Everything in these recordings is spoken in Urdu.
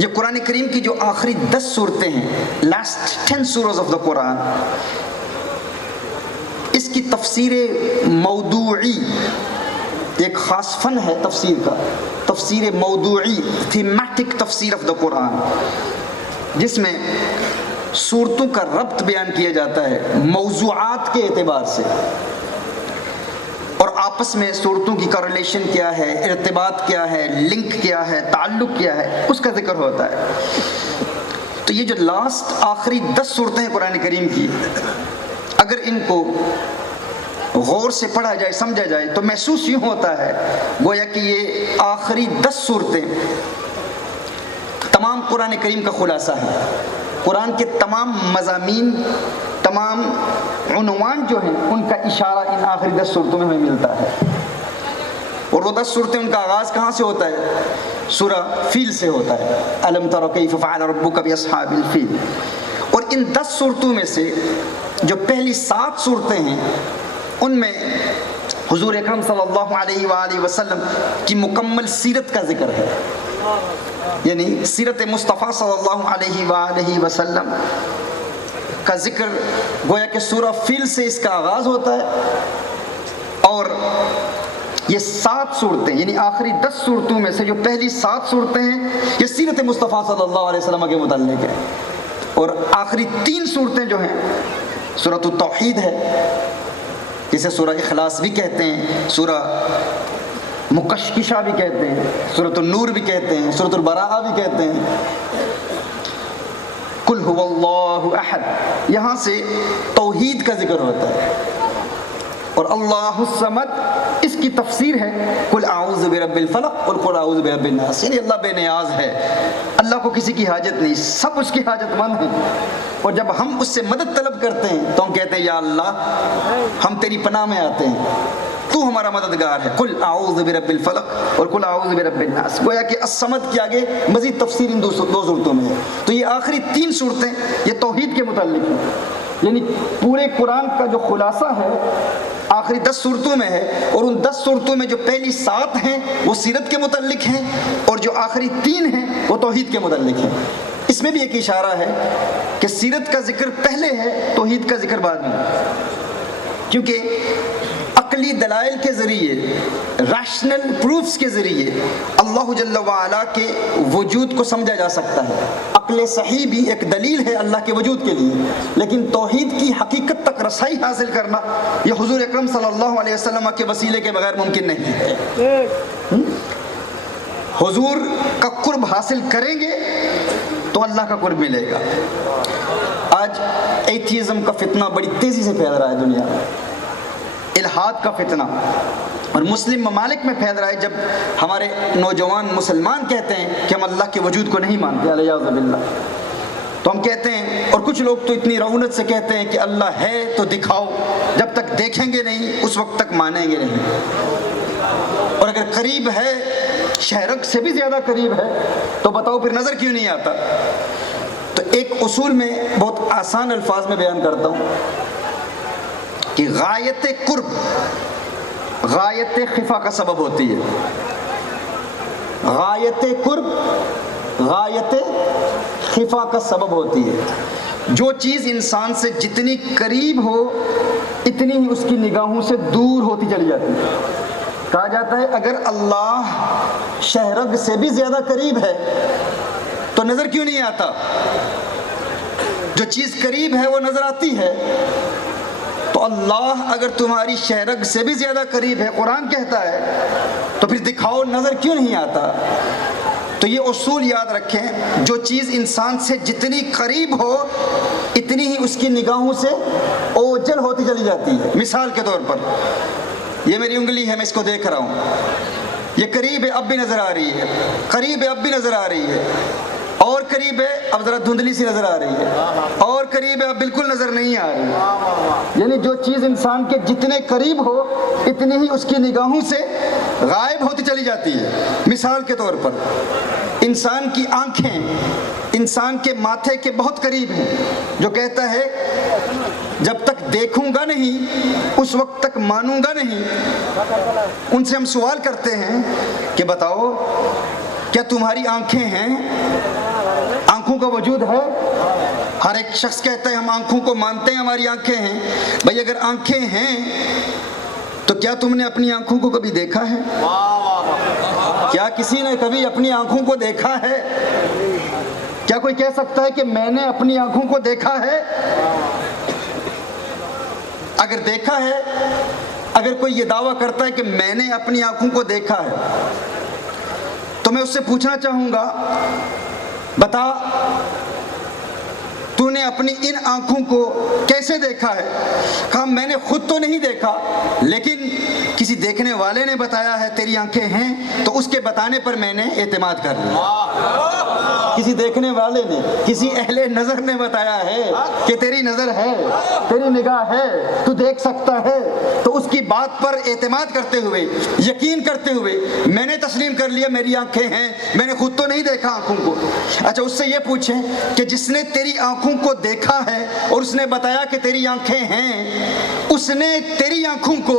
یہ قرآن کریم کی جو آخری 10 صورتیں ہیں، لاسٹ 10 سورز آف دا قرآن، اس کی تفسیر موضوعی، ایک خاص فن ہے تفسیر کا، تفسیر موضوعی، تھیمیٹک تفسیر آف دا قرآن، جس میں صورتوں کا ربط بیان کیا جاتا ہے موضوعات کے اعتبار سے، اور آپس میں صورتوں کی کورلیشن کیا ہے، ارتباط کیا ہے، لنک کیا ہے، تعلق کیا ہے، اس کا ذکر ہوتا ہے۔ تو یہ جو لاسٹ آخری 10 صورتیں ہیں قرآن کریم کی، اگر ان کو غور سے پڑھا جائے، سمجھا جائے، تو محسوس یوں ہوتا ہے گویا کہ یہ آخری 10 صورتیں تمام قرآن کریم کا خلاصہ ہے۔ قرآن کے تمام مضامین، تمام عنوان جو ہیں، ان کا اشارہ ان آخری 10 صورتوں میں ہمیں ملتا ہے۔ اور وہ 10 صورتیں، ان کا آغاز کہاں سے ہوتا ہے؟ سورہ فیل سے ہوتا ہے، الم تر کیف فعل ربک باصحاب الفیل۔ اور ان 10 صورتوں میں سے جو پہلی 7 صورتیں ہیں، ان میں حضور اکرم صلی اللہ علیہ وآلہ وسلم کی مکمل سیرت کا ذکر ہے، یعنی سیرت مصطفیٰ صلی اللہ علیہ وآلہ وسلم کا ذکر گویا کہ سورہ فیل سے اس کا آغاز ہوتا ہے۔ اور یہ 7 صورتیں، یعنی آخری 10 صورتوں میں سے جو پہلی 7 صورتیں ہیں، یہ سیرت مصطفیٰ صلی اللہ علیہ وسلم کے متعلق ہے۔ اور آخری 3 صورتیں جو ہیں، سورۃ التوحید ہے، جسے سورہ اخلاص بھی کہتے ہیں، سورہ مکشکشہ بھی کہتے ہیں، سورۃ النور بھی کہتے ہیں، سورۃ البراءہ بھی کہتے ہیں، قل هو اللہ احد، یہاں سے توحید کا ذکر ہوتا ہے۔ اور اللہ الصمد، اس کی تفسیر ہے قل اعوذ برب الفلق اور قل اعوذ برب الناس، یعنی اللہ بے نیاز ہے، اللہ کو کسی کی حاجت نہیں، سب اس کی حاجت مند ہیں۔ اور جب ہم اس سے مدد طلب کرتے ہیں تو ہم کہتے ہیں یا اللہ ہم تیری پناہ میں آتے ہیں، تو ہمارا مددگار ہے۔ قل اعوذ برب الفلق اور قل اعوذ برب الناس، گویا کہ الصمد کے آگے مزید تفسیر ان 2 صورتوں میں ہے۔ تو یہ آخری 3 صورتیں یہ توحید کے متعلق ہیں، یعنی پورے قرآن کا جو خلاصہ ہے آخری 10 صورتوں میں ہے، اور ان 10 صورتوں میں جو پہلی 7 ہیں وہ سیرت کے متعلق ہیں، اور جو آخری 3 ہیں وہ توحید کے متعلق ہیں۔ اس میں بھی ایک اشارہ ہے کہ سیرت کا ذکر پہلے ہے، توحید کا ذکر بعد میں، کیونکہ عقلی دلائل کے ذریعے، ریشنل پروفز کے ذریعے اللہ جل وعلا کے وجود کو سمجھا جا سکتا ہے۔ عقل صحیح بھی ایک دلیل ہے اللہ کے وجود کے لیے، لیکن توحید کی حقیقت تک رسائی حاصل کرنا یہ حضور اکرم صلی اللہ علیہ وسلم کے وسیلے کے بغیر ممکن نہیں ہے۔ حضور کا قرب حاصل کریں گے تو اللہ کا قرب ملے گا۔ آج ایتھیزم کا فتنہ بڑی تیزی سے پھیل رہا ہے دنیا میں، الحاد کا فتنہ، اور مسلم ممالک میں پھیل رہا ہے، جب ہمارے نوجوان مسلمان کہتے ہیں کہ ہم اللہ کے وجود کو نہیں مانتے علیاذ باللہ، تو ہم کہتے ہیں، اور کچھ لوگ تو اتنی رعونت سے کہتے ہیں کہ اللہ ہے تو دکھاؤ، جب تک دیکھیں گے نہیں اس وقت تک مانیں گے نہیں، اور اگر قریب ہے، شہرک سے بھی زیادہ قریب ہے، تو بتاؤ پھر نظر کیوں نہیں آتا؟ تو ایک اصول میں بہت آسان الفاظ میں بیان کرتا ہوں کہ غایت قرب غایت خفا کا سبب ہوتی ہے۔ غایت قرب غایت خفا کا سبب ہوتی ہے۔ جو چیز انسان سے جتنی قریب ہو اتنی ہی اس کی نگاہوں سے دور ہوتی چلی جاتی ہے۔ کہا جاتا ہے اگر اللہ شہرگ سے بھی زیادہ قریب ہے تو نظر کیوں نہیں آتا؟ جو چیز قریب ہے وہ نظر آتی ہے، تو اللہ اگر تمہاری شہرگ سے بھی زیادہ قریب ہے، قرآن کہتا ہے، تو پھر دکھاؤ نظر کیوں نہیں آتا؟ تو یہ اصول یاد رکھیں، جو چیز انسان سے جتنی قریب ہو اتنی ہی اس کی نگاہوں سے اوجل ہوتی چلی جاتی ہے۔ مثال کے طور پر یہ میری انگلی ہے، میں اس کو دیکھ رہا ہوں، یہ قریب ہے اب بھی نظر آ رہی ہے، قریب ہے اب بھی نظر آ رہی ہے، اور قریب ہے اب ذرا دھندلی سی نظر آ رہی ہے، اور قریب ہے اب بالکل نظر نہیں آ رہی۔ یعنی جو چیز انسان کے جتنے قریب ہو اتنی ہی اس کی نگاہوں سے غائب ہوتی چلی جاتی ہے۔ مثال کے طور پر انسان کی آنکھیں انسان کے ماتھے کے بہت قریب ہیں، جو کہتا ہے جب تک دیکھوں گا نہیں اس وقت تک مانوں گا نہیں۔ ان سے ہم سوال کرتے ہیں کہ بتاؤ کیا تمہاری آنکھیں ہیں؟ آنکھوں کا وجود ہے؟ ہر ایک شخص کہتا ہے ہم آنکھوں کو مانتے ہیں، ہماری آنکھیں ہیں۔ بھائی اگر آنکھیں ہیں تو کیا تم نے اپنی آنکھوں کو کبھی دیکھا ہے؟ کیا کسی نے کبھی اپنی آنکھوں کو دیکھا ہے؟ کیا کوئی کہہ سکتا ہے کہ میں نے اپنی آنکھوں کو دیکھا ہے؟ اگر دیکھا ہے، اگر کوئی یہ دعویٰ کرتا ہے کہ میں نے اپنی آنکھوں کو دیکھا ہے، تو میں اس سے پوچھنا چاہوں گا، بتا تو نے اپنی ان آنکھوں کو کیسے دیکھا ہے؟ کہا میں نے خود تو نہیں دیکھا، لیکن کسی دیکھنے والے نے بتایا ہے تیری آنکھیں ہیں، تو اس کے بتانے پر میں نے اعتماد کر لیا۔ کسی دیکھنے والے نے، کسی اہل نظر نے بتایا ہے کہ تیری نظر ہے، تیری نگاہ ہے، تو دیکھ سکتا ہے، تو اس کی بات پر اعتماد کرتے ہوئے، یقین کرتے ہوئے میں نے تسلیم کر لیا میری آنکھیں ہیں، میں نے خود تو نہیں دیکھا آنکھوں کو۔ اچھا اس سے یہ پوچھیں کہ جس نے تیری آنکھوں کو دیکھا ہے اور اس نے بتایا کہ تیری آنکھیں ہیں، اس نے تیری آنکھوں کو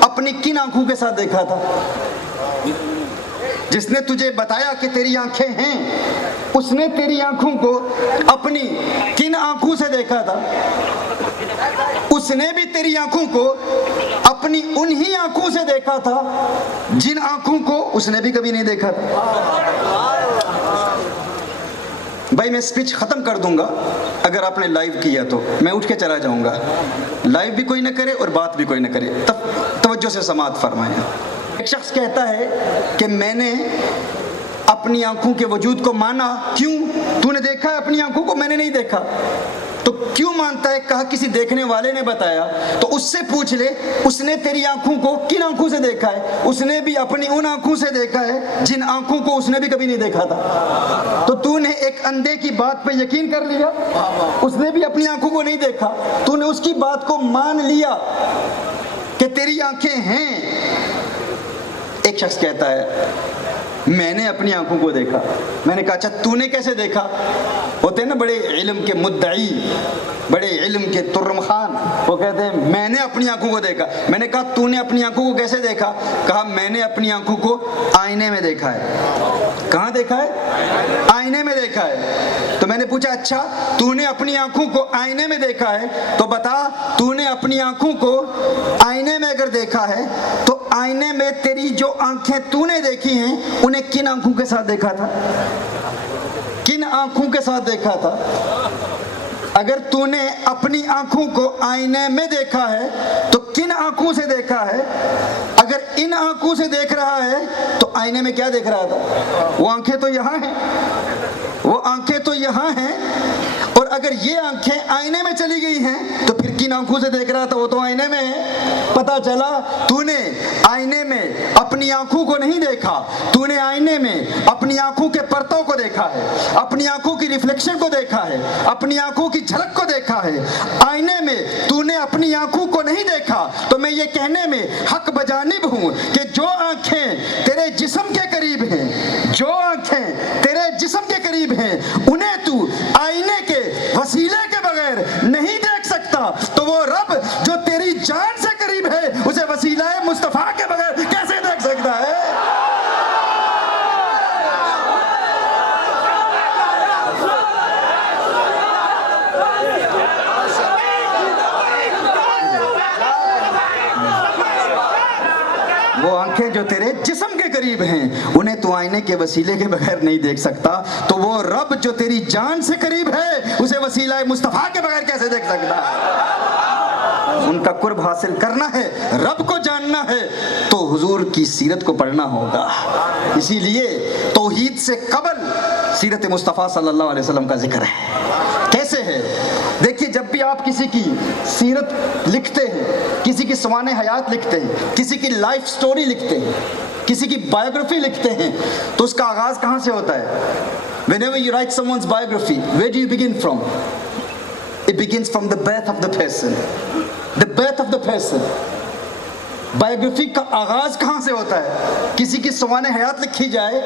اپنی کن آنکھوں کے ساتھ دیکھا تھا؟ جس نے تجھے بتایا کہ تیری آنکھیں ہیں، اس نے تیری آنکھوں کو اپنی کن آنکھوں سے دیکھا تھا؟ اس نے بھی تیری آنکھوں کو اپنی انہی آنکھوں سے دیکھا تھا جن آنکھوں کو اس نے بھی کبھی نہیں دیکھا تھا۔ بھائی میں سپیچ ختم کر دوں گا اگر آپ نے لائیو کیا تو، میں اٹھ کے چلا جاؤں گا۔ لائیو بھی کوئی نہ کرے اور بات بھی کوئی نہ کرے، توجہ سے سماعت فرمائیں۔ ایک شخص کہتا ہے کہ میں نے اپنی آنکھوں کے وجود کو مانا۔ کیوں؟ تو نے دیکھا ہے اپنی آنکھوں کو؟ میں نے نہیں دیکھا۔ تو کیوں مانتا ہے؟ کہا کسی دیکھنے والے نے بتایا۔ تو اس سے پوچھ لے اس نے تیری آنکھوں کو کن آنکھوں سے دیکھا ہے؟ اس نے بھی اپنی ان آنکھوں سے دیکھا ہے جن آنکھوں کو اس نے بھی کبھی نہیں دیکھا تھا۔ تو نے ایک اندھے کی بات پہ یقین کر لیا، اس نے بھی اپنی آنکھوں کو نہیں دیکھا، تو نے اس کی بات کو مان لیا کہ تیری آنکھیں ہیں۔ ایک شخص کہتا ہے میں نے اپنی آنکھوں کو دیکھا۔ میں نے کہا اچھا تو نے کیسے دیکھا؟ ہوتے ہیں نا بڑے علم کے مدعی، بڑے علم کے ترم خان، وہ کہتے ہیں میں نے اپنی آنکھوں کو دیکھا۔ میں نے کہا تو نے اپنی آنکھوں کو کیسے دیکھا؟ کہا میں نے اپنی آنکھوں کو آئینے میں دیکھا ہے۔ کہاں دیکھا ہے؟ آئینے میں دیکھا ہے۔ تو میں نے پوچھا اچھا تو نے اپنی آنکھوں کو آئینے میں دیکھا ہے تو بتا تو نے اپنی آنکھوں کو آئینے میں اگر دیکھا ہے تو آئینے میں تیری جو آنکھیں تو نے دیکھی ہیں انہیں کن آنکھوں کے ساتھ دیکھا تھا؟ کن آنکھوں کے ساتھ دیکھا تھا؟ اگر تو نے اپنی آنکھوں کو آئینے میں دیکھا ہے تو کن آنکھوں سے دیکھا ہے؟ اگر ان آنکھوں سے دیکھ رہا ہے تو آئینے میں کیا دیکھ رہا تھا؟ وہ آنکھیں تو یہاں ہیں، وہ آنکھیں تو یہاں ہیں، اور اگر یہ آنکھیں آئینے میں چلی گئی ہیں تو پھر کن آنکھوں سے دیکھ رہا تھا؟ وہ تو آئینے میں ہے۔ پتا چلا تو نے آئینے میں اپنی آنکھوں کو نہیں دیکھا، تو نے آئینے میں اپنی آنکھوں کے پرتوں کو دیکھا ہے، اپنی آنکھوں کی ریفلیکشن کو دیکھا ہے، اپنی آنکھوں کی جھلک کو دیکھا ہے۔ آئینے میں تو نے اپنی آنکھوں کو نہیں دیکھا تو میں یہ کہنے میں حق بجانب ہوں کہ جو آنکھیں تیرے جسم کے قریب ہیں، جو آنکھیں تیرے جسم کے قریب ہیں انہیں تو آئینے کے وسیلے کے بغیر نہیں دیکھ سکتا، تو وہ رب جو تیری جان سے قریب ہے اسے وسیلہ مصطفیٰ کے بغیر کیسے دیکھ سکتا ہے؟ وہ آنکھیں جو تیرے جسم کے قریب ہیں انہیں تو آئینے کے وسیلے کے بغیر نہیں دیکھ سکتا، تو وہ رب جو تیری جان سے قریب ہے اسے وسیلہ مصطفیٰ کے بغیر کیسے دیکھ سکتا ہے؟ ان کا قرب حاصل کرنا ہے، رب کو جاننا ہے تو حضور کی سیرت کو پڑھنا ہوگا۔ اسی لیے توحید سے قبل سیرت مصطفیٰ صلی اللہ علیہ وسلم کا ذکر ہے۔ کیسے ہے؟ دیکھیے جب بھی آپ کسی کی سیرت لکھتے ہیں، کسی کی سوانح حیات لکھتے ہیں، کسی کی لائف سٹوری لکھتے ہیں، کسی کی بایوگرافی لکھتے ہیں تو اس کا آغاز کہاں سے ہوتا ہے؟ Whenever you write someone's biography, where do you begin from? It begins from the birth of the person. The birth of the person. Biography کا آغاز کہاں سے ہوتا ہے؟ کسی کی سوانح حیات لکھی جائے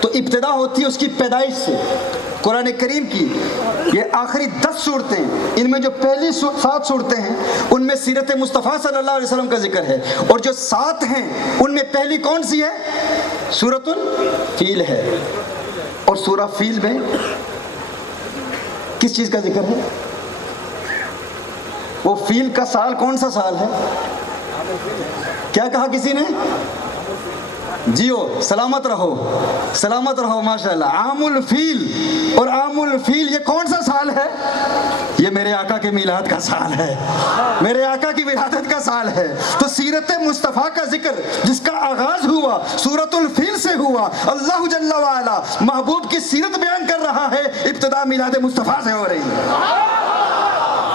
تو ابتدا ہوتی ہے اس کی پیدائش سے۔ قرآن کریم کی یہ آخری 10 صورتیں، ان میں جو پہلی 7 صورتیں ہیں ان میں سیرت مصطفیٰ صلی اللہ علیہ وسلم کا ذکر ہے، اور جو 7 ہیں ان میں پہلی کون سی ہے؟ سورۃ الفیل ہے۔ اور سورہ فیل میں کس چیز کا ذکر ہے؟ وہ فیل کا سال کون سا سال ہے؟ کیا کہا کسی نے؟ جیو، سلامت رہو، سلامت رہو، ماشاءاللہ۔ عام الفیل، اور عام الفیل یہ کون سا سال ہے؟ یہ میرے آقا کے میلاد کا سال ہے، میرے آقا کی ولادت کا سال ہے۔ تو سیرت مصطفیٰ کا ذکر جس کا آغاز ہوا سورۃ الفیل سے ہوا، اللہ جل وعلا محبوب کی سیرت بیان کر رہا ہے، ابتدا میلاد مصطفیٰ سے ہو رہی ہے،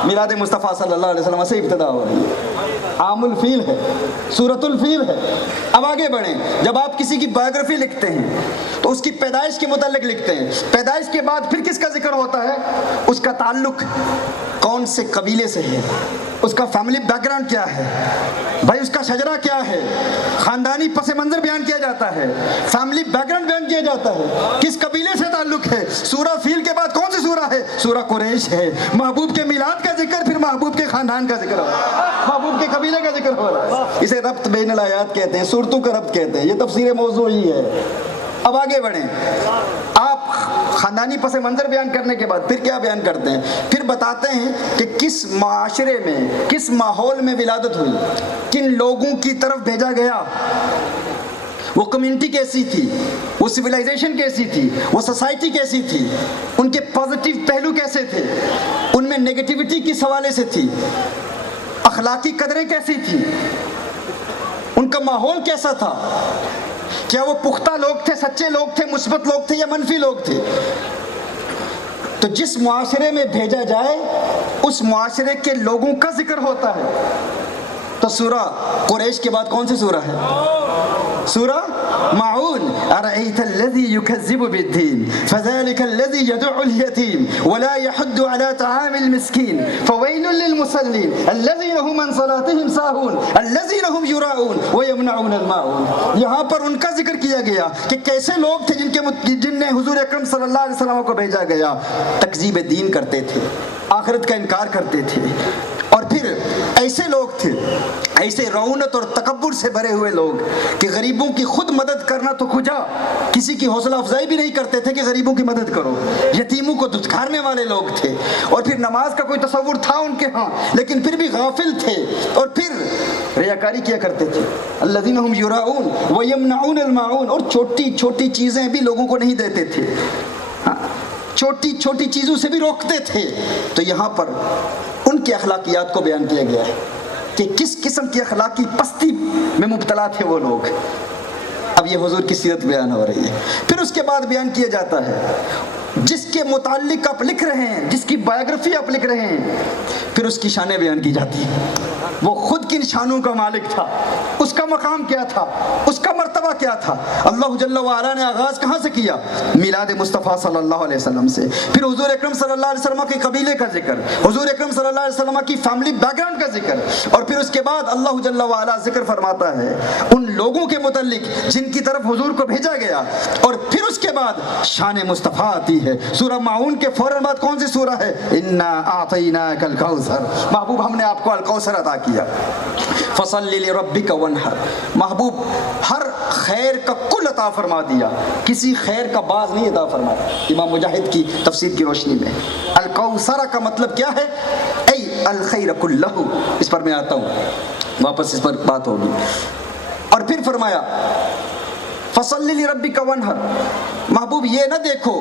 میلاد مصطفیٰ صلی اللہ علیہ وسلم سے ابتدا ہو رہی ہے۔ عام الفیل ہے، سورۃ الفیل ہے۔ اب آگے بڑھیں، جب آپ کسی کی بایوگرافی لکھتے ہیں تو اس کی پیدائش کے متعلق لکھتے ہیں، پیدائش کے بعد پھر کس کا ذکر ہوتا ہے؟ اس کا تعلق کون سے قبیلے سے ہے، اس کا فیملی بیک گراؤنڈ کیا ہے، بھائی اس کا شجرہ کیا ہے، خاندانی پس منظر بیان کیا جاتا ہے، فیملی بیک گراؤنڈ بیان کیا جاتا ہے، کس قبیلے سے تعلق ہے۔ سورہ فیل کے بعد کون سی سورہ ہے؟ سورہ قریش ہے۔ محبوب کے میلاد کا ذکر، پھر محبوب کے خاندان کا ذکر ہو رہا ہے، محبوب کے قبیلے کا ذکر ہو رہا ہے۔ اسے ربط بین الآیات کہتے ہیں، صورتوں کا ربط کہتے ہیں، یہ تفسیر موضوعی ہے۔ اب آگے بڑھیں، آپ خاندانی پس منظر بیان کرنے کے بعد پھر کیا بیان کرتے ہیں؟ پھر بتاتے ہیں کہ کس معاشرے میں، کس ماحول میں ولادت ہوئی، کن لوگوں کی طرف بھیجا گیا، وہ کمیونٹی کیسی تھی، وہ سویلائزیشن کیسی تھی، وہ سوسائٹی کیسی تھی، ان کے پازیٹیو پہلو کیسے تھے، ان میں نیگیٹیوٹی کس حوالے سے تھی، اخلاقی قدریں کیسی تھی، ان کا ماحول کیسا تھا، کیا وہ پختہ لوگ تھے، سچے لوگ تھے، مثبت لوگ تھے یا منفی لوگ تھے۔ تو جس معاشرے میں بھیجا جائے اس معاشرے کے لوگوں کا ذکر ہوتا ہے۔ تو سورہ قریش کے بعد کون سی سورہ ہے؟ سورہ ماعون، ارأیت الذی یکذب بالدین فذلک الذی یدع الیتیم ولا یحض علی طعام المسکین فویل للمصلین الذین هم عن صلاتهم ساہون الذین هم یراؤون ویمنعون الماعون۔ یہاں پر ان کا ذکر کیا گیا کہ کیسے لوگ تھے جن نے حضور اکرم صلی اللہ علیہ وسلم کو بھیجا گیا، تکذیب دین کرتے تھے، آخرت کا انکار کرتے تھے، اور پھر ایسے لوگ تھے، ایسے رعونت اور تکبر سے بھرے ہوئے لوگ کہ غریبوں کی خود مدد کرنا تو کھجا، کسی کی حوصلہ افزائی بھی نہیں کرتے تھے کہ غریبوں کی مدد کرو، یتیموں کو دھتکارنے والے لوگ تھے، اور پھر نماز کا کوئی تصور تھا ان کے ہاں لیکن پھر بھی غافل تھے، اور پھر ریاکاری کیا کرتے تھے، الذین هم یراؤون ویمنعون الماعون، اور چھوٹی چھوٹی چیزیں بھی لوگوں کو نہیں دیتے تھے، چھوٹی چھوٹی چیزوں سے بھی روکتے تھے۔ تو یہاں پر ان کے اخلاقیات کو بیان کیا گیا ہے کہ کس قسم کی اخلاقی پستی میں مبتلا تھے وہ لوگ۔ اب یہ حضور کی سیرت بیان ہو رہی ہے۔ پھر اس کے بعد بیان کیا جاتا ہے جس کے متعلق آپ لکھ رہے ہیں، جس کی بایوگرافی آپ لکھ رہے ہیں، پھر اس کی شانیں بیان کی جاتی ہیں، وہ خود کن شانوں کا مالک تھا، اس کا مقام کیا تھا، اس کا مرتبہ کیا تھا۔ اللہ جل وعلا نے آغاز کہاں سے کیا؟ میلاد مصطفیٰ صلی اللہ علیہ وسلم سے، پھر حضور اکرم صلی اللہ علیہ وسلم کے قبیلے کا ذکر، حضور اکرم صلی اللہ علیہ وسلم کی فیملی بیک گراؤنڈ کا ذکر، اور پھر اس کے بعد اللہ جل وعلا ذکر فرماتا ہے ان لوگوں کے متعلق جن کی طرف حضور کو بھیجا گیا، اور پھر اس کے بعد شان مصطفیٰ آتی ہے۔ سورہ ماعون کے فوراً بعد کون سی سورہ ہے؟ انا اعطیناک الکوثر، محبوب ہم نے آپ کو الکوثر عطا کیا۔ فصلی لربک وانحر، محبوب ہر خیر کا کل عطا فرما دیا، کسی خیر کا بعض نہیں عطا فرمایا۔ امام مجاہد کی تفسیر کی روشنی میں الکوثر کا مطلب کیا ہے؟ ای الخیر کلہ، اس پر میں آتا ہوں، واپس اس پر بات ہوگی۔ اور پھر فرمایا فصلی لربک وانحر، محبوب یہ نہ دیکھو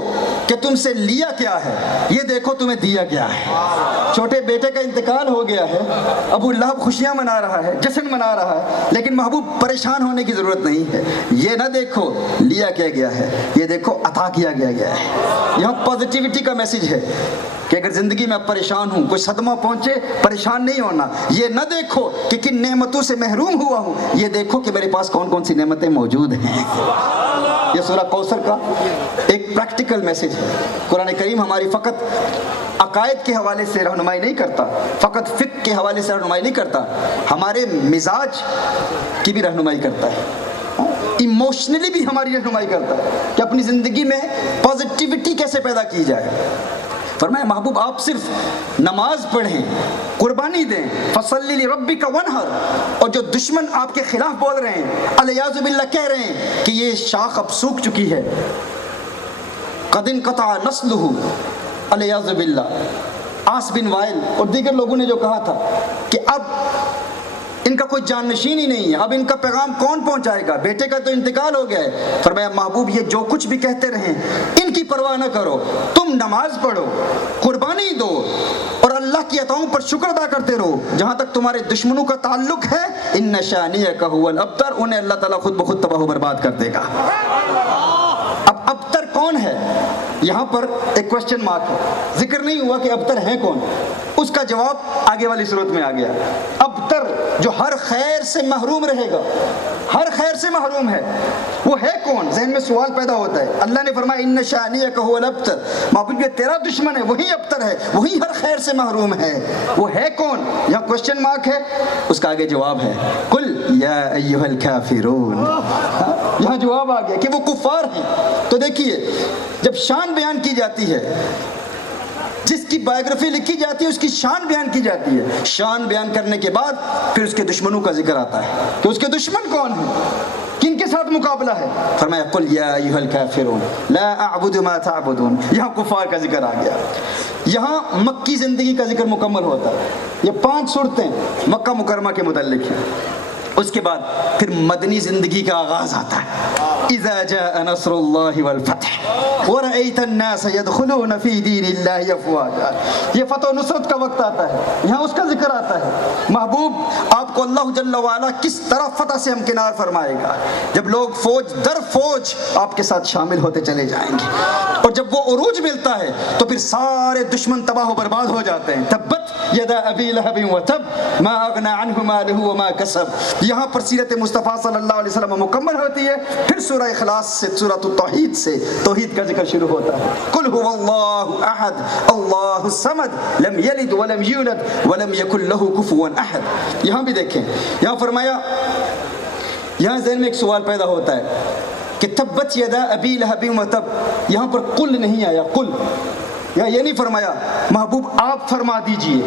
کہ تم سے لیا کیا ہے، یہ دیکھو تمہیں دیا کیا ہے۔ چھوٹے بیٹے کا انتقال ہو گیا ہے، ابو لہب خوشیاں منا رہا ہے، جشن منا رہا ہے، لیکن محبوب پریشان ہونے کی ضرورت نہیں ہے۔ یہ نہ دیکھو لیا کیا گیا ہے، یہ دیکھو عطا کیا گیا ہے۔ یہاں پازیٹیوٹی کا میسج ہے کہ اگر زندگی میں آپ پریشان ہوں، کوئی صدمہ پہنچے، پریشان نہیں ہونا۔ یہ نہ دیکھو کہ کن نعمتوں سے محروم ہوا ہوں، یہ دیکھو کہ میرے پاس کون کون سی نعمتیں موجود ہیں۔ یہ سورہ کوثر کا ایک پریکٹیکل میسج ہے۔ قرآن کریم ہماری فقط عقائد کے حوالے سے رہنمائی نہیں کرتا، فقط فقہ کے حوالے سے رہنمائی نہیں کرتا، ہمارے مزاج کی بھی رہنمائی کرتا ہے۔ ایموشنلی بھی ہماری رہنمائی کرتا ہے کہ اپنی زندگی میں پازیٹیوٹی کیسے پیدا کی جائے. فرمایا محبوب آپ صرف نماز پڑھیں, قربانی دیں, فصلی لربک وانحر, اور جو دشمن آپ کے خلاف بول رہے ہیں, الیاذ باللہ کہہ رہے ہیں کہ یہ شاخ اب سوکھ چکی ہے, قد انقطع نسلہ, الیاذ باللہ, عاص بن وائل اور دیگر لوگوں نے جو کہا تھا کہ اب ان کا کوئی جانشین ہی نہیں ہے, اب ان کا پیغام کون پہنچائے گا, بیٹے کا تو انتقال ہو گیا ہے. فرمایا محبوب یہ جو کچھ بھی کہتے رہیں ان کی پرواہ نہ کرو, تم نماز پڑھو, قربانی دو اور اللہ کی عطاؤں پر شکر ادا کرتے رہو. جہاں تک تمہارے دشمنوں کا تعلق ہے, ان شانئک ھو الابتر, انہیں اللہ تعالیٰ خود بخود تباہ و برباد کر دے گا. اب ابتر کون ہے, یہاں پر ایک کوشچن مارک ہے, ذکر نہیں ہوا کہ ابتر ہیں کون, اس کا جواب آگے والی صورت میں آ گیا. ابتر جو ہر خیر سے محروم رہے گا, ہر خیر سے محروم ہے, وہ ہے کون؟ ذہن میں سوال پیدا ہوتا ہے. اللہ نے فرمایا ان شانئک ھو الابتر, محبوب یہ تیرا دشمن ہے, وہی ابتر ہے, وہی ہر خیر سے محروم ہے, وہ ہے کون؟ یہاں کوشچن مارک ہے, اس کا آگے جواب ہے قل یا ایھا الکافرون. یہاں جواب آ گیا کہ وہ کفار ہیں. تو دیکھیے جب شان بیان کی جاتی ہے, جس کی بایوگرافی لکھی جاتی ہے اس کی شان بیان کی جاتی ہے, شان بیان کرنے کے بعد پھر اس کے دشمنوں کا ذکر آتا ہے کہ اس کے دشمن کون ہیں, کن کے ساتھ مقابلہ ہے. فرمایا قل یا ایھا الکافرون لا اعبد ما تعبدون. یہاں کفار کا ذکر آ گیا. یہاں مکی زندگی کا ذکر مکمل ہوتا ہے. یہ 5 صورتیں مکہ مکرمہ کے متعلق ہیں. اس کے بعد پھر مدنی زندگی کا آغاز آتا ہے. اذا جاء نصر اللہ والفتح ورأیت الناس يدخلون فی دین اللہ افواجا. یہ فتح و نصرت کا وقت آتا ہے, یہاں اس کا ذکر آتا ہے. محبوب آپ کو اللہ جل وعلا کس طرح فتح سے ہمکنار فرمائے گا, جب لوگ فوج در فوج آپ کے ساتھ شامل ہوتے چلے جائیں گے, اور جب وہ عروج ملتا ہے تو پھر سارے دشمن تباہ و برباد ہو جاتے ہیں. تبت یدا ابی لہب وتب ما اغنى عنہ مالہ وما کسب. یہاں پر سیرت مصطفیٰ صلی اللہ علیہ وسلم مکمل ہوتی ہے. پھر سورہ اخلاص سے, سورۃ التوحید سے توحید کا ذکر شروع ہوتا ہے. قل هو اللہ احد اللہ الصمد لم یلد ولم یولد ولم یکن لہ کفوا احد. یہاں بھی دیکھیں, یہاں فرمایا, یہاں ذہن میں ایک سوال پیدا ہوتا ہے کہ تبت یدا ابی لہب وتب, یہاں پر قل نہیں آیا, قل یا یہ نہیں فرمایا محبوب آپ فرما دیجئے,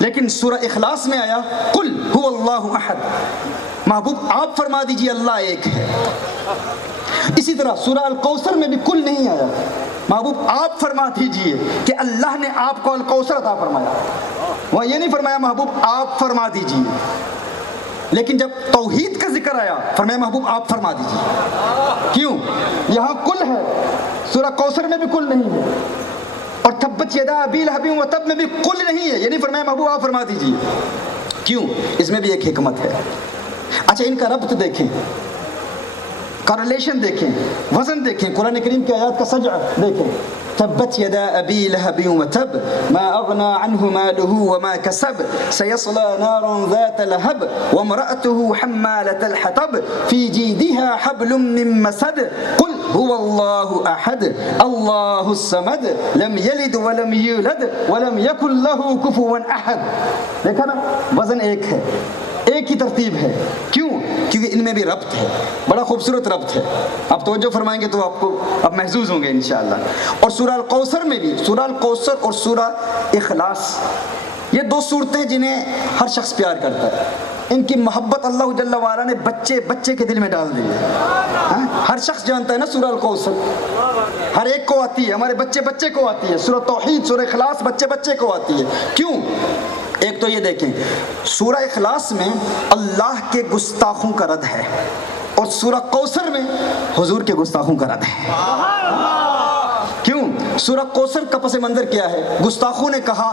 لیکن سورہ اخلاص میں آیا قل هو اللہ احد, محبوب آپ فرما دیجئے اللہ ایک ہے. اسی طرح سورہ الکوثر میں بھی قل نہیں آیا, محبوب آپ فرما دیجئے کہ اللہ نے آپ کو الکوثر عطا فرمایا. وہاں یہ نہیں فرمایا محبوب آپ فرما دیجئے, لیکن جب توحید کا ذکر آیا فرمایا محبوب آپ فرما دیجئے. کیوں؟ یہاں قل ہے, سورہ کوثر میں بھی قل نہیں ہے, اور تبت یدا ابی لہب وتب میں بھی قل نہیں ہے, یہ نہیں فرمایا محبوب آپ فرما دیجئے. کیوں؟ اس میں بھی ایک حکمت ہے. اچھا ان کا ربط دیکھیں, کارلیشن دیکھیں, وزن دیکھیں, قرآن کریم کی آیات کا سجع دیکھیں. تبت یدا ابی لہب وتب ما اغنى عنه ماله وما كسب سيصلى نارا ذات لهب وامرأته حمالة الحطب في جيدها حبل من مسد. قل هو الله احد اللہ الصمد لم یلد ولم یولد ولم یکن لہ کفوا احد. دیکھا نا, وزن ایک ہے, ایک ہی ترتیب ہے. کیوں؟ کیونکہ ان میں بھی ربط ہے, بڑا خوبصورت ربط ہے. آپ توجہ فرمائیں گے تو آپ کو اب محظوظ ہوں گے انشاءاللہ. اور سورہ الکوثر میں بھی, سورہ الکوثر اور سورہ اخلاص, یہ 2 صورتیں جنہیں ہر شخص پیار کرتا ہے. ان کی محبت اللہ جل وعلا نے بچے بچے کے دل میں ڈال دی ہے. ہر شخص جانتا ہے نا سورہ الکوثر, ہر ایک کو آتی ہے, ہمارے بچے بچے کو آتی ہے. سورہ توحید, سورہ اخلاص بچے بچے کو آتی ہے. کیوں؟ ایک تو یہ دیکھیں, سورہ اخلاص میں اللہ کے گستاخوں کا رد ہے, اور سورہ کوثر میں حضور کے گستاخوں کا رد ہے. کیوں؟ سورہ کوثر کا پس منظر کیا ہے؟ گستاخوں نے کہا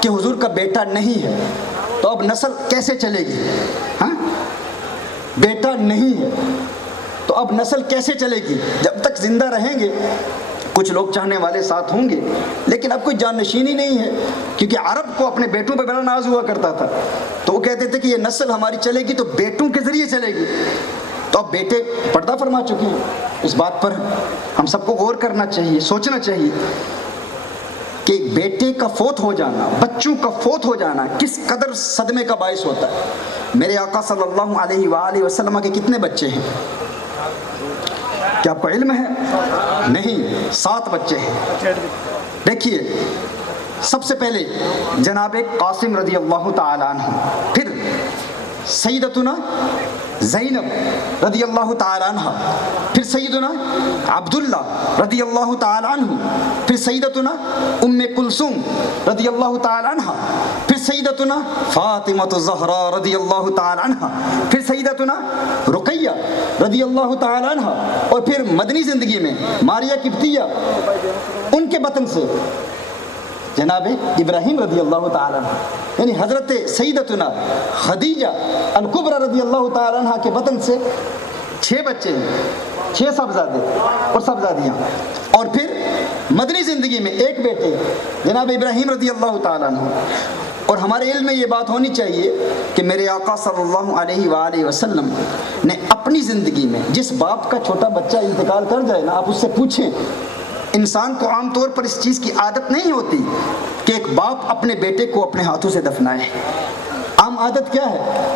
کہ حضور کا بیٹا نہیں ہے, تو اب نسل کیسے چلے گی؟ ہاں, بیٹا نہیں ہے تو اب نسل کیسے چلے گی؟ جب تک زندہ رہیں گے کچھ لوگ چاہنے والے ساتھ ہوں گے, لیکن اب کوئی جانشین ہی نہیں ہے. کیونکہ عرب کو اپنے بیٹوں پہ بڑا ناز ہوا کرتا تھا, تو وہ کہتے تھے کہ یہ نسل ہماری چلے گی تو بیٹوں کے ذریعے چلے گی. تو اب بیٹے پردہ فرما چکے ہیں. اس بات پر ہم سب کو غور کرنا چاہیے, سوچنا چاہیے کہ بیٹے کا فوت ہو جانا, بچوں کا فوت ہو جانا کس قدر صدمے کا باعث ہوتا ہے. میرے آقا صلی اللہ علیہ وآلہ وسلم کے کتنے بچے ہیں؟ کیا آپ کو علم ہے؟ نہیں، 7 بچے ہیں۔ دیکھیے، سب سے پہلے جناب قاسم رضی اللہ تعالی عنہ، پھر سیدتنا زینب رضی اللہ تعالی عنہ، پھر سیدنا عبداللہ رضی اللہ تعالی عنہ، پھر سیدتنا ام کلثوم رضی اللہ تعالی عنہ، پھر سیدتنا فاطمہ الزہرا رضی اللہ تعالی عنہ، پھر سیدتنا رقیہ رضی اللہ تعالی عنہ، اور پھر مدنی زندگی میں ماریہ قبطیہ، ان کے بطن سے جناب ابراہیم رضی اللہ تعالی عنہ، یعنی حضرت سیدتنا خدیجہ الکبریٰ رضی اللہ تعالی عنہ کے بطن سے 6 بچے ہیں، 6 صاحبزادے اور صاحبزادیاں، اور پھر مدنی زندگی میں 1 بیٹے جناب ابراہیم رضی اللہ تعالی عنہ۔ اور ہمارے علم میں یہ بات ہونی چاہیے کہ میرے آقا صلی اللہ علیہ وآلہ وسلم نے اپنی زندگی میں جس باپ کا چھوٹا بچہ انتقال کر جائے نا، آپ اس سے پوچھیں، انسان کو عام طور پر اس چیز کی عادت نہیں ہوتی کہ ایک باپ اپنے بیٹے کو اپنے ہاتھوں سے دفنائے۔ عام عادت کیا ہے؟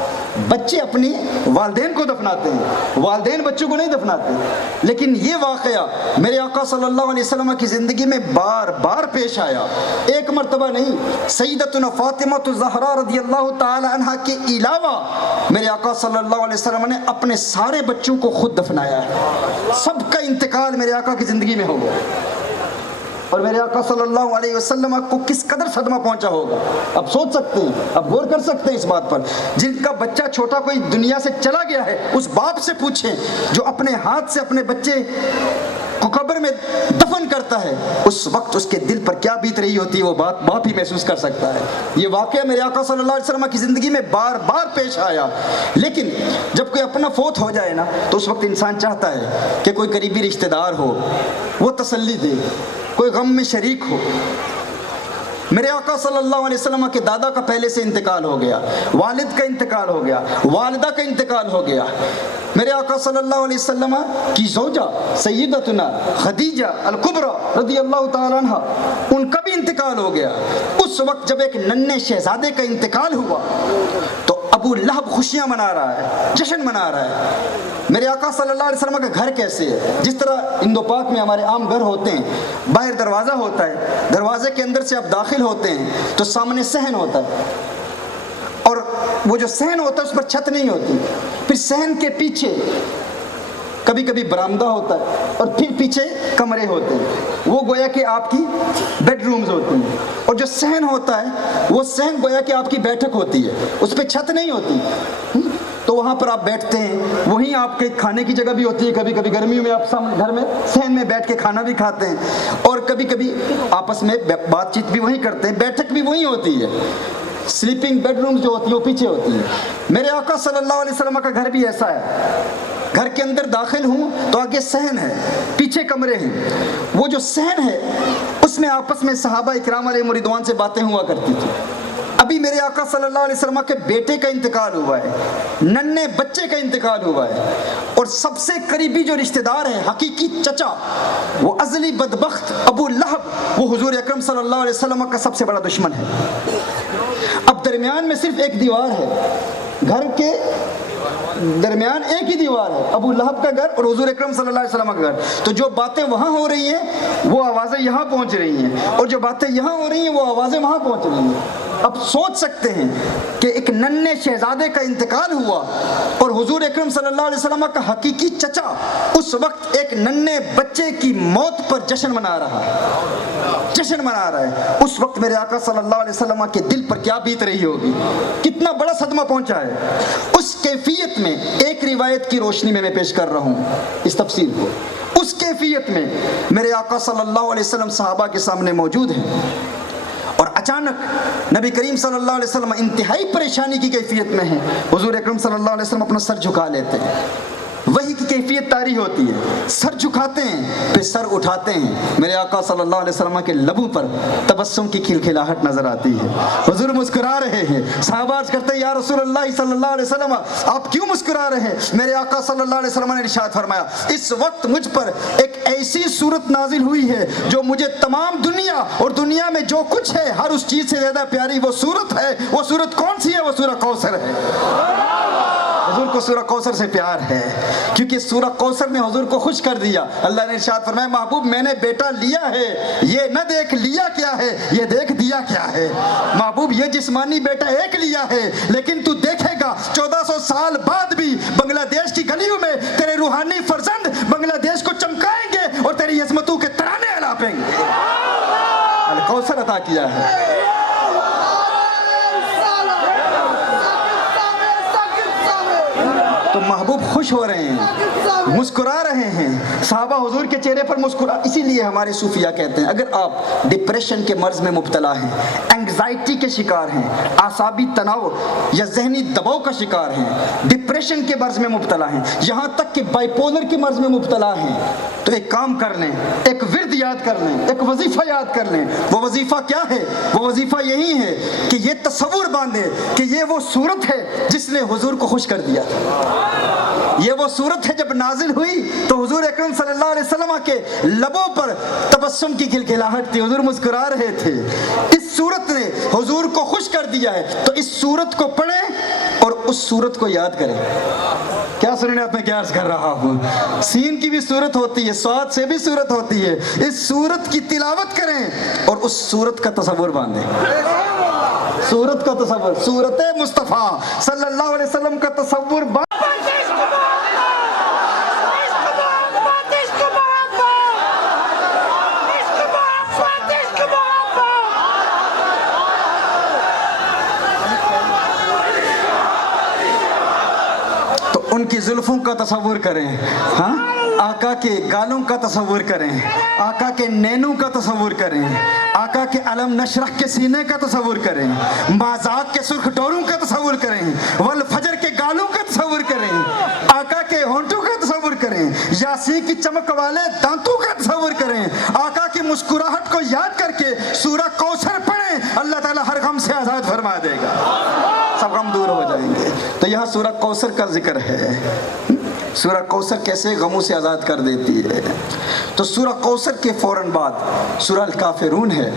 بچے اپنی والدین کو دفناتے ہیں، والدین بچوں کو نہیں دفناتے۔ لیکن یہ واقعہ میرے آقا صلی اللہ علیہ وسلم کی زندگی میں بار بار پیش آیا، ایک مرتبہ نہیں۔ سیدتنا فاطمہ الزہرا رضی اللہ تعالی عنہ کے علاوہ میرے آقا صلی اللہ علیہ وسلم نے اپنے سارے بچوں کو خود دفنایا ہے، سب کا انتقال میرے آقا کی زندگی میں ہو گیا۔ اور میرے آقا صلی اللہ علیہ وسلم کو کس قدر صدمہ پہنچا ہوگا، اب سوچ سکتے ہیں، اب غور کر سکتے ہیں اس بات پر۔ جن کا بچہ چھوٹا کوئی دنیا سے چلا گیا ہے، اس باپ سے پوچھیں جو اپنے ہاتھ سے اپنے بچے کو قبر میں دفن کرتا ہے، اس وقت اس کے دل پر کیا بیت رہی ہوتی ہے، وہ بات باپ ہی محسوس کر سکتا ہے۔ یہ واقعہ میرے آقا صلی اللہ علیہ وسلم کی زندگی میں بار بار پیش آیا۔ لیکن جب کوئی اپنا فوت ہو جائے نا، تو اس وقت انسان چاہتا ہے کہ کوئی قریبی رشتہ دار ہو، وہ تسلی دے، کوئی غم میں شریک ہو۔ میرے آقا صلی اللہ علیہ وسلم کے دادا کا پہلے سے انتقال ہو گیا، والد کا انتقال ہو گیا، والدہ کا انتقال ہو گیا۔ میرے آقا صلی اللہ علیہ وسلم کی زوجہ سیدتنا خدیجہ الکبریٰ رضی اللہ تعالی عنہ، ان کا بھی انتقال ہو گیا۔ اس وقت جب ایک ننھے شہزادے کا انتقال ہوا تو ابو لہب خوشیاں منا رہا ہے، جشن منا رہا ہے۔ میرے آقا صلی اللہ علیہ وسلم کا گھر کیسے ہے؟ جس طرح ہندو پاک میں ہمارے عام گھر ہوتے ہیں، باہر دروازہ ہوتا ہے، دروازے کے اندر سے آپ داخل ہوتے ہیں تو سامنے صحن ہوتا ہے، اور وہ جو صحن ہوتا ہے اس پر چھت نہیں ہوتی، پھر صحن کے پیچھے کبھی کبھی برآمدہ ہوتا ہے، اور پھر پیچھے کمرے ہوتے ہیں، وہ گویا کہ آپ کی بیڈ رومز ہوتی ہیں، اور جو صحن ہوتا ہے وہ صحن گویا کہ آپ کی بیٹھک ہوتی ہے، اس پہ چھت نہیں ہوتی، تو وہاں پر آپ بیٹھتے ہیں، وہیں آپ کے کھانے کی جگہ بھی ہوتی ہے، کبھی کبھی گرمیوں میں آپ سامنے گھر میں صحن میں بیٹھ کے کھانا بھی کھاتے ہیں، اور کبھی کبھی آپس میں بات چیت بھی وہیں کرتے ہیں، بیٹھک بھی وہیں ہوتی ہے۔ سلیپنگ بیڈ رومز جو ہوتی ہیں وہ پیچھے ہوتی ہیں۔ میرے آقا صلی اللہ علیہ وسلم کا گھر بھی ایسا ہے، گھر کے اندر داخل ہوں تو آگے صحن ہے، پیچھے کمرے ہیں، وہ جو صحن ہے اس میں آپس میں صحابہ اکرام علیہ رضوان سے باتیں ہوا کرتی تھی۔ ابھی میرے آقا صلی اللہ علیہ وسلم کے بیٹے کا انتقال ہوا ہے، ننھے بچے کا انتقال ہوا ہے، اور سب سے قریبی جو رشتہ دار ہے، حقیقی چچا، وہ ازلی بدبخت ابو لہب، وہ حضور اکرم صلی اللہ علیہ وسلم کا سب سے بڑا دشمن ہے۔ اب درمیان میں صرف ایک دیوار ہے، گھر کے درمیان ایک ہی دیوار ہے، ابو لہب کا گھر اور حضور اکرم صلی اللہ علیہ وسلم کا گھر، تو جو باتیں وہاں ہو رہی ہیں وہ آوازیں یہاں پہنچ رہی ہیں، اور جو باتیں یہاں ہو رہی ہیں وہ آوازیں وہاں پہنچ رہی ہیں۔ اب سوچ سکتے ہیں کہ ایک ننھے شہزادے کا انتقال ہوا اور حضور اکرم صلی اللہ علیہ وسلم کا حقیقی چچا اس وقت ایک ننھے بچے کی موت پر جشن منا رہا ہے، اس وقت میرے آقا صلی اللہ علیہ وسلم کے دل پر کیا بیت رہی ہوگی، کتنا بڑا صدمہ پہنچا ہے۔ اس کیفیت میں ایک روایت کی روشنی میں پیش کر رہا ہوں اس تفسیر کو، اس کیفیت میں میرے آقا صلی اللہ علیہ وسلم صحابہ کے سامنے موجود ہیں، اور اچانک نبی کریم صلی اللہ علیہ وسلم انتہائی پریشانی کی کیفیت میں ہیں، حضور اکرم صلی اللہ علیہ وسلم اپنا سر جھکا لیتے ہیں، وہی کی کیفیت طاری ہوتی ہے، سر جھکاتے ہیں پھر سر اٹھاتے ہیں، میرے آقا صلی اللہ علیہ وسلم کے لبوں پر تبسم کی کھلکھلاہٹ نظر آتی ہے، حضور مسکرا رہے ہیں۔ صحابہ عرض کرتے ہیں یا رسول اللہ صلی اللہ علیہ وسلم آپ کیوں مسکرا رہے ہیں؟ میرے آقا صلی اللہ علیہ وسلم نے ارشاد فرمایا اس وقت مجھ پر ایک ایسی صورت نازل ہوئی ہے جو مجھے تمام دنیا اور دنیا میں جو کچھ ہے ہر اس چیز سے زیادہ پیاری وہ صورت ہے، وہ صورت کون سی ہے؟ وہ سورہ کوثر ہے۔ حضور کو سورہ کوثر سے پیار ہے کیونکہ سورہ کوثر نے حضور کو خوش کر دیا. اللہ نے ارشاد فرمایا محبوب میں نے بیٹا لیا ہے, یہ نہ دیکھ لیا کیا ہے, یہ دیکھ دیا کیا ہے. محبوب یہ جسمانی بیٹا ایک لیا ہے لیکن تو دیکھے گا 1400 سال بعد بھی بنگلہ دیش کی گلیوں میں تیرے روحانی فرزند بنگلہ دیش کو چمکائیں گے اور تیری عظمتوں کے ترانے الاپیں گے. الکوثر عطا کیا ہے. تو محبوب خوش ہو رہے ہیں, مسکرا رہے ہیں. صحابہ حضور کے چہرے پر مسکرا. اسی لیے ہمارے صوفیہ کہتے ہیں اگر آپ ڈپریشن کے مرض میں مبتلا ہیں, انگزائٹی کے شکار ہیں, اعصابی تناؤ یا ذہنی دباؤ کا شکار ہیں, ڈپریشن کے مرض میں مبتلا ہیں, یہاں تک کہ بائی پولر کے مرض میں مبتلا ہیں, تو ایک کام کر لیں, ایک ورد یاد کر لیں, ایک وظیفہ یاد کر لیں. وہ وظیفہ کیا ہے؟ وہ وظیفہ یہی ہے کہ یہ تصور باندھے کہ یہ وہ صورت ہے جس نے حضور کو خوش کر دیا تھا. یہ وہ صورت ہے جب نازل ہوئی تو حضور اکرم صلی اللہ علیہ وسلم کے لبوں پر تبسم کی کھلکھلاہٹ تھی, حضور مسکرا رہے تھے. اس صورت نے حضور کو خوش کر دیا ہے. تو اس صورت کو پڑھیں اور اس صورت کو یاد کریں. کیا سننے آپ میں کیا عرض کر رہا ہوں؟ سین کی بھی صورت ہوتی ہے, صاد سے بھی صورت ہوتی ہے. اس صورت کی تلاوت کریں اور اس صورت کا تصور باندھیں. صورت کا تصور, صورت مصطفیٰ صلی اللہ علیہ وسلم کا تصور ان کی زلفوں کا تصور کریں, ہاں آقا کے گالوں کا تصور کریں, آقا کے نینوں کا تصور کریں, آقا کے علم نشرح کے سینے کا تصور کریں, مازاق کے سرخ ڈوروں کا تصور کریں, والفجر کے گالوں کا تصور کریں, آقا کے ہونٹوں کا تصور کریں, یاسین کی چمک والے دانتوں کا تصور کریں, آقا کی مسکراہٹ کو یاد کر کے سورہ کوثر پڑھیں. اللہ تعالیٰ ہر غم سے آزاد فرما دے گا, سب غم دور ہو جائیں گے. تو یہاں سورہ کوثر کا ذکر ہے. سورہ کوثر کیسے غموں سے آزاد کر دیتی ہے. تو سورہ کوثر کے فوراً بعد سورہ الکافرون ہے,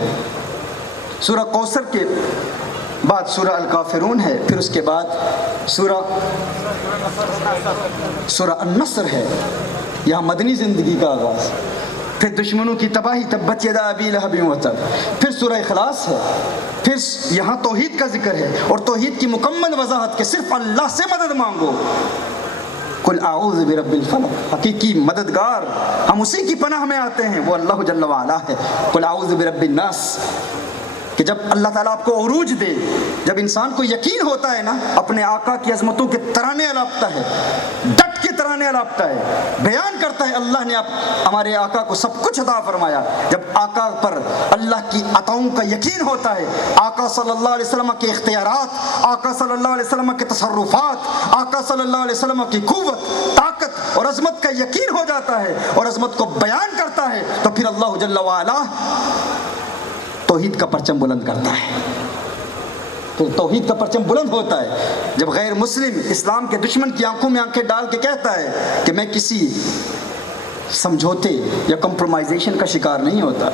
سورہ کوثر کے بعد سورہ الکافرون ہے, پھر اس کے بعد سورہ النصر ہے. یہاں مدنی زندگی کا آغاز, پھر دشمنوں کی تباہی تبت یدا ابی لہب وتب, پھر سورہ اخلاص ہے, پھر یہاں توحید کا ذکر ہے اور توحید کی مکمل وضاحت کہ صرف اللہ سے مدد مانگو. قل اعوذ برب الفلق, حقیقی مددگار ہم اسی کی پناہ میں آتے ہیں, وہ اللہ جل وعلا ہے. قل اعوذ برب الناس, کہ جب اللہ تعالیٰ آپ کو عروج دے, جب انسان کو یقین ہوتا ہے نا, اپنے آقا کی عظمتوں کے ترانے الاپتا ہے, ڈٹ کے ترانے الاپتا ہے, بیان کرتا ہے اللہ نے ہمارے آقا کو سب کچھ عطا فرمایا. جب آقا پر اللہ کی عطاؤں کا یقین ہوتا ہے, آقا صلی اللہ علیہ وسلم کے اختیارات, آقا صلی اللہ علیہ وسلم کے تصرفات, آقا صلی اللہ علیہ وسلم کی قوت, طاقت اور عظمت کا یقین ہو جاتا ہے اور عظمت کو بیان کرتا ہے, تو پھر اللہ جل وعلا توحید کا پرچم بلند کرتا ہے. تو توحید کا پرچم بلند ہوتا ہے جب غیر مسلم اسلام کے دشمن کی آنکھوں میں آنکھیں ڈال کے کہتا ہے کہ میں کسی سمجھوتے یا کمپرومائزیشن کا شکار نہیں ہوتا.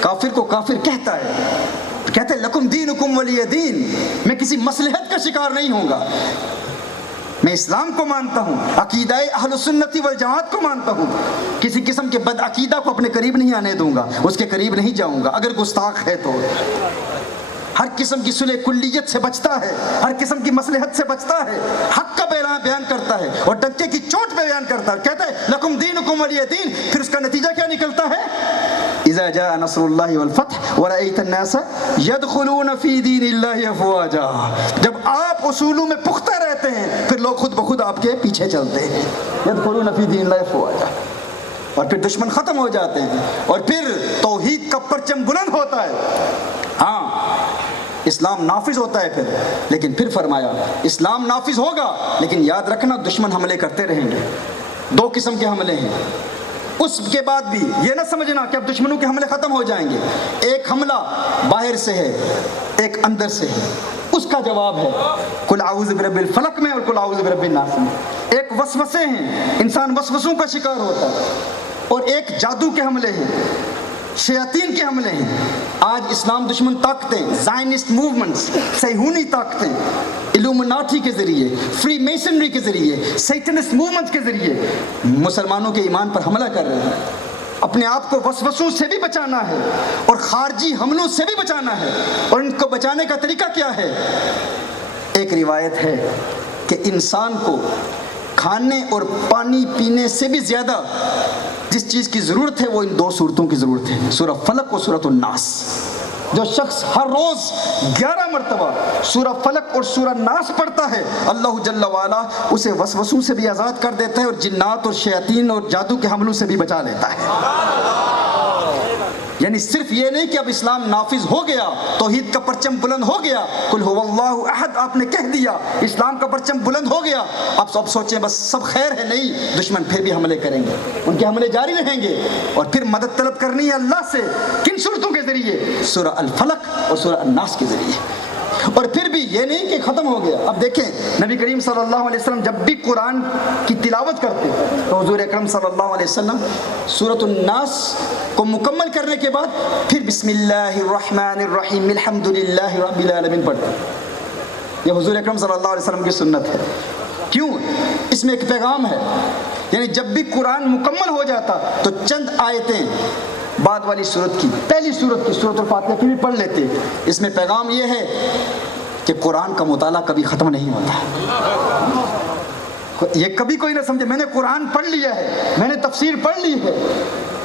کافر کو کافر کہتا ہے لکم دینکم ولی دین, میں کسی مصلحت کا شکار نہیں ہوں گا, میں اسلام کو مانتا ہوں, عقیدہ اہل سنت والجماعت کو مانتا ہوں, کسی قسم کے بد عقیدہ کو اپنے قریب نہیں آنے دوں گا, اس کے قریب نہیں جاؤں گا اگر گستاخ ہے تو. ہر قسم کی صلح کلیت سے بچتا ہے, ہر قسم کی مصلحت سے بچتا ہے, حق کا بیان کرتا ہے اور ڈنکے کی چوٹ پہ بیان کرتا ہے, کہتا ہے لکم دینکم ولی دین. پھر اس کا نتیجہ کیا نکلتا ہے؟ اذا جاء نصر اللہ والفتح ورأیت الناس يدخلون فی دین اللہ افواجا. جب آپ اصولوں میں پختہ رہتے ہیں پھر لوگ خود بخود آپ کے پیچھے چلتے ہیں. يدخلون فی دین اللہ افواجا, اور پھر دشمن ختم ہو جاتے ہیں اور پھر توحید کا پرچم بلند ہوتا ہے. ہاں اسلام نافذ ہوتا ہے لیکن پھر فرمایا اسلام نافذ ہوگا لیکن یاد رکھنا دشمن حملے کرتے رہیں گے. 2 قسم کے حملے ہیں. اس کے بعد بھی یہ نہ سمجھنا کہ اب دشمنوں کے حملے ختم ہو جائیں گے. ایک حملہ باہر سے ہے, ایک اندر سے ہے. اس کا جواب ہے قل اعوذ برب الفلق میں اور قل اعوذ برب الناس میں. ایک وسوسے ہیں, انسان وسوسوں کا شکار ہوتا ہے, اور ایک جادو کے حملے ہیں. شیاطین کے حملے ہیں. آج اسلام دشمن طاقتیں، زائنسٹ موومنٹس، صہیونی طاقتیں الومناٹی کے ذریعے، فری میسنری کے ذریعے، سیٹنسٹ موومنٹ کے ذریعے مسلمانوں کے ایمان پر حملہ کر رہے ہیں. اپنے آپ کو وسوسوں سے بھی بچانا ہے اور خارجی حملوں سے بھی بچانا ہے. اور ان کو بچانے کا طریقہ کیا ہے؟ ایک روایت ہے کہ انسان کو کھانے اور پانی پینے سے بھی زیادہ جس چیز کی ضرورت ہے وہ ان دو صورتوں کی ضرورت ہے، سورہ فلق اور سورۃ الناس. جو شخص ہر روز 11 مرتبہ سورہ فلق اور سورہ ناس پڑھتا ہے، اللہ جل وعلا اسے وسوسوں سے بھی آزاد کر دیتا ہے اور جنات اور شیاطین اور جادو کے حملوں سے بھی بچا لیتا ہے. یعنی صرف یہ نہیں کہ اب اسلام نافذ ہو گیا، توحید کا پرچم بلند ہو گیا، قل هو اللہ احد آپ نے کہہ دیا، اسلام کا پرچم بلند ہو گیا، اب سب سوچیں بس سب خیر ہے. نہیں، دشمن پھر بھی حملے کریں گے، ان کے حملے جاری رہیں گے. اور پھر مدد طلب کرنی ہے اللہ سے. کن صورتوں کے ذریعے؟ سورہ الفلق اور سورہ الناس کے ذریعے. اور پھر بھی یہ نہیں کہ ختم ہو گیا. اب دیکھیں نبی کریم صلی اللہ علیہ وسلم جب بھی قرآن کی تلاوت کرتے تو حضور اکرم صلی اللہ علیہ وسلم سورۃ الناس کو مکمل کرنے کے بعد پھر بسم اللہ الرحمن الرحیم الحمد للہ رب العالمین پڑھتے. یہ حضور اکرم صلی اللہ علیہ وسلم کی سنت ہے. کیوں؟ اس میں ایک پیغام ہے. یعنی جب بھی قرآن مکمل ہو جاتا تو چند آیتیں بعد والی صورت کی، پہلی صورت کی سورۃ الفاتحہ کی بھی پڑھ لیتے. اس میں پیغام یہ ہے کہ قرآن کا مطالعہ کبھی ختم نہیں ہوتا. یہ کبھی کوئی نہ سمجھے میں نے قرآن پڑھ لیا ہے، میں نے تفسیر پڑھ لی ہے.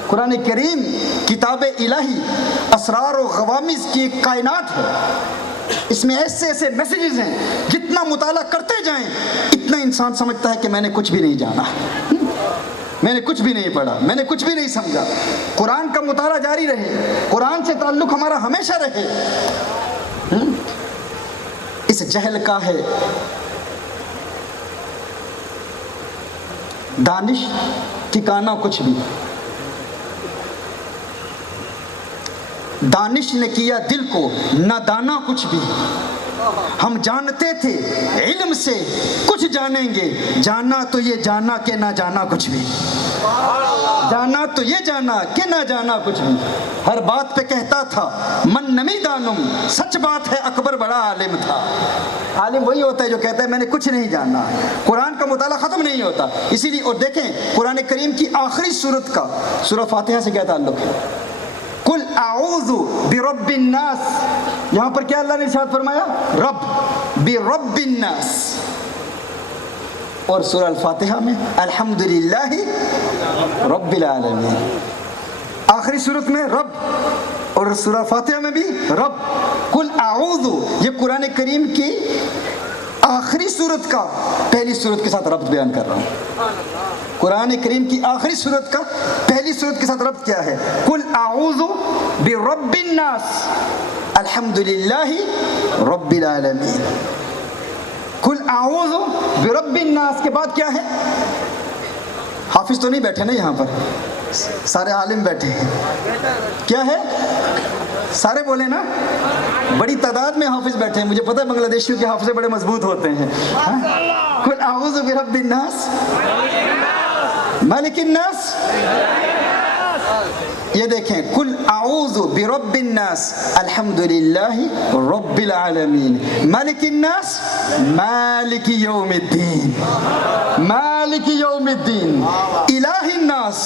قرآن کریم کتاب الہی، اسرار و غوامض کی ایک کائنات ہے. اس میں ایسے ایسے میسیجز ہیں، جتنا مطالعہ کرتے جائیں اتنا انسان سمجھتا ہے کہ میں نے کچھ بھی نہیں جانا، میں نے کچھ بھی نہیں پڑھا، میں نے کچھ بھی نہیں سمجھا. قرآن کا مطالعہ جاری رہے، قرآن سے تعلق ہمارا ہمیشہ رہے. اس جہل کا ہے دانش ٹھکانا کچھ بھی. دانش نے کیا دل کو نہ دانا کچھ بھی. ہم جانتے تھے علم سے کچھ جانیں گے، جانا تو یہ جانا کہ نہ جانا کچھ بھی. جانا تو یہ جانا کہ نہ جانا کچھ بھی. ہر بات پہ کہتا تھا من نمی دانم، سچ بات ہے اکبر بڑا عالم تھا. عالم وہی ہوتا ہے جو کہتا ہے میں نے کچھ نہیں جانا. قرآن کا مطالعہ ختم نہیں ہوتا. اسی لیے اور دیکھیں قرآن کریم کی آخری سورت کا سورہ فاتحہ سے کیا تعلق ہے؟ قل اعوذ برب الناس. یہاں پر کیا اللہ نے ارشاد فرمایا؟ رب، برب الناس. اور سورہ الفاتحہ میں الحمدللہ رب العالمین. آخری صورت میں رب اور سورہ فاتحہ میں بھی رب. قل اعوذ یہ قرآن کریم کی آخری صورت کا پہلی صورت کے ساتھ ربط بیان کر رہا ہوں. قرآن کریم کی آخری صورت کا پہلی صورت کے ساتھ ربط کیا ہے؟ قل اعوذ برب الناس الحمدللہ رب العالمین. قل اعوذ برب الناس کے بعد کیا ہے؟ حافظ تو نہیں بیٹھے نا یہاں پر، سارے عالم بیٹھے ہیں. کیا ہے؟ سارے بولے نا، بڑی تعداد میں حافظ بیٹھے ہیں. مجھے پتہ ہے بنگلہ دیشیوں کے حافظے بڑے مضبوط ہوتے ہیں. قل اعوذ برب الناس مالک الناس. یہ دیکھیں قل اعوذ برب الناس الحمدللہ رب العالمین مالک الناس مالک یوم الدین مالک یوم الدین الہ الناس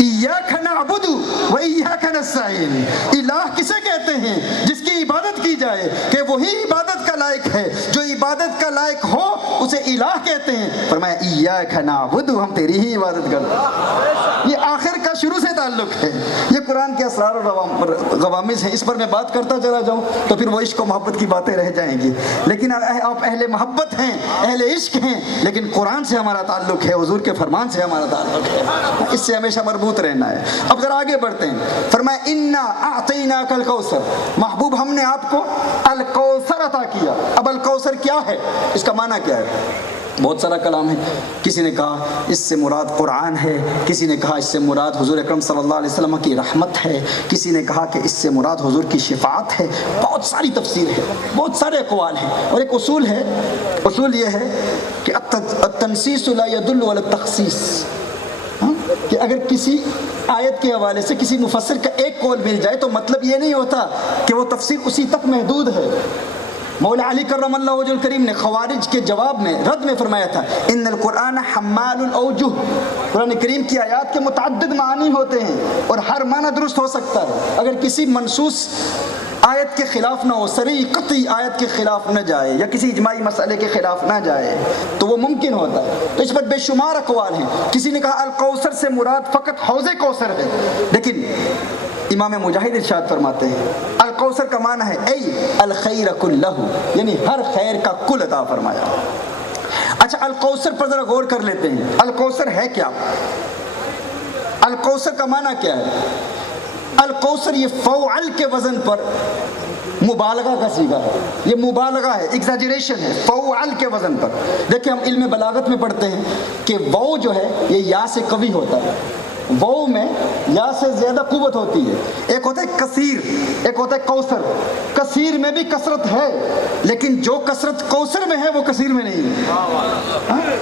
ایاک نعبد و ایاک نستعین. الہ کسے کہتے ہیں؟ جس کی عبادت کی جائے کہ وہی عبادت کا لائق ہے. جو عبادت کا لائق ہو اسے الہ کہتے ہیں. فرمایا ایاک نعبد، ہم تیری ہی عبادت کرتے ہیں. یہ آخر کا شروع سے تعلق ہے. یہ قرآن کے اسرار اور غوامض ہیں. اس پر میں بات کرتا چلا جاؤں تو پھر وہ عشق و محبت کی باتیں رہ جائیں گی. لیکن آپ اہل محبت ہیں، اہل عشق ہیں، لیکن قرآن سے ہمارا تعلق ہے، حضور کے فرمان سے ہمارا تعلق ہے. اس سے ہمیشہ مربوط رہنا ہے. اب ذرا آگے بڑھتے ہیں. فرمایا انا اعطیناک الکوثر، محبوب ہم نے آپ کو الکوثر عطا کیا. اب الکوثر کیا ہے؟ اس کا معنی کیا ہے؟ بہت سارا کلام ہے. کسی نے کہا اس سے مراد قرآن ہے، کسی نے کہا اس سے مراد حضور اکرم صلی اللہ علیہ وسلم کی رحمت ہے، کسی نے کہا کہ اس سے مراد حضور کی شفاعت ہے. بہت ساری تفسیر ہے، بہت سارے اقوال ہیں. اور ایک اصول ہے، اصول یہ ہے کہ التنسیس لا يدل على التخصیص. کہ کہ اگر کسی آیت کے حوالے سے کسی مفسر کا ایک قول مل جائے تو مطلب یہ نہیں ہوتا کہ وہ تفسیر اسی تک محدود ہے۔ مولا علی کرم اللہ وجہ الکریم نے خوارج کے جواب میں رد میں فرمایا تھا ان القرآن حمال الاوجہ، قرآن کریم کی آیات کے متعدد معنی ہوتے ہیں اور ہر معنی درست ہو سکتا ہے، اگر کسی منصوص آیت کے خلاف نہ ہو، صریح قطعی آیت کے خلاف نہ جائے یا کسی اجماعی مسئلے کے خلاف نہ جائے تو وہ ممکن ہوتا ہے۔ تو اس پر بے شمار اقوال ہیں۔ کسی نے کہا الکوثر سے مراد فقط حوض کوثر ہے، لیکن امام مجاہد ارشاد فرماتے ہیں الکوثر کا معنی ہے ای الخیر کلہ، یعنی ہر خیر کا کل عطا فرمایا۔ اچھا الکوثر پر ذرا غور کر لیتے ہیں، الکوثر ہے کیا؟ الکوثر کا معنی کیا ہے؟ الکوثر یہ فوعل کے وزن پر مبالغہ کا صیغہ ہے، یہ مبالغہ ہے، ایگزیجریشن ہے، فوعل کے وزن پر۔ دیکھیں ہم علم بلاغت میں پڑھتے ہیں کہ واو جو ہے یہ یا سے قوی ہوتا ہے، واو میں یا سے زیادہ قوت ہوتی ہے۔ ایک ہوتا ہے کثیر، ایک ہوتا ہے کوثر۔ کثیر میں بھی کثرت ہے لیکن جو کثرت کوثر میں ہے وہ کثیر میں نہیں ہے۔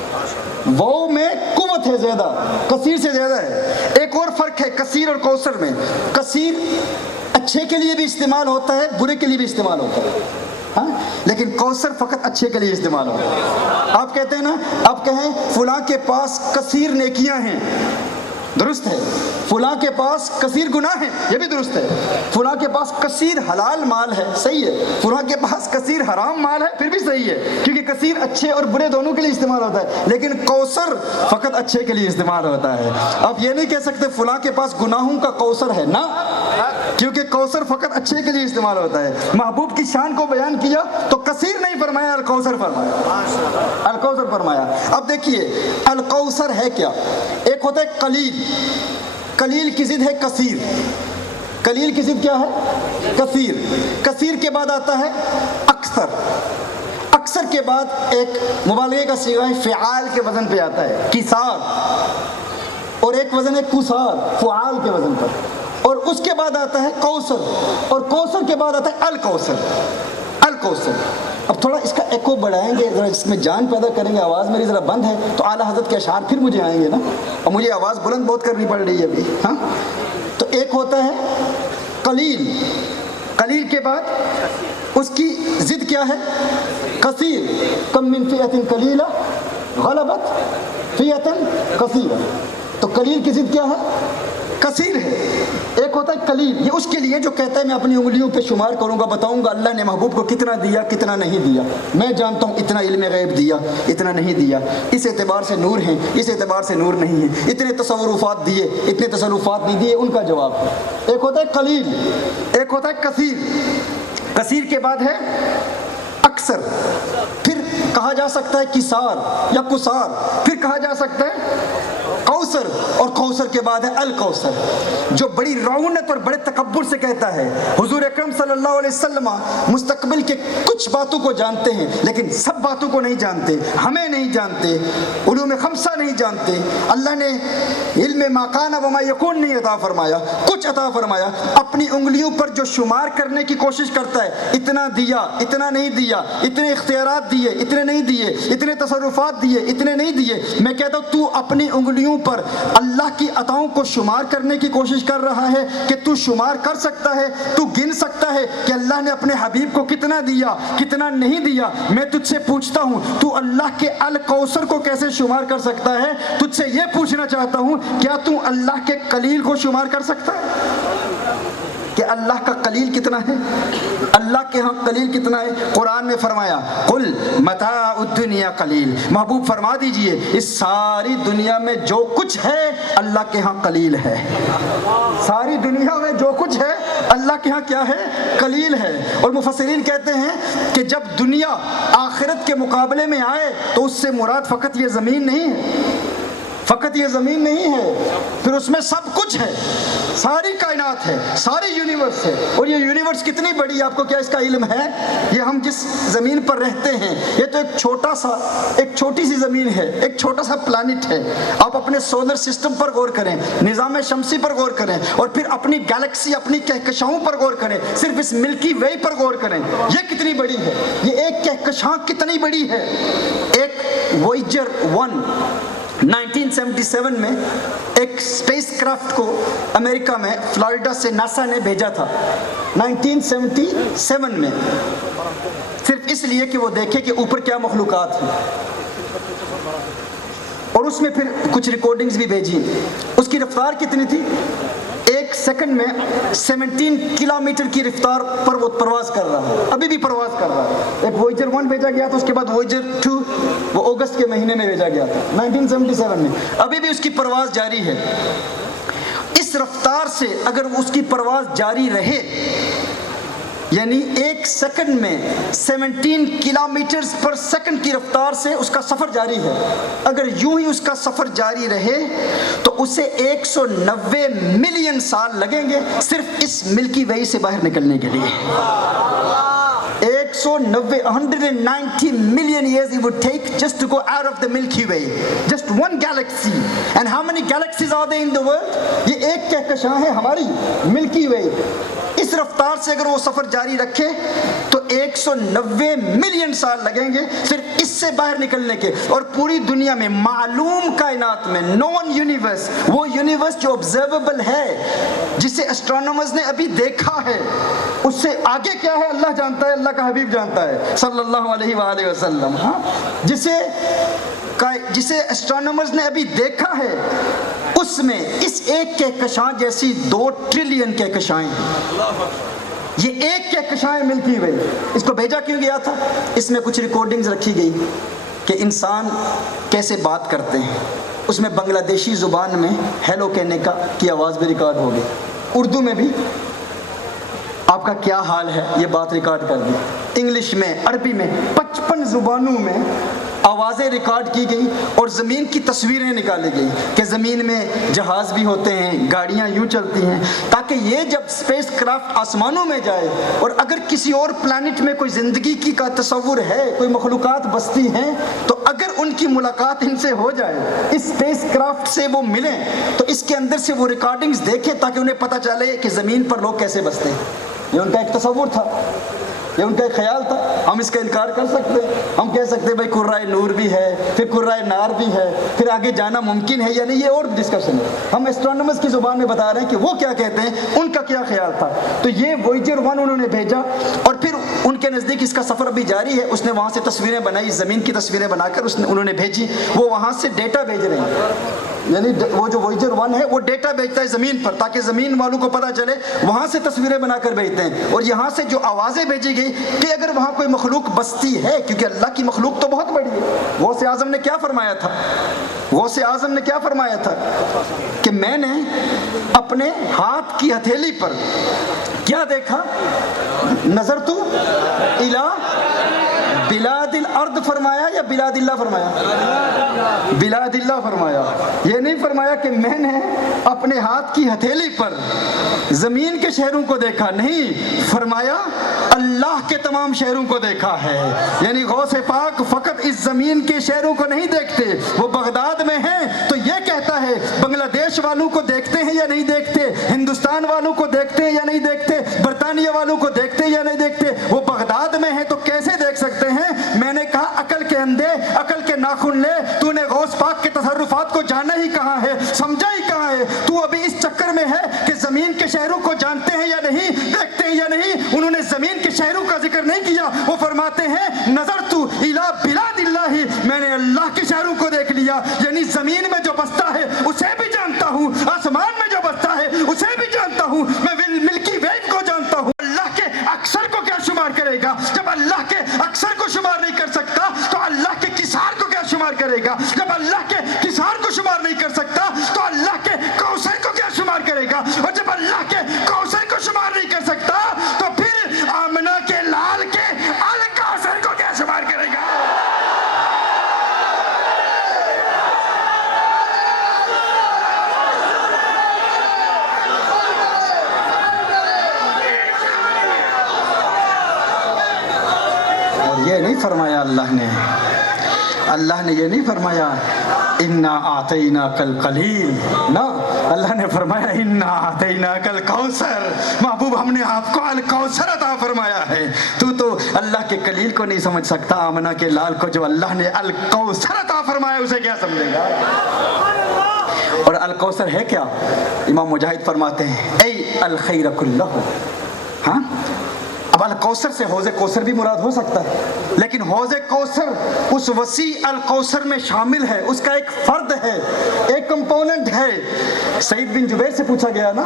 واو میں قوت ہے زیادہ، کثیر سے زیادہ ہے۔ ایک اور فرق ہے کثیر اور کوثر میں، کثیر اچھے کے لیے بھی استعمال ہوتا ہے، برے کے لیے بھی استعمال ہوتا ہے، ہاں، لیکن کوثر فقط اچھے کے لیے استعمال ہوتا ہے۔ آپ کہتے ہیں نا، آپ کہیں فلاں کے پاس کثیر نیکیاں ہیں، درست ہے، فلاں کے پاس کثیر گناہ ہیں، یہ بھی درست ہے، فلاں کے پاس کثیر حلال مال ہے، صحیح ہے، فلاں کے پاس کثیر حرام مال ہے، پھر بھی صحیح ہے، کیونکہ کثیر اچھے اور برے دونوں کے لیے استعمال ہوتا ہے، لیکن کوثر فقط اچھے کے لیے استعمال ہوتا ہے۔ آپ یہ نہیں کہہ سکتے فلاں کے پاس گناہوں کا کوثر ہے، نہ، کیونکہ کوثر فقط اچھے کے لیے استعمال ہوتا ہے۔ محبوب کی شان کو بیان کیا تو کثیر نہیں فرمایا، الکوثر فرمایا، الکوثر فرمایا۔ اب دیکھیے الکوثر ہے کیا؟ ایک ہوتا ہے قلیل، قلیل کی ضد ہے کثیر، قلیل کی ضد کیا ہے؟ کثیر۔ کثیر کے بعد آتا ہے اکثر، اکثر کے بعد ایک مبالغے کا صیغہ ہے فعال کے وزن پہ آتا ہے کثار، اور ایک وزن ہے کثار فعال کے وزن پر، اور اس کے بعد آتا ہے کوثر، اور کوثر کے بعد آتا ہے الکوثر، الکوثر۔ اب تھوڑا اس کا ایکو بڑھائیں گے، ذرا اس میں جان پیدا کریں گے، آواز میری ذرا بند ہے تو اعلیٰ حضرت کے اشعار پھر مجھے آئیں گے نا، اور مجھے آواز بلند بہت کرنی پڑ رہی ہے ابھی، ہاں۔ تو ایک ہوتا ہے قلیل، قلیل کے بعد اس کی ضد کیا ہے؟ کثیر، کم من فئۃ قلیلہ غلبت فئۃ کثیرہ، تو قلیل کی ضد کیا ہے؟ کثیر ہے۔ ایک ہوتا ہے قلیل، یہ اس کے لیے جو کہتا ہے میں اپنی انگلیوں پہ شمار کروں گا، بتاؤں گا اللہ نے محبوب کو کتنا دیا کتنا نہیں دیا، میں جانتا ہوں اتنا علم غیب دیا اتنا نہیں دیا، اس اعتبار سے نور ہیں اس اعتبار سے نور نہیں ہیں، اتنے تصرفات دیے اتنے تصرفات نہیں دیے، ان کا جواب ہے۔ ایک ہوتا ہے قلیل، ایک ہوتا ہے کثیر، کثیر کے بعد ہے اکثر، پھر کہا جا سکتا ہے کثار یا کثار، پھر کہا جا سکتا ہے کوثر، اور کوثر کے بعد ہے الکوثر، جو بڑی رعونت اور بڑے تکبر سے کہتا ہے حضور اکرم صلی اللہ علیہ وسلم مستقبل کے کچھ باتوں کو جانتے ہیں لیکن سب باتوں کو نہیں جانتے، ہمیں نہیں جانتے، علوم خمسہ نہیں جانتے، اللہ نے علم ما کان وما یکون نہیں عطا فرمایا، کچھ عطا فرمایا، اپنی انگلیوں پر جو شمار کرنے کی کوشش کرتا ہے، اتنا دیا اتنا نہیں دیا، اتنے اختیارات دیے اتنے نہیں دیے، اتنے تصرفات دیے اتنے نہیں دیے، میں کہتا ہوں تو اپنی انگلیوں پر اللہ کی عطاؤں کو شمار کرنے کی کوشش کر رہا ہے کہ تو شمار کر سکتا ہے، تو گن سکتا ہے کہ اللہ نے اپنے حبیب کو کتنا دیا کتنا نہیں دیا؟ میں تجھ سے پوچھتا ہوں تو اللہ کے الکوثر کو کیسے شمار کر سکتا ہے؟ تجھ سے یہ پوچھنا چاہتا ہوں کیا تو اللہ کے قلیل کو شمار کر سکتا ہے کہ اللہ کا قلیل کتنا ہے؟ اللہ کے ہاں قلیل کتنا ہے؟ قرآن میں فرمایا قل متاع الدنیا قلیل، محبوب فرما دیجئے اس ساری دنیا میں جو کچھ ہے اللہ کے ہاں قلیل ہے، ساری دنیا میں جو کچھ ہے اللہ کے ہاں کیا ہے؟ قلیل ہے۔ اور مفسرین کہتے ہیں کہ جب دنیا آخرت کے مقابلے میں آئے تو اس سے مراد فقط یہ زمین نہیں ہے، فقط یہ زمین نہیں ہے، پھر اس میں سب کچھ ہے، ساری کائنات ہے، ساری یونیورس ہے، اور یہ یونیورس کتنی بڑی ہے آپ کو کیا اس کا علم ہے؟ یہ ہم جس زمین پر رہتے ہیں یہ تو ایک چھوٹی سی زمین ہے، ایک چھوٹا سا پلانٹ ہے۔ آپ اپنے سولر سسٹم پر غور کریں، نظام شمسی پر غور کریں، اور پھر اپنی گیلیکسی اپنی کہکشاؤں پر غور کریں، صرف اس ملکی وے پر غور کریں، یہ کتنی بڑی ہے، یہ ایک کہکشاں کتنی بڑی ہے۔ ایک وویجر 1 1977 میں ایک اسپیس کرافٹ کو امریکہ میں فلوریڈا سے ناسا نے بھیجا تھا 1977 میں، صرف اس لیے کہ وہ دیکھے کہ اوپر کیا مخلوقات ہیں، اور اس میں پھر کچھ ریکارڈنگز بھی بھیجی۔ اس کی رفتار کتنی تھی؟ 1 سیکنڈ میں 17 کلومیٹر کی رفتار پر وہ پرواز کر رہا ہے، ابھی بھی پرواز کر رہا ہے۔ ایک وویجر 1 بھیجا گیا تھا، اس کے بعد وویجر 2 وہ اگست کے مہینے میں بھیجا گیا تھا 1977 میں، ابھی بھی اس کی پرواز جاری ہے۔ اس رفتار سے اگر اس کی پرواز جاری رہے، یعنی 1 سیکنڈ میں 17 کلومیٹر پر سیکنڈ کی رفتار سے اس کا سفر جاری ہے، اگر یوں ہی اس کا سفر جاری رہے تو اسے 190 ملین سال لگیں گے صرف اس ملکی وے سے باہر نکلنے کے لیے۔ 190 million years it would take just to go out of the Milky Way, just one galaxy. And how many galaxies are there in the world? یہ ایک کہکشاں ہے ہماری ملکی وے۔ اس رفتار سے اگر وہ سفر جاری رکھے تو 190 ملین سال لگیں گے صرف اس سے باہر نکلنے کے۔ اور پوری دنیا میں معلوم کائنات میں نون یونیورس، وہ یونیورس جو آبزرویبل ہے، جسے اسٹرانومرز نے ابھی دیکھا ہے، اس سے آگے کیا ہے اللہ جانتا ہے، اللہ کا حبیب جانتا ہے صلی اللہ علیہ وآلہ وسلم۔ ہاں، جسے اسٹرانومرز نے ابھی دیکھا ہے، اس میں اس ایک کہکشاں جیسی 2 ٹریلین کہکشائیں ہیں۔ یہ ایک کہکشاں ہے ملکی وے۔ اس کو بھیجا کیوں گیا تھا؟ اس میں کچھ ریکارڈنگز رکھی گئی کہ انسان کیسے بات کرتے ہیں۔ اس میں بنگلہ دیشی زبان میں ہیلو کہنے کی آواز بھی ریکارڈ ہو گئی، اردو میں بھی آپ کا کیا حال ہے یہ بات ریکارڈ کر دی، انگلش میں، عربی میں، 55 زبانوں میں آوازیں ریکارڈ کی گئی، اور زمین کی تصویریں نکالی گئی کہ زمین میں جہاز بھی ہوتے ہیں، گاڑیاں یوں چلتی ہیں، تاکہ یہ جب اسپیس کرافٹ آسمانوں میں جائے اور اگر کسی اور پلانٹ میں کوئی زندگی کی کا تصور ہے، کوئی مخلوقات بستی ہیں، تو اگر ان کی ملاقات ان سے ہو جائے، اس اسپیس کرافٹ سے وہ ملیں، تو اس کے اندر سے وہ ریکارڈنگز دیکھیں تاکہ انہیں پتہ چلے کہ زمین پر لوگ کیسے بستے ہیں۔ یہ ان کا ایک تصور تھا، یہ ان کا ایک خیال تھا۔ ہم اس کا انکار کر سکتے ہیں، ہم کہہ سکتے ہیں بھائی قرۂ نور بھی ہے، پھر قرۂ نار بھی ہے، پھر آگے جانا ممکن ہے یا نہیں، یہ اور ڈسکشن ہے۔ ہم اسٹرانومرز کی زبان میں بتا رہے ہیں کہ وہ کیا کہتے ہیں، ان کا کیا خیال تھا۔ تو یہ وویجر 1 انہوں نے بھیجا، اور پھر ان کے نزدیک اس کا سفر بھی جاری ہے۔ اس نے وہاں سے تصویریں بنائی، زمین کی تصویریں بنا کر انہوں نے بھیجی، وہ وہاں سے ڈیٹا بھیج رہے ہیں۔ یعنی وہ جو وویجر 1 ہے وہ ڈیٹا بھیجتا ہے زمین پر تاکہ زمین والوں کو پتہ چلے، وہاں سے تصویریں بنا کر بھیجتے ہیں، اور یہاں سے جو آوازیں بھیجی گئی کہ اگر وہاں کوئی مخلوق بستی ہے، کیونکہ اللہ کی مخلوق تو بہت بڑی ہے۔ غوث اعظم نے کیا فرمایا تھا؟ غوث اعظم نے کیا فرمایا تھا کہ میں نے اپنے ہاتھ کی ہتھیلی پر کیا دیکھا؟ نظر تو الہ بلاد الارض فرمایا یا بلاد اللہ فرمایا؟ بلاد اللہ فرمایا۔ یہ نہیں فرمایا کہ میں نے اپنے ہاتھ کی ہتھیلی پر زمین کے شہروں کو دیکھا، نہیں، فرمایا اللہ کے تمام شہروں کو دیکھا ہے۔ یعنی غوث پاک فقط اس زمین کے شہروں کو نہیں دیکھتے، وہ بغداد میں ہیں تو یہ کہتا ہے بنگلہ دیش والوں کو دیکھتے ہیں یا نہیں دیکھتے، ہندوستان والوں کو دیکھتے ہیں یا نہیں دیکھتے، برطانیہ والوں کو دیکھتے ہیں یا نہیں دیکھتے، وہ بغداد میں ہیں تو کیسے دیکھ سکتے ہیں؟ میں نے کہا عقل کے اندھے، عقل کے ناخن لے، تو نے غوث پاک کے تصرفات کو جانا ہی کہاں ہے، سمجھا ہی کہاں ہے؟ تو ابھی اس چکر میں ہے کہ زمین کے شہروں کو جانتے ہیں یا نہیں، دیکھتے ہیں یا نہیں۔ انہوں نے زمین کے شہروں کا ذکر نہیں کیا، وہ فرماتے ہیں نظر تو الی بلاد اللہ، میں نے اللہ کے شہروں کو دیکھ لیا، یعنی زمین میں جو بستا ہے اسے بھی جانتا ہوں، آسمان میں جو بستا ہے اسے بھی جانتا ہوں، میں ملکی وے کو جانتا ہوں۔ اللہ کے اکثر کو کیا شمار کرے گا؟ جب اللہ کے اکثر کو شمار نہیں کر سکتا تو اللہ کے کسار کو کیا شمار کرے گا؟ جب اللہ کے کسار کو شمار نہیں کر سکتا تو اللہ کے کوثر کو کیا شمار کرے گا؟ اور جب اللہ کے کوثر کو شمار نہیں کر سکتا تو پھر آمنہ کے لال کے الکوثر کو کیا شمار کرے گا؟ یہ نہیں فرمایا اللہ نے یہ نہیں فرمایا انا اعطیناک القلیل، نہ، اللہ نے فرمایا انا اعطیناک الکوثر، محبوب ہم نے آپ کو الکوثر عطا فرمایا ہے۔ تو اللہ کے کلیل کو نہیں سمجھ سکتا، آمنہ کے لال کو جو اللہ نے الکوثر عطا فرمایا اسے کیا سمجھے گا؟ اور الکوثر ہے کیا؟ امام مجاہد فرماتے ہیں ای الخیر کلہ۔ ہاں، اب الکوثر سے حوض کوثر بھی مراد ہو سکتا ہے، لیکن حوض کوثر اس وسیع الکوثر میں شامل ہے، اس کا ایک فرد ہے، ایک کمپوننٹ ہے۔ سعید بن جبیر سے پوچھا گیا نا،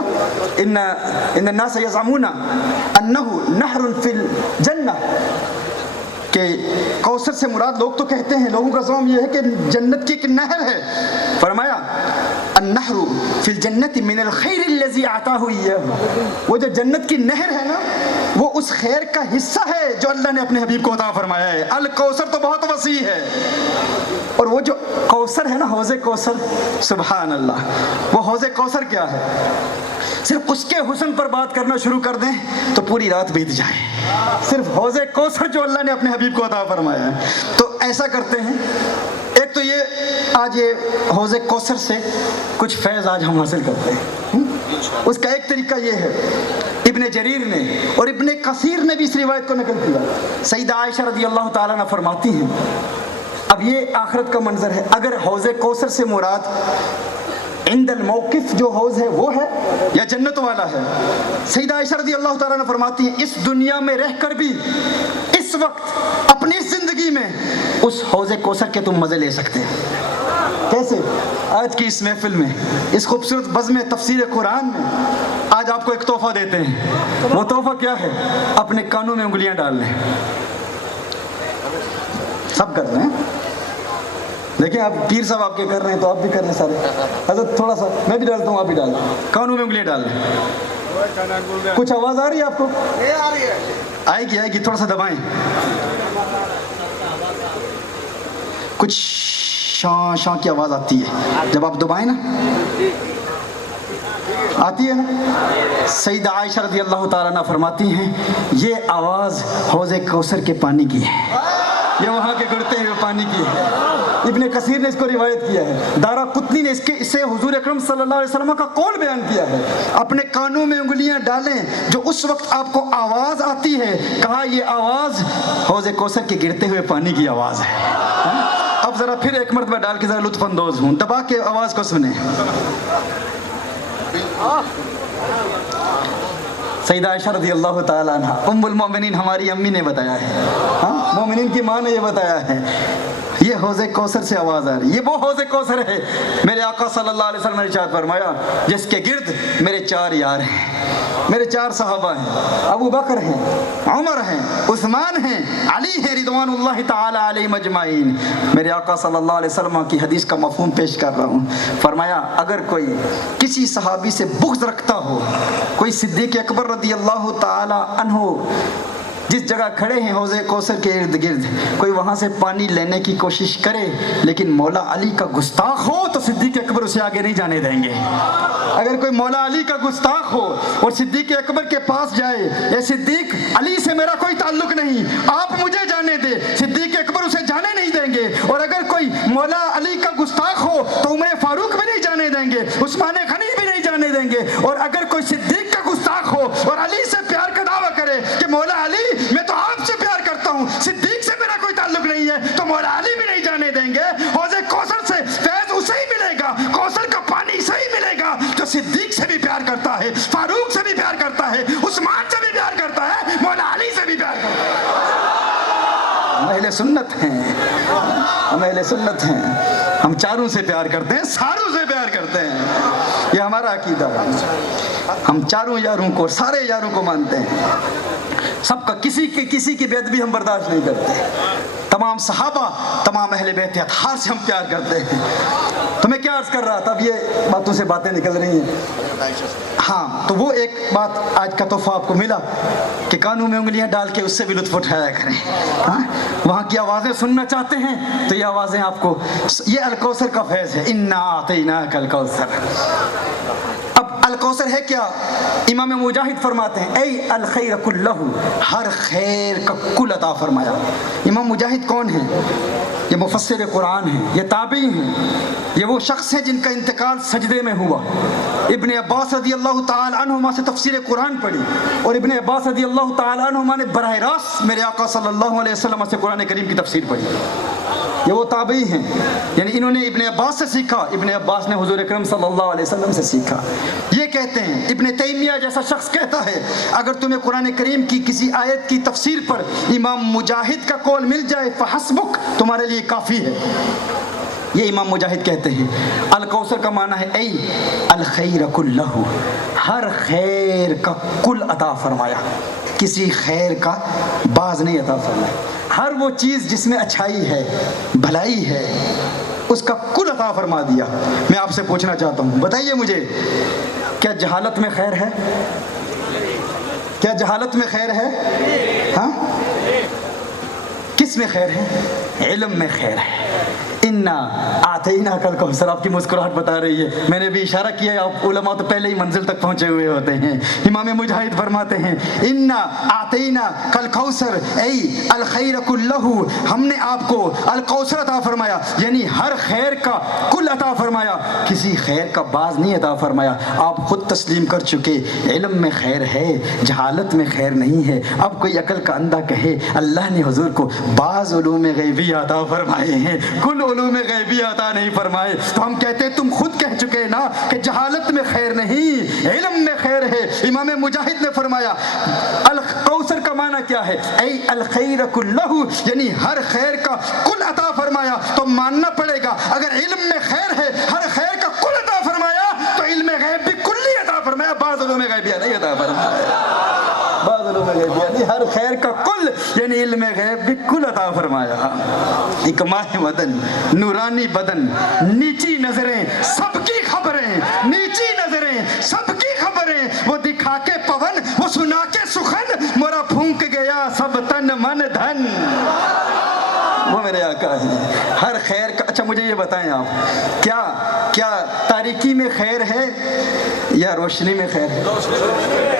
ان الناس یزعمون انہ نہر فی الجنہ، کہ کوثر سے مراد لوگ تو کہتے ہیں، لوگوں کا زعم یہ ہے کہ جنت کی ایک نہر ہے۔ فرمایا النہر فی الجنت من الخیر الذی اعطاہ ایاہ، وہ جو جنت کی نہر ہے نا وہ اس خیر کا حصہ ہے جو اللہ نے اپنے حبیب کو عطا فرمایا ہے۔ الکوثر تو بہت وسیع ہے، اور وہ جو کوثر ہے نا، حوض کوثر، سبحان اللہ، وہ حوض کوثر کیا ہے؟ صرف اس کے حسن پر بات کرنا شروع کر دیں تو پوری رات بیت جائے۔ صرف حوض کوثر جو اللہ نے اپنے حبیب کو عطا فرمایا ہے، تو ایسا کرتے ہیں، ایک تو یہ آج یہ حوض کوثر سے کچھ فیض آج ہم حاصل کرتے ہیں۔ اس کا ایک طریقہ یہ ہے، ابن جریر نے اور ابن کثیر نے بھی اس روایت کو نقل کیا، سیدہ عائشہ رضی اللہ تعالیٰ عنہ فرماتی ہیں، اب یہ آخرت کا منظر ہے، اگر حوض کوثر سے مراد عند الموقف جو حوض ہے وہ ہے یا جنت والا ہے، سیدہ عائشہ رضی اللہ تعالیٰ عنہ فرماتی ہیں اس دنیا میں رہ کر بھی اس وقت اپنی زندگی میں اس حوض کوثر کے تم مزے لے سکتے ہیں۔ کیسے؟ آج کی اس محفل میں، اس خوبصورت بزم تفسیر قرآن میں آج آپ کو ایک تحفہ دیتے ہیں۔ وہ تحفہ کیا ہے؟ اپنے کانوں میں انگلیاں ڈال لیں، سب کر لیں، دیکھیں آپ پیر صاحب آپ کے کر رہے ہیں تو آپ بھی کر لیں سارے۔ حضرت تھوڑا سا میں بھی ڈالتا ہوں، آپ بھی ڈال دیں، کانوں میں انگلیاں ڈال لیں۔ کچھ آواز آ رہی ہے آپ کو؟ آئے گی، تھوڑا سا دبائیں، کچھ شاں شاں کی آواز آتی ہے جب آپ دبائیں نا، آتی ہے نا۔ سیدہ عائشہ رضی اللہ تعالیٰ عنہ فرماتی ہیں یہ آواز حوض کوثر کے پانی کی ہے، یہ وہاں کے گرتے ہوئے پانی کی ہے۔ ابن کثیر نے اس کو روایت کیا ہے، دارا قطنی نے اسے حضور اکرم صلی اللہ علیہ وسلم کا قول بیان کیا ہے، اپنے کانوں میں انگلیاں ڈالیں جو اس وقت آپ کو آواز آتی ہے، کہا یہ آواز حوض کوثر کے گرتے ہوئے پانی کی آواز ہے۔ اب ذرا پھر ایک مرتبہ ڈال کے ذرا لطف اندوز ہوں، دبا کے آواز کو سنیں۔ سیدہ عائشہ رضی اللہ تعالیٰ عنہ ام المومنین ہماری امی نے بتایا ہے، مومنین کی ماں نے یہ بتایا ہے، یہ حوض کوثر سے آواز آ رہی ہے، یہ وہ حوض کوثر ہے۔ میرے آقا صلی اللہ علیہ وسلم نے ارشاد فرمایا جس کے گرد میرے 4 یار ہیں، میرے 4 صحابہ ہیں، ابو بکر ہیں، عمر ہیں، عثمان ہیں، علی ہیں، رضوان اللہ تعالی علیہم اجمعین۔ میرے آقا صلی اللہ علیہ وسلم کی حدیث کا مفہوم پیش کر رہا ہوں، فرمایا اگر کوئی کسی صحابی سے بغض رکھتا ہو، کوئی صدیق اکبر رضی اللہ تعالی عنہ جس جگہ کھڑے ہیں حوض کوثر کے ارد گرد، کوئی وہاں سے پانی لینے کی کوشش کرے لیکن مولا علی کا گستاخ ہو تو صدیق اکبر اسے آگے نہیں جانے دیں گے۔ اگر کوئی مولا علی کا گستاخ ہو اور صدیق اکبر کے پاس جائے، اے صدیق علی سے میرا کوئی تعلق نہیں، آپ مجھے جانے دے، صدیق اکبر اسے جانے نہیں دیں گے۔ اور اگر کوئی مولا علی کا گستاخ ہو تو عمر فاروق بھی نہیں جانے دیں گے، عثمان غنی بھی نہیں جانے دیں گے۔ اور اگر کوئی صدیق کا گستاخ ہو اور علی سے پیار کا دعویٰ کرے کہ مولا علی میں تو آپ سے پیار کرتا ہوں، صدیق سے میرا کوئی تعلق نہیں ہے، تو مولا علی بھی نہیں جانے دیں گے۔ حوض کوثر سے فیض اسے ہی ملے گا، کوثر کا پانی اسے ہی ملے گا جو صدیق سے بھی پیار کرتا ہے، فاروق سے بھی پیار کرتا ہے، عثمان سے بھی پیار کرتا ہے، مولا علی سے بھی پیار کرتا ہے۔ ہم اہل سنت ہیں، ہم اہل سنت ہیں، ہم 4 سے پیار کرتے ہیں، ساروں سے پیار کرتے ہیں، یہ ہمارا عقیدہ ہے۔ ہم 4 یاروں کو، سارے یاروں کو مانتے ہیں، سب کا، کسی کی بے ادبی ہم برداشت نہیں کرتے، تمام صحابہ، تمام اہل بیت اطہار سے ہم پیار کرتے ہیں۔ تو میں کیا عرض کر رہا تھا، اب یہ باتوں سے باتیں نکل رہی ہیں۔ ہاں، تو وہ ایک بات آج کا تحفہ آپ کو ملا کہ کانوں میں انگلیاں ڈال کے اس سے بھی لطف اٹھایا کریں۔ ہاں، وہاں کی آوازیں سننا چاہتے ہیں تو یہ آوازیں آپ کو، یہ الکوثر کا فیض ہے، انا اعطیناک الکوثر۔ اب الکوثر کوثر ہے کیا؟ امام مجاہد فرماتے ہیں اے الخیر کلہ، ہر خیر کا کل عطا فرمایا۔ امام مجاہد کون ہیں؟ یہ مفسر قرآن ہیں، یہ تابعی ہیں، یہ وہ شخص ہیں جن کا انتقال سجدے میں ہوا۔ ابن عباس رضی اللہ تعالی عنہما سے تفسیر قرآن پڑھی، اور ابن عباس رضی اللہ تعالی عنہما نے براہ راست میرے آقا صلی اللہ علیہ وسلم سے قرآن کریم کی تفسیر پڑھی۔ یہ وہ تابعی ہیں، یعنی انہوں نے ابن عباس سے سیکھا، ابن عباس نے حضور اکرم صلی اللہ علیہ وسلم سے سیکھا۔ یہ کہتے ہیں، ابن تیمیہ جیسا شخص کہتا ہے اگر تمہیں قرآن کریم کی کسی آیت کی تفسیر پر امام مجاہد کا قول مل جائے فحسبک، تمہارے لیے کافی ہے۔ یہ امام مجاہد کہتے ہیں الکوثر کا معنی ہے اے الخیر کلہ، ہر خیر کا کل عطا فرمایا، کسی خیر کا بعض نہیں عطا فرمایا۔ ہر وہ چیز جس میں اچھائی ہے، بھلائی ہے، اس کا کل عطا فرما دیا۔ میں آپ سے پوچھنا چاہتا ہوں، بتائیے مجھے، کیا جہالت میں خیر ہے؟ کیا جہالت میں خیر ہے؟ ہاں، کس میں خیر ہے؟ علم میں خیر ہے۔ انا آتینا کل کوثر، آپ کی مسکراہٹ بتا رہی ہے، میں نے بھی اشارہ کیا ہے، آپ علماء تو پہلے ہی منزل تک پہنچے ہوئے ہوتے ہیں۔ امام مجاہد فرماتے ہیں انا آتینا کل کوثر اے الخیر کلہ، ہم نے آپ کو الکوثر عطا فرمایا، یعنی ہر خیر کا کل عطا فرمایا، کسی خیر کا بعض نہیں عطا فرمایا۔ آپ خود تسلیم کر چکے علم میں خیر ہے، جہالت میں خیر نہیں ہے۔ اب کوئی عقل کا اندھا کہے اللہ نے حضور کو بعض علوم غیبی عطا فرمائے ہیں، کل علوم غیبی عطا نہیں فرمائے، تو ہم کہتے ہیں تم خود کہہ چکے نا کہ جہالت میں خیر نہیں، علم میں خیر ہے۔ امام مجاہد نے فرمایا الکوثر کا معنی کیا ہے؟ اے الخیر کلہ، یعنی ہر خیر کا کل عطا فرمایا۔ تو ماننا پڑے گا اگر علم میں خیر ہے، ہر خیر کا کل عطا فرمایا، تو علم غیب بھی کلی عطا فرمایا، بعض علوم غیبیہ نہیں عطا فرمایا۔ بعض علوم غیبیہ یعنی ہر خیر کا کل، یعنی علم غیب بھی کل عطا فرمایا۔ ایک ماہ بدن، نورانی بدن، نیچی نظریں سب کی خبریں، نیچی نظریں سب کی خبریں، وہ دکھا کے پون، وہ سنا کے سخن، مورا پھونک گیا سب تن من دھن۔ وہ میرے آقا ہیں، ہر خیر کا۔ اچھا مجھے یہ بتائیں آپ، کیا تاریکی میں خیر ہے یا روشنی میں خیر ہے؟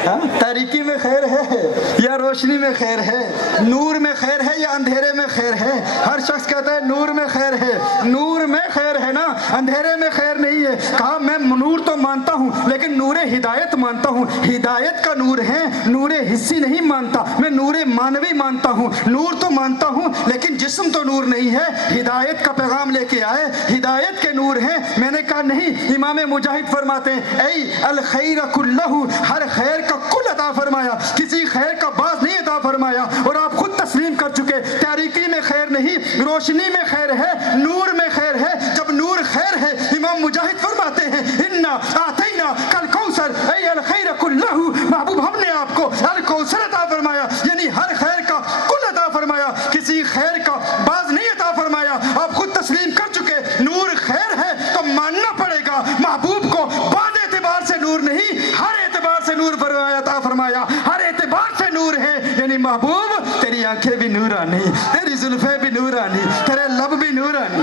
ہاں، تاریکی میں خیر ہے یا روشنی میں خیر ہے؟ نور میں خیر ہے یا اندھیرے میں خیر ہے؟ ہر شخص کہتا ہے نور میں خیر ہے، نور میں خیر ہے نا، اندھیرے میں خیر نہیں ہے۔ کہا میں نور تو مانتا ہوں لیکن نور ہدایت مانتا ہوں، ہدایت کا نور ہے، نور حسی نہیں مانتا، میں نور مانوی مانتا ہوں۔ نور تو مانتا ہوں لیکن جسم تو نور نہیں ہے، ہدایت کا پیغام لے کے آئے، ہدایت کے نور ہیں۔ میں نے کہا نہیں، امام مجاہد فرماتے ہیں اے الخیر کلہ، ہر خیر کا کل عطا فرمایا، کسی خیر کا بعض نہیں عطا فرمایا۔ اور آپ خود تسلیم کر چکے تاریکی میں خیر نہیں، روشنی میں خیر ہے، نور میں خیر ہے۔ جب نور خیر ہے، امام مجاہد فرماتے ہیں انا آتینا کل کوثر اے الخیر کلہ، محبوب ہم نے آپ کو الکوثر عطا فرمایا، یعنی ہر خیر کا کل عطا فرمایا، کسی خیر کا بعض نہیں عطا فرمایا۔ آپ خود تسلیم کر چکے نور خیر ہے، تو ماننا پڑے گا محبوب کو بعض اعتبار سے نور نہیں، ہر اعتبار سے نور عطا فرمایا، ہر اعتبار سے نور ہے، یعنی محبوب تیری آنکھیں بھی نورانی، تیری زلفیں بھی نورانی، تیرے لب بھی نورانی،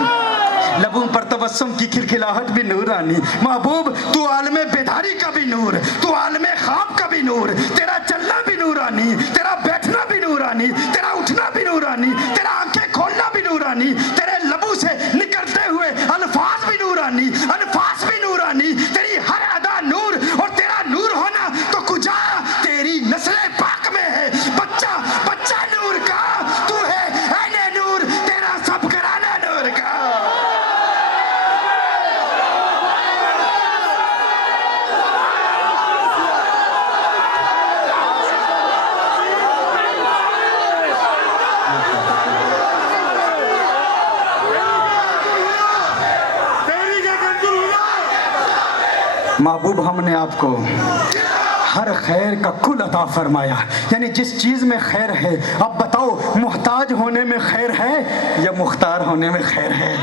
لبوں پر تبسم کی کھلکھلاہٹ بھی نورانی۔ محبوب تو عالم بیداری کا بھی نور، تو عالم خواب کا بھی نور، تیرا چلنا بھی نورانی، تیرا بیٹھنا بھی نورانی، تیرا اٹھنا بھی نورانی، تیرا آنکھیں کھولنا بھی نورانی، تیرے لبوں سے نکلتے ہوئے الفاظ بھی نورانی، الفاظ بھی نورانی، تیری ہر ادا نور، اور تیرا نور ہونا تو کجا تیری نسل پاک میں ہے، بچہ بچہ نور کا تو ہے، عین نور تیرا سب گھرانہ نور کا۔ محبوب ہم نے آپ کو ہر خیر کا کل عطا فرمایا، یعنی جس چیز میں خیر ہے، اب بتاؤ محتاج ہونے میں خیر ہے یا مختار ہونے میں خیر ہے؟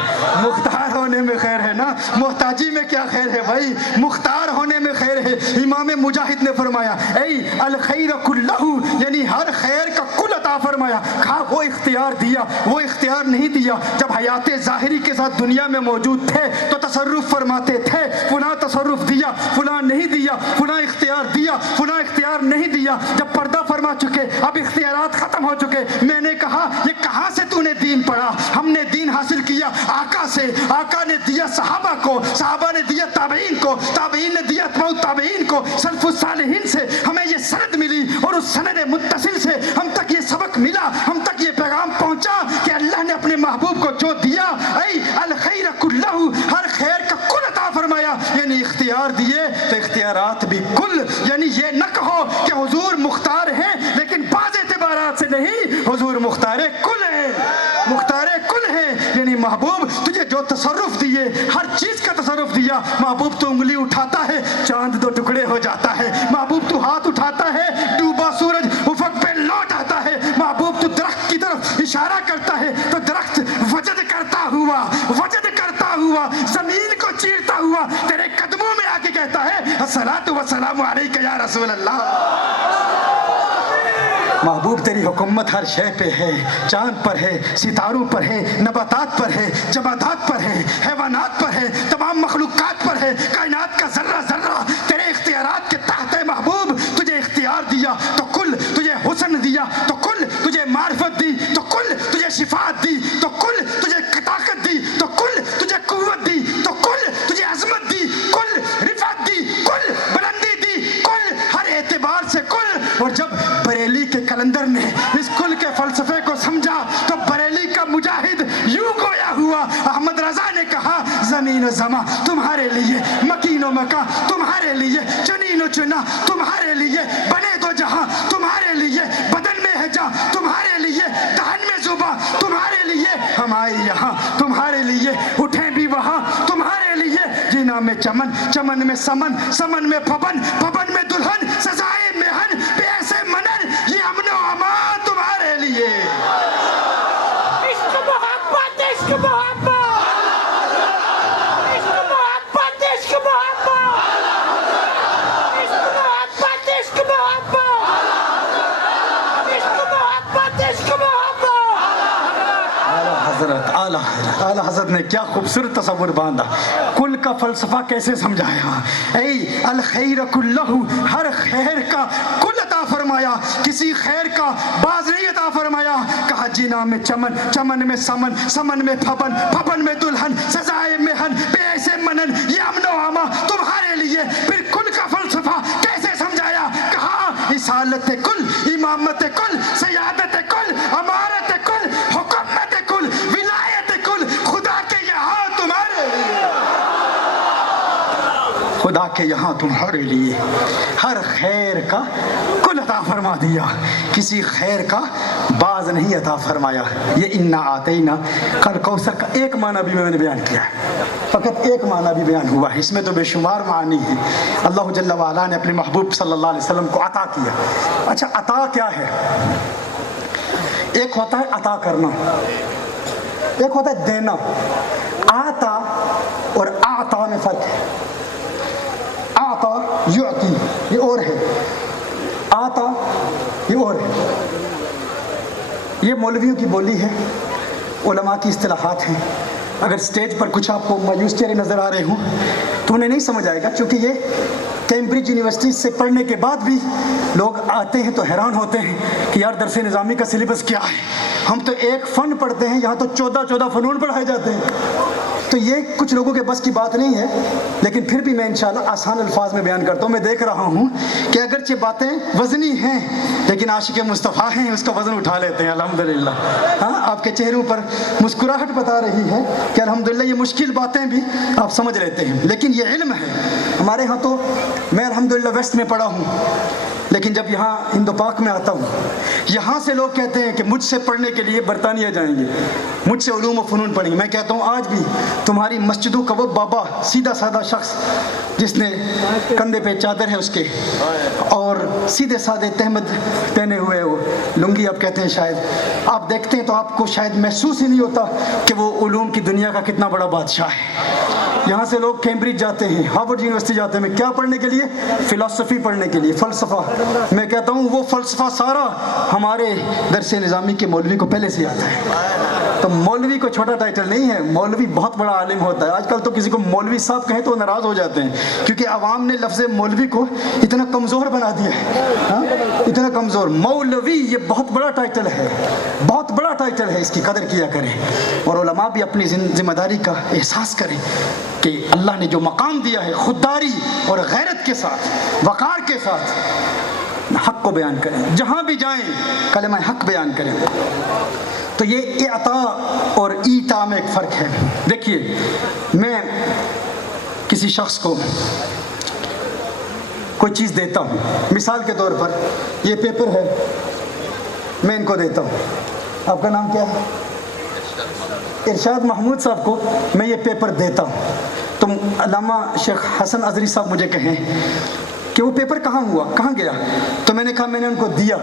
مختار ہونے میں خیر ہے نا، محتاجی میں کیا خیر ہے بھائی؟ مختار ہونے میں خیر ہے۔ امام مجاہد نے فرمایا اے الخیر کلہ، یعنی ہر خیر کا کل عطا فرمایا۔ کہا وہ اختیار دیا، وہ اختیار نہیں دیا جب حیات ظاہری کے ساتھ دنیا میں موجود تھے تو تصرف فرماتے تھے، فلاں تصرف دیا، فلاں نہیں دیا، فلاں اختیار دیا، فلاں اختیار نہیں دیا. جب پردہ فرما چکے، اب اختیارات ختم ہو چکے، میں نے کہا یہ کہاں سے تو نے دین پڑھا؟ ہم نے دین حاصل کیا آقا سے، آقا نے دیا صحابہ کو، صحابہ نے دیا تابعین کو، تابعین نے دیا اتباع التابعین کو، سلف الصالحین سے ہمیں یہ سند ملی، اور اس سند متصل سے ہم تک یہ سبق ملا، ہم تک یہ پیغام پہنچا کہ اللہ نے اپنے محبوب کو جو دیا، اے الخیر کلہ، ہر خیر کا کل عطا فرمایا. یعنی اختیار دیے تو اختیارات بھی کل. یعنی یہ نہ کہو کہ حضور مختار ہیں لیکن بعض اعتبارات سے نہیں، حضور مختار کل ہے، مختار کل ہے. یعنی محبوب تجھے جو تصرف دیے، ہر چیز کا تصرف دیا. محبوب تو انگلی اٹھاتا ہے چاند 2 ٹکڑے ہو جاتا ہے. محبوب تو ہاتھ اٹھاتا ہے ڈوبا سورج افق پہ لوٹ آتا ہے. محبوب تو درخت کی طرف اشارہ کرتا ہے تو درخت وجد کرتا ہوا زمین کو چیرتا ہوا تیرے قدموں میں آ کے کہتا ہے الصلاۃ والسلام علیک یا رسول اللہ. محبوب تیری حکومت ہر شے پہ ہے، چاند پر ہے، ستاروں پر ہے، نباتات پر ہے، جمادات پر ہے، حیوانات پر ہے، تمام مخلوقات پر ہے، کائنات کا ذرہ ذرہ تیرے اختیارات کے تحت ہے. محبوب تجھے اختیار دیا تو کل، تجھے حسن دیا تو کل، تجھے معرفت دی تو کل، تجھے شفاعت دی تو کل، تجھے طاقت دی تو کل، تجھے قوت دی تو کل، تجھے عظمت دی کل، رفعت دی کل، بلندی دی کل، ہر اعتبار سے کل. اور جب بریلی کے کلندر نے اس کل کے فلسفے کو سمجھا تو بریلی کا مجاہد یوں گویا ہوا. احمد رضا نے کہا زمین و زماں تمہارے لیے، مکین و مکان تمہارے لیے، چنین و چنا تمہارے لیے، بنے دو جہاں تمہارے لیے، بدن میں ہے جاں تمہارے لیے، دہن میں زباں تمہارے لیے. ہم آئے یہاں تمہارے لیے، اٹھیں بھی وہاں تمہارے لیے. جینا میں چمن، چمن میں سمن، سمن میں پھبن، پھبن میں دلہن، سزائے مہن پہ ایسے منن، یہ امن و امان تمہارے لیے. عشق محبت، عشق محبت، عشق محبت، عشق محبت، عشق محبت، عشق محبت، عشق محبت، عشق محبت. اعلیٰ حضرت نے کیا خوبصورت تصور باندھا، کل کا فلسفہ کیسے سمجھایا. اے الخیر کلہ، ہر خیر کا کل عطا فرمایا، کسی خیر کا باز نہیں عطا فرمایا. کہا جینا میں چمن، چمن میں سمن، سمن میں پھبن، پھبن میں دلہن، سزائے مہن بے ایسے منن، یہ امن و امان تمہارے لیے. پھر کل کا فلسفہ کیسے سمجھایا؟ کہا رسالت کل، امامت کل، سیادت کل، امارت کل، حکومت کل، ولایت کل، خدا کے یہاں تمہارے لیے، خدا کے یہاں تمہارے لیے. ہر خیر کا کل عطا فرما دیا، کسی خیر کا باز نہیں عطا فرمایا. یہ انا آتینا کل کوثر کا ایک معنی بھی میں نے بیان کیا ہے، فقط ایک معنی بھی بیان ہوا ہے، اس میں تو بے شمار معانی ہیں. اللہ جل وعلا نے اپنے محبوب صلی اللہ علیہ وسلم کو عطا کیا. اچھا عطا کیا ہے؟ ایک ہوتا ہے عطا کرنا، ایک ہوتا ہے دینا. آتا اور آتا میں فرق ہے. آتا یعطی یہ اور ہے، آتا یہ اور ہے. یہ مولویوں کی بولی ہے، علماء کی اصطلاحات ہیں. اگر سٹیج پر کچھ آپ کو مایوس چہرے نظر آ رہے ہوں تو انہیں نہیں سمجھ آئے گا، کیونکہ یہ کیمبرج یونیورسٹی سے پڑھنے کے بعد بھی لوگ آتے ہیں تو حیران ہوتے ہیں کہ یار درس نظامی کا سلیبس کیا ہے. ہم تو ایک فن پڑھتے ہیں، یہاں تو 14 فنون پڑھائے جاتے ہیں. تو یہ کچھ لوگوں کے بس کی بات نہیں ہے، لیکن پھر بھی میں انشاءاللہ آسان الفاظ میں بیان کرتا ہوں. میں دیکھ رہا ہوں کہ اگرچہ باتیں وزنی ہیں لیکن عاشق مصطفیٰ ہیں، اس کا وزن اٹھا لیتے ہیں الحمدللہ. ہاں آپ کے چہروں پر مسکراہٹ بتا رہی ہے کہ الحمدللہ یہ مشکل باتیں بھی آپ سمجھ لیتے ہیں، لیکن یہ علم ہے. ہمارے ہاں تو میں الحمدللہ ویسٹ میں پڑھا ہوں، لیکن جب یہاں ہند و پاک میں آتا ہوں، یہاں سے لوگ کہتے ہیں کہ مجھ سے پڑھنے کے لیے برطانیہ جائیں گے، مجھ سے علوم و فنون پڑھیں گے. میں کہتا ہوں آج بھی تمہاری مسجدوں کا وہ بابا سیدھا سادہ شخص جس نے کندھے پہ چادر ہے اس کے اور سیدھے سادے تہمد پہنے ہوئے ہو لنگی آپ کہتے ہیں، شاید آپ دیکھتے ہیں تو آپ کو شاید محسوس ہی نہیں ہوتا کہ وہ علوم کی دنیا کا کتنا بڑا بادشاہ ہے. یہاں سے لوگ کیمبرج جاتے ہیں، ہارورڈ یونیورسٹی جاتے ہیں. میں کیا پڑھنے کے لیے؟ فلسفی پڑھنے کے لیے، فلسفہ. میں کہتا ہوں وہ فلسفہ سارا ہمارے درس نظامی کے مولوی کو پہلے سے آتا ہے. تو مولوی کو چھوٹا ٹائٹل نہیں ہے، مولوی بہت بڑا عالم ہوتا ہے۔ آج کل تو کسی کو مولوی صاحب کہیں تو ناراض ہو جاتے ہیں، کیونکہ عوام نے لفظ مولوی کو اتنا کمزور بنا دیا ہے، ہاں اتنا کمزور۔ مولوی یہ بہت بڑا ٹائٹل ہے، بہت بڑا ٹائٹل ہے، اس کی قدر کیا کریں، اور علماء بھی اپنی ذمہ داری کا احساس کریں کہ اللہ نے جو مقام دیا ہے خودداری اور غیرت کے ساتھ، وقار کے ساتھ حق کو بیان کریں، جہاں بھی جائیں کلمہ حق بیان کریں۔ تو یہ اعطاء اور ایتا میں ایک فرق ہے۔ دیکھیے، میں کسی شخص کو کوئی چیز دیتا ہوں، مثال کے طور پر یہ پیپر ہے، میں ان کو دیتا ہوں۔ آپ کا نام کیا ہے؟ ارشاد محمود صاحب کو میں یہ پیپر دیتا ہوں، تو علامہ شیخ حسن عذری صاحب مجھے کہیں کہ وہ پیپر کہاں ہوا، کہاں گیا، تو میں نے کہا میں نے ان کو دیا،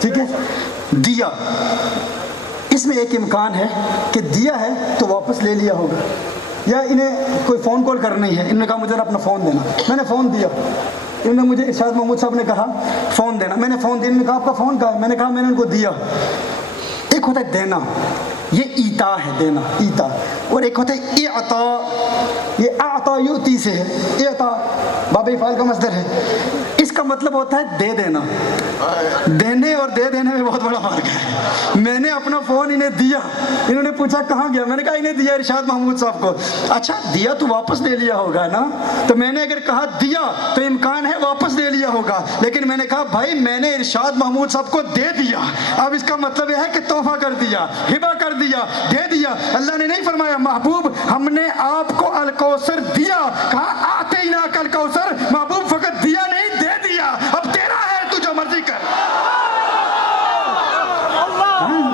ٹھیک ہے، دیا۔ اس میں ایک امکان ہے کہ دیا ہے تو واپس لے لیا ہوگا، یا انہیں کوئی فون کال کرنی ہے، انہوں نے کہا مجھے اپنا فون دینا، میں نے فون دیا، انہوں نے مجھے ارشاد محمود صاحب نے کہا فون دینا، میں نے فون دیا، انہوں نے کہا آپ کا فون کہاں ہے، میں نے کہا میں نے ان کو دیا۔ ایک ہوتا ہے دینا، یہ ایتا ہے، دینا ایتا، اور ایک ہوتا ہے اعطاء، یہ اعطا یؤتی سے ہے، اعطا باب افعال کا مصدر ہے، اس کا مطلب ہوتا ہے دے دینا۔ دینے اور دے دینے میں بہت بڑا فرق ہے۔ میں نے اپنا فون انہیں دیا، انہوں نے پوچھا کہاں گیا، میں نے کہا انہیں دیا ارشاد محمود صاحب کو۔ اچھا دیا تو واپس لے لیا ہوگا نا، تو میں نے اگر کہا دیا تو امکان ہے واپس لے لیا ہوگا، لیکن میں نے کہا بھائی میں نے ارشاد محمود صاحب کو دے دیا، اب اس کا مطلب یہ ہے کہ تحفہ کر دیا، ہبہ کر دیا، دے دیا۔ اللہ نے نہیں فرمایا محبوب ہم نے آپ کو الکوثر دیا، کہا اعطیناک الکوثر، محبوب فقط دیا نہیں دے دیا، اب تیرا ہے تو جو مرضی کر،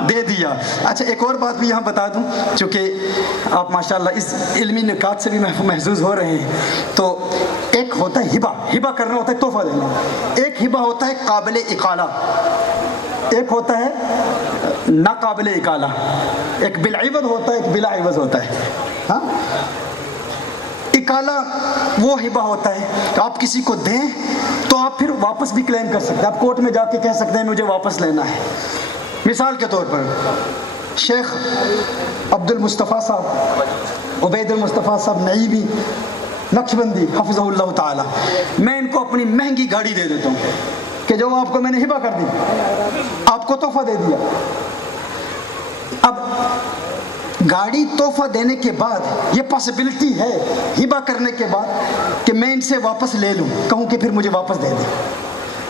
دے دیا۔ اچھا ایک اور بات بھی یہاں بتا دوں، چونکہ آپ ماشاءاللہ اس علمی نکات سے بھی محظوظ ہو رہے ہیں، تو ایک ہوتا ہے ہبہ، ہبہ کرنا ہوتا ہے تحفہ دینا، ایک ہبہ ہوتا ہے قابل اقالہ، ایک ہوتا ہے ناقابل اقالہ، ایک بالعوض ہوتا ہے، ایک بلا عوض ہوتا ہے۔ ہاں اقالہ وہ ہبہ ہوتا ہے کہ آپ کسی کو دیں تو آپ پھر واپس بھی کلیم کر سکتے ہیں، آپ کورٹ میں جا کے کہہ سکتے ہیں مجھے واپس لینا ہے۔ مثال کے طور پر شیخ عبد المصطفیٰ صاحب، عبید المصطفیٰ صاحب نعیمی نقشبندی حفظہ اللہ تعالی، میں ان کو اپنی مہنگی گاڑی دے دیتا ہوں کہ جو آپ کو میں نے ہبہ کر دی، آپ کو تحفہ دے دیا۔ اب گاڑی تحفہ دینے کے بعد یہ پاسبلٹی ہے ہبہ کرنے کے بعد کہ میں ان سے واپس لے لوں، کہوں کہ پھر مجھے واپس دے دیں،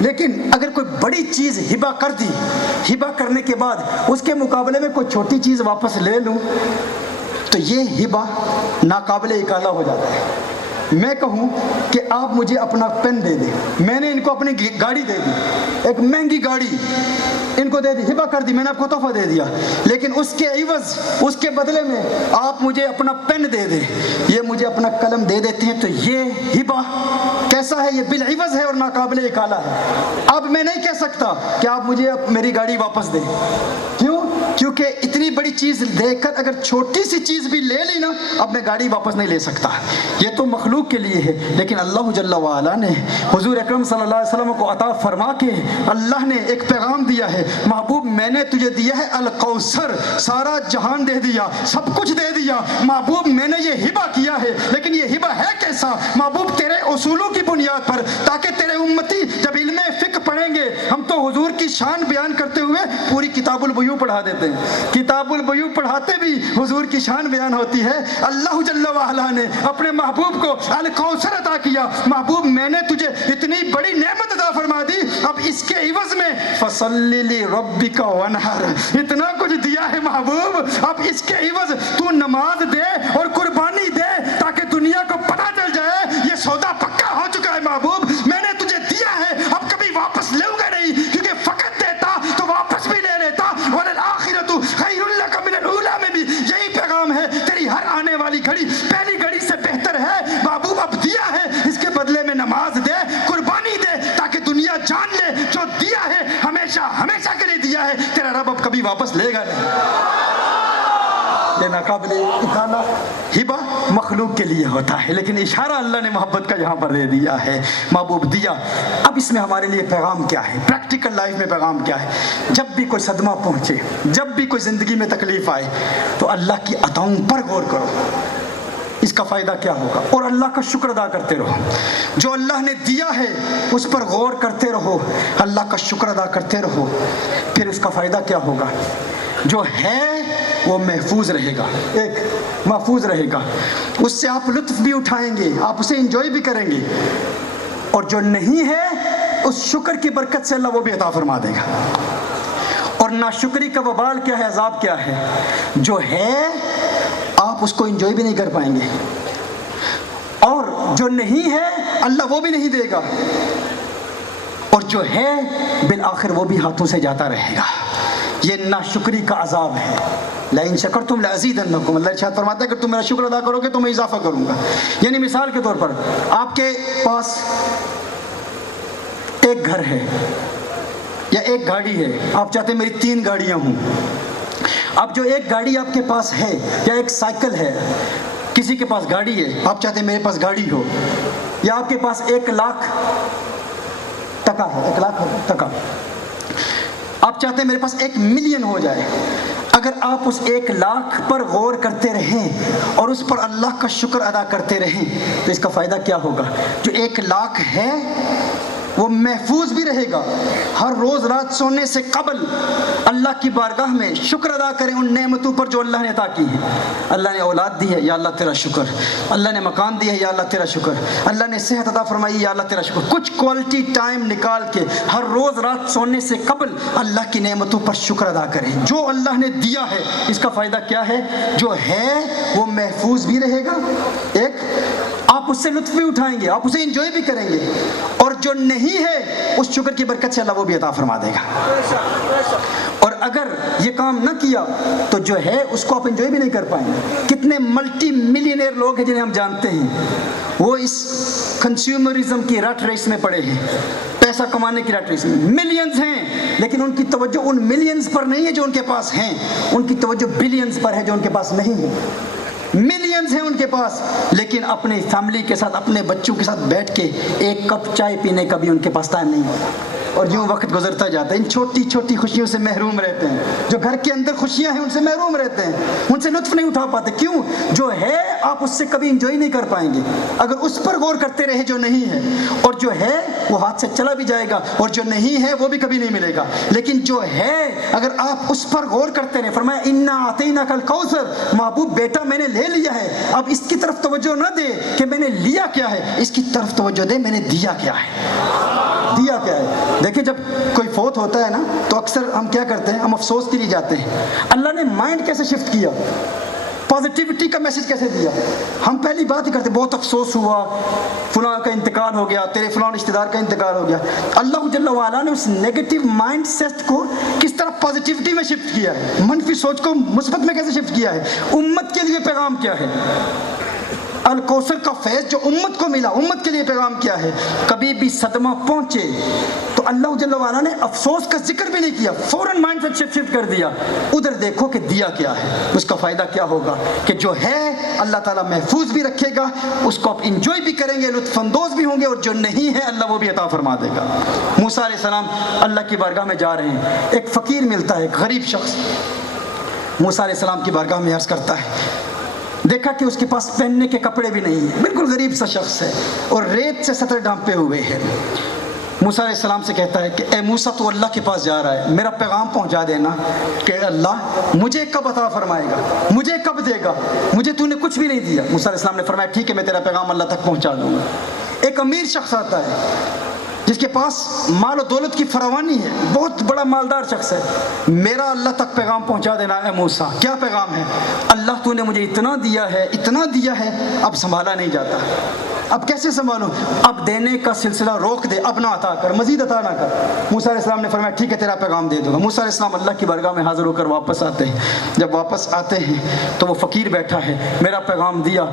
لیکن اگر کوئی بڑی چیز ہبہ کر دی، ہبہ کرنے کے بعد اس کے مقابلے میں کوئی چھوٹی چیز واپس لے لوں تو یہ ہبہ ناقابل اقالہ ہو جاتا ہے۔ میں کہوں کہ آپ مجھے اپنا پین دے دیں، میں نے ان کو اپنی گاڑی دے دی، ایک مہنگی گاڑی ان کو دے دی، ہبہ کر دی، میں نے آپ کو تحفہ دے دیا، لیکن اس کے عوض، اس کے بدلے میں آپ مجھے اپنا پین دے دیں، یہ مجھے اپنا قلم دے دیتے ہیں، تو یہ ہبہ کیسا ہے؟ یہ بالعوض ہے اور ناقابل اقالہ ہے۔ اب میں نہیں کہہ سکتا کہ آپ مجھے میری گاڑی واپس دیں، کیوں؟ کیونکہ اتنی بڑی چیز دے کر اگر چھوٹی سی چیز بھی لے لی نا، اب میں گاڑی واپس نہیں لے سکتا۔ یہ تو مخلوق کے لیے ہے، لیکن اللہ جل وعلا نے حضور اکرم صلی اللہ علیہ وسلم کو عطا فرما کے اللہ نے ایک پیغام دیا ہے، محبوب میں نے تجھے دیا ہے الکوثر، سارا جہان دے دیا، سب کچھ دے دیا، محبوب میں نے یہ ہبہ کیا ہے، لیکن یہ ہبہ ہے کیسا؟ محبوب تیرے اصولوں کی بنیاد پر، تاکہ تیرے امتی جب علم فقہ پڑھیں گے، ہم تو حضور کی شان بیان کرتے ہوئے پوری کتاب البیوع پڑھا دیتے ہیں، کتاب البیوع پڑھاتے بھی حضور کی شان بیان ہوتی ہے۔ اللہ جل وعلا نے اپنے محبوب کو الکوثر عطا کیا، محبوب میں نے تجھے اتنی بڑی نعمت عطا فرما دی، اب اس کے عوض میں فصلی لربک وانحر، اتنا کچھ دیا ہے محبوب، اب اس کے عوض تو نماز دے اور قربانی دے، تاکہ دنیا کو پتہ چل جائے یہ سودا پکا ہو چکا ہے محبوب، میں نے تجھے دیا ہے، اب کبھی واپس لوں گا نہیں، کیونکہ فقط دیتا تو واپس بھی لے لیتا، وَلَلْآخِرَةُ خَيْرٌ لَكَ مِنَ الْأُولَىٰ میں بھی یہی پیغام ہے، تیری ہر آنے والی گھڑی پہلی گھڑی سے بہتر ہے، محبوب اب دیا ہے، اس کے بدلے میں نماز دے، قربانی دے، تاکہ دنیا جان لے جو دیا ہے ہمیشہ ہمیشہ کے لیے دیا ہے، تیرا رب اب کبھی واپس لے گا نہیں۔ یہ ناقابل اطالہ ہبہ مخلوق کے لیے ہوتا ہے، لیکن اشارہ اللہ نے محبت کا یہاں پر دے دیا ہے، محبوب دیا۔ اب اس میں ہمارے لیے پیغام کیا ہے، پریکٹیکل لائف میں پیغام کیا ہے؟ جب بھی کوئی صدمہ پہنچے، جب بھی کوئی زندگی میں تکلیف آئے تو اللہ کی عطاؤں پر غور کرو، اس کا فائدہ کیا ہوگا، اور اللہ کا شکر ادا کرتے رہو۔ جو اللہ نے دیا ہے اس پر غور کرتے رہو، اللہ کا شکر ادا کرتے رہو، پھر اس کا فائدہ کیا ہوگا؟ جو ہے وہ محفوظ رہے گا، ایک محفوظ رہے گا، اس سے آپ لطف بھی اٹھائیں گے، آپ اسے انجوائے بھی کریں گے، اور جو نہیں ہے اس شکر کی برکت سے اللہ وہ بھی عطا فرما دے گا۔ اور ناشکری کا وبال کیا ہے، عذاب کیا ہے؟ جو ہے آپ اس کو انجوائے بھی نہیں کر پائیں گے، اور جو نہیں ہے اللہ وہ بھی نہیں دے گا، اور جو ہے بالآخر وہ بھی ہاتھوں سے جاتا رہے گا۔ یہ ناشکری کا عذاب ہے۔ لئن شکرتم لازیدنکم، اللہ ارشاد فرماتا ہے کہ تم میرا شکر ادا کرو گے تو میں اضافہ کروں گا۔ یعنی مثال کے طور پر آپ کے پاس ایک گھر ہے یا ایک گاڑی ہے، آپ چاہتے ہیں میری 3 گاڑیاں ہوں۔ اب جو ایک گاڑی آپ کے پاس ہے یا ایک سائیکل ہے، کسی کے پاس گاڑی ہے، آپ چاہتے ہیں میرے پاس گاڑی ہو، یا آپ کے پاس 1 لاکھ ٹکا ہے، 1 لاکھ ٹکا، آپ چاہتے ہیں میرے پاس 1 ملین ہو جائے۔ اگر آپ اس 1 لاکھ پر غور کرتے رہیں اور اس پر اللہ کا شکر ادا کرتے رہیں تو اس کا فائدہ کیا ہوگا؟ جو 1 لاکھ ہے وہ محفوظ بھی رہے گا۔ ہر روز رات سونے سے قبل اللہ کی بارگاہ میں شکر ادا کریں ان نعمتوں پر جو اللہ نے عطا کی ہیں۔ اللہ نے اولاد دی ہے، یا اللہ تیرا شکر۔ اللہ نے مکان دی ہے، یا اللہ تیرا شکر۔ اللہ نے صحت عطا فرمائی، یا اللہ تیرا شکر۔ کچھ کوالٹی ٹائم نکال کے ہر روز رات سونے سے قبل اللہ کی نعمتوں پر شکر ادا کریں۔ جو اللہ نے دیا ہے اس کا فائدہ کیا ہے؟ جو ہے وہ محفوظ بھی رہے گا، ایک آپ اس سے لطف بھی اٹھائیں گے، آپ اسے انجوائے بھی کریں گے، اور جو نہیں ہے اس شکر کی برکت سے اللہ وہ بھی عطا فرما دے گا۔ اور اگر یہ کام نہ کیا تو جو ہے اس کو آپ انجوائے بھی نہیں کر پائیں گے۔ کتنے ملٹی ملینئر لوگ ہیں جنہیں ہم جانتے ہیں، وہ اس کنزیومرزم کی رٹ ریس میں پڑے ہیں، پیسہ کمانے کی رٹ ریس میں۔ ملینز ہیں لیکن ان کی توجہ ان ملینز پر نہیں ہے جو ان کے پاس ہیں، ان کی توجہ بلینز پر ہے جو ان کے پاس نہیں ہے۔ ملینز ہیں ان کے پاس لیکن اپنی فیملی کے ساتھ، اپنے بچوں کے ساتھ بیٹھ کے 1 کپ چائے پینے کا بھی ان کے پاس ٹائم نہیں ہوتا، اور یوں وقت گزرتا جاتا ہے۔ ان چھوٹی چھوٹی خوشیوں سے محروم رہتے ہیں، جو گھر کے اندر خوشیاں ہیں ان سے محروم رہتے ہیں، ان سے لطف نہیں اٹھا پاتے۔ کیوں؟ جو ہے آپ اس سے کبھی انجوائے نہیں کر پائیں گے اگر اس پر غور کرتے رہے جو نہیں ہے، اور جو ہے وہ ہاتھ سے چلا بھی جائے گا، اور جو نہیں ہے وہ بھی کبھی نہیں ملے گا۔ لیکن جو ہے اگر آپ اس پر غور کرتے رہے، فرمایا انا اعطیناک الکوثر، محبوب بیٹا میں نے لے لیا ہے، اب اس کی طرف توجہ نہ دے کہ میں نے لیا کیا ہے، اس کی طرف توجہ دے میں نے دیا کیا ہے، دیا کیا ہے۔ دیکھیں جب کوئی فوت ہوتا ہے نا تو اکثر ہم کیا کرتے ہیں، ہم افسوس کے لیے جاتے ہیں۔ اللہ نے مائنڈ کیسے شفٹ کیا، پازیٹیوٹی کا میسج کیسے دیا؟ ہم پہلی بات ہی کرتے بہت افسوس ہوا، فلاں کا انتقال ہو گیا، تیرے فلاں رشتہ دار کا انتقال ہو گیا۔ اللہ جل وعلا نے اس نیگیٹو مائنڈ سیٹ کو کس طرح پازیٹیوٹی میں شفٹ کیا ہے، منفی سوچ کو مثبت میں کیسے شفٹ کیا ہے۔ امت کے لیے پیغام کیا ہے؟ الکوثر کا فیض جو امت کو ملا، امت کے لیے پیغام کیا ہے؟ کبھی بھی صدمہ پہنچے تو اللہ جل وعلا نے افسوس کا ذکر بھی نہیں کیا، فوراً مائنڈ سے شفٹ کر دیا، ادھر دیکھو کہ دیا کیا ہے۔ اس کا فائدہ کیا ہوگا کہ جو ہے اللہ تعالیٰ محفوظ بھی رکھے گا، اس کو آپ انجوائے بھی کریں گے، لطف اندوز بھی ہوں گے، اور جو نہیں ہے اللہ وہ بھی عطا فرما دے گا۔ موسیٰ علیہ السلام اللہ کی بارگاہ میں جا رہے ہیں، ایک فقیر ملتا ہے، ایک غریب شخص موسیٰ علیہ السلام کی بارگاہ میں عرض کرتا ہے، دیکھا کہ اس کے پاس پہننے کے کپڑے بھی نہیں ہیں، بالکل غریب سا شخص ہے اور ریت سے سطر ڈھانپے ہوئے ہیں۔ موسیٰ علیہ السلام سے کہتا ہے کہ اے موسیٰ تو اللہ کے پاس جا رہا ہے، میرا پیغام پہنچا دینا کہ اللہ مجھے کب عطا فرمائے گا، مجھے کب دے گا، مجھے تو نے کچھ بھی نہیں دیا۔ موسیٰ علیہ السلام نے فرمایا ٹھیک ہے میں تیرا پیغام اللہ تک پہنچا دوں گا۔ ایک امیر شخص آتا ہے جس کے پاس مال و دولت کی فراوانی ہے، بہت بڑا مالدار شخص ہے، میرا اللہ تک پیغام پہنچا دینا اے موسیٰ۔ کیا پیغام ہے؟ اللہ تو نے مجھے اتنا دیا ہے، اتنا دیا ہے، اب سنبھالا نہیں جاتا، اب کیسے سنبھالوں، اب دینے کا سلسلہ روک دے، اب نہ عطا کر، مزید عطا نہ کر۔ موسیٰ علیہ السلام نے فرمایا ٹھیک ہے تیرا پیغام دے دوں گا۔ موسیٰ علیہ السلام اللہ کی بارگاہ میں حاضر ہو کر واپس آتے ہیں۔ جب واپس آتے ہیں تو وہ فقیر بیٹھا ہے، میرا پیغام دیا۔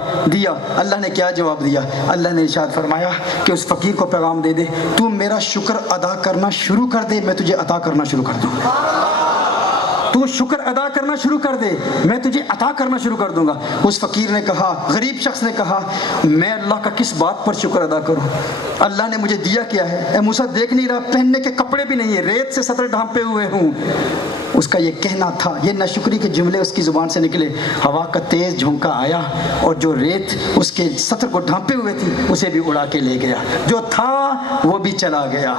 اللہ نے کیا جواب دیا؟ اللہ نے ارشاد فرمایا کہ اس فقیر کو پیغام دے دے، تو میرا شکر ادا کرنا شروع کر دے، میں تجھے عطا کرنا شروع کر دوں گا۔ تو شکر ادا کرنا شروع کر دے، میں تجھے عطا کرنا شروع کر دوں گا۔ اس فقیر نے کہا، غریب شخص نے کہا، میں اللہ کا کس بات پر شکر ادا کروں؟ اللہ نے مجھے دیا کیا ہے؟ اے موسیٰ دیکھ نہیں رہا، پہننے کے کپڑے بھی نہیں ہیں، ریت سے سطر ڈھانپے ہوئے ہوں۔ اس کا یہ کہنا تھا، یہ ناشکری کے جملے اس کی زبان سے نکلے۔ ہوا کا تیز جھونکا آیا اور جو ریت اس کے سطر کو ڈھانپے ہوئے تھی اسے بھی اڑا کے لے گیا۔ جو تھا وہ بھی چلا گیا،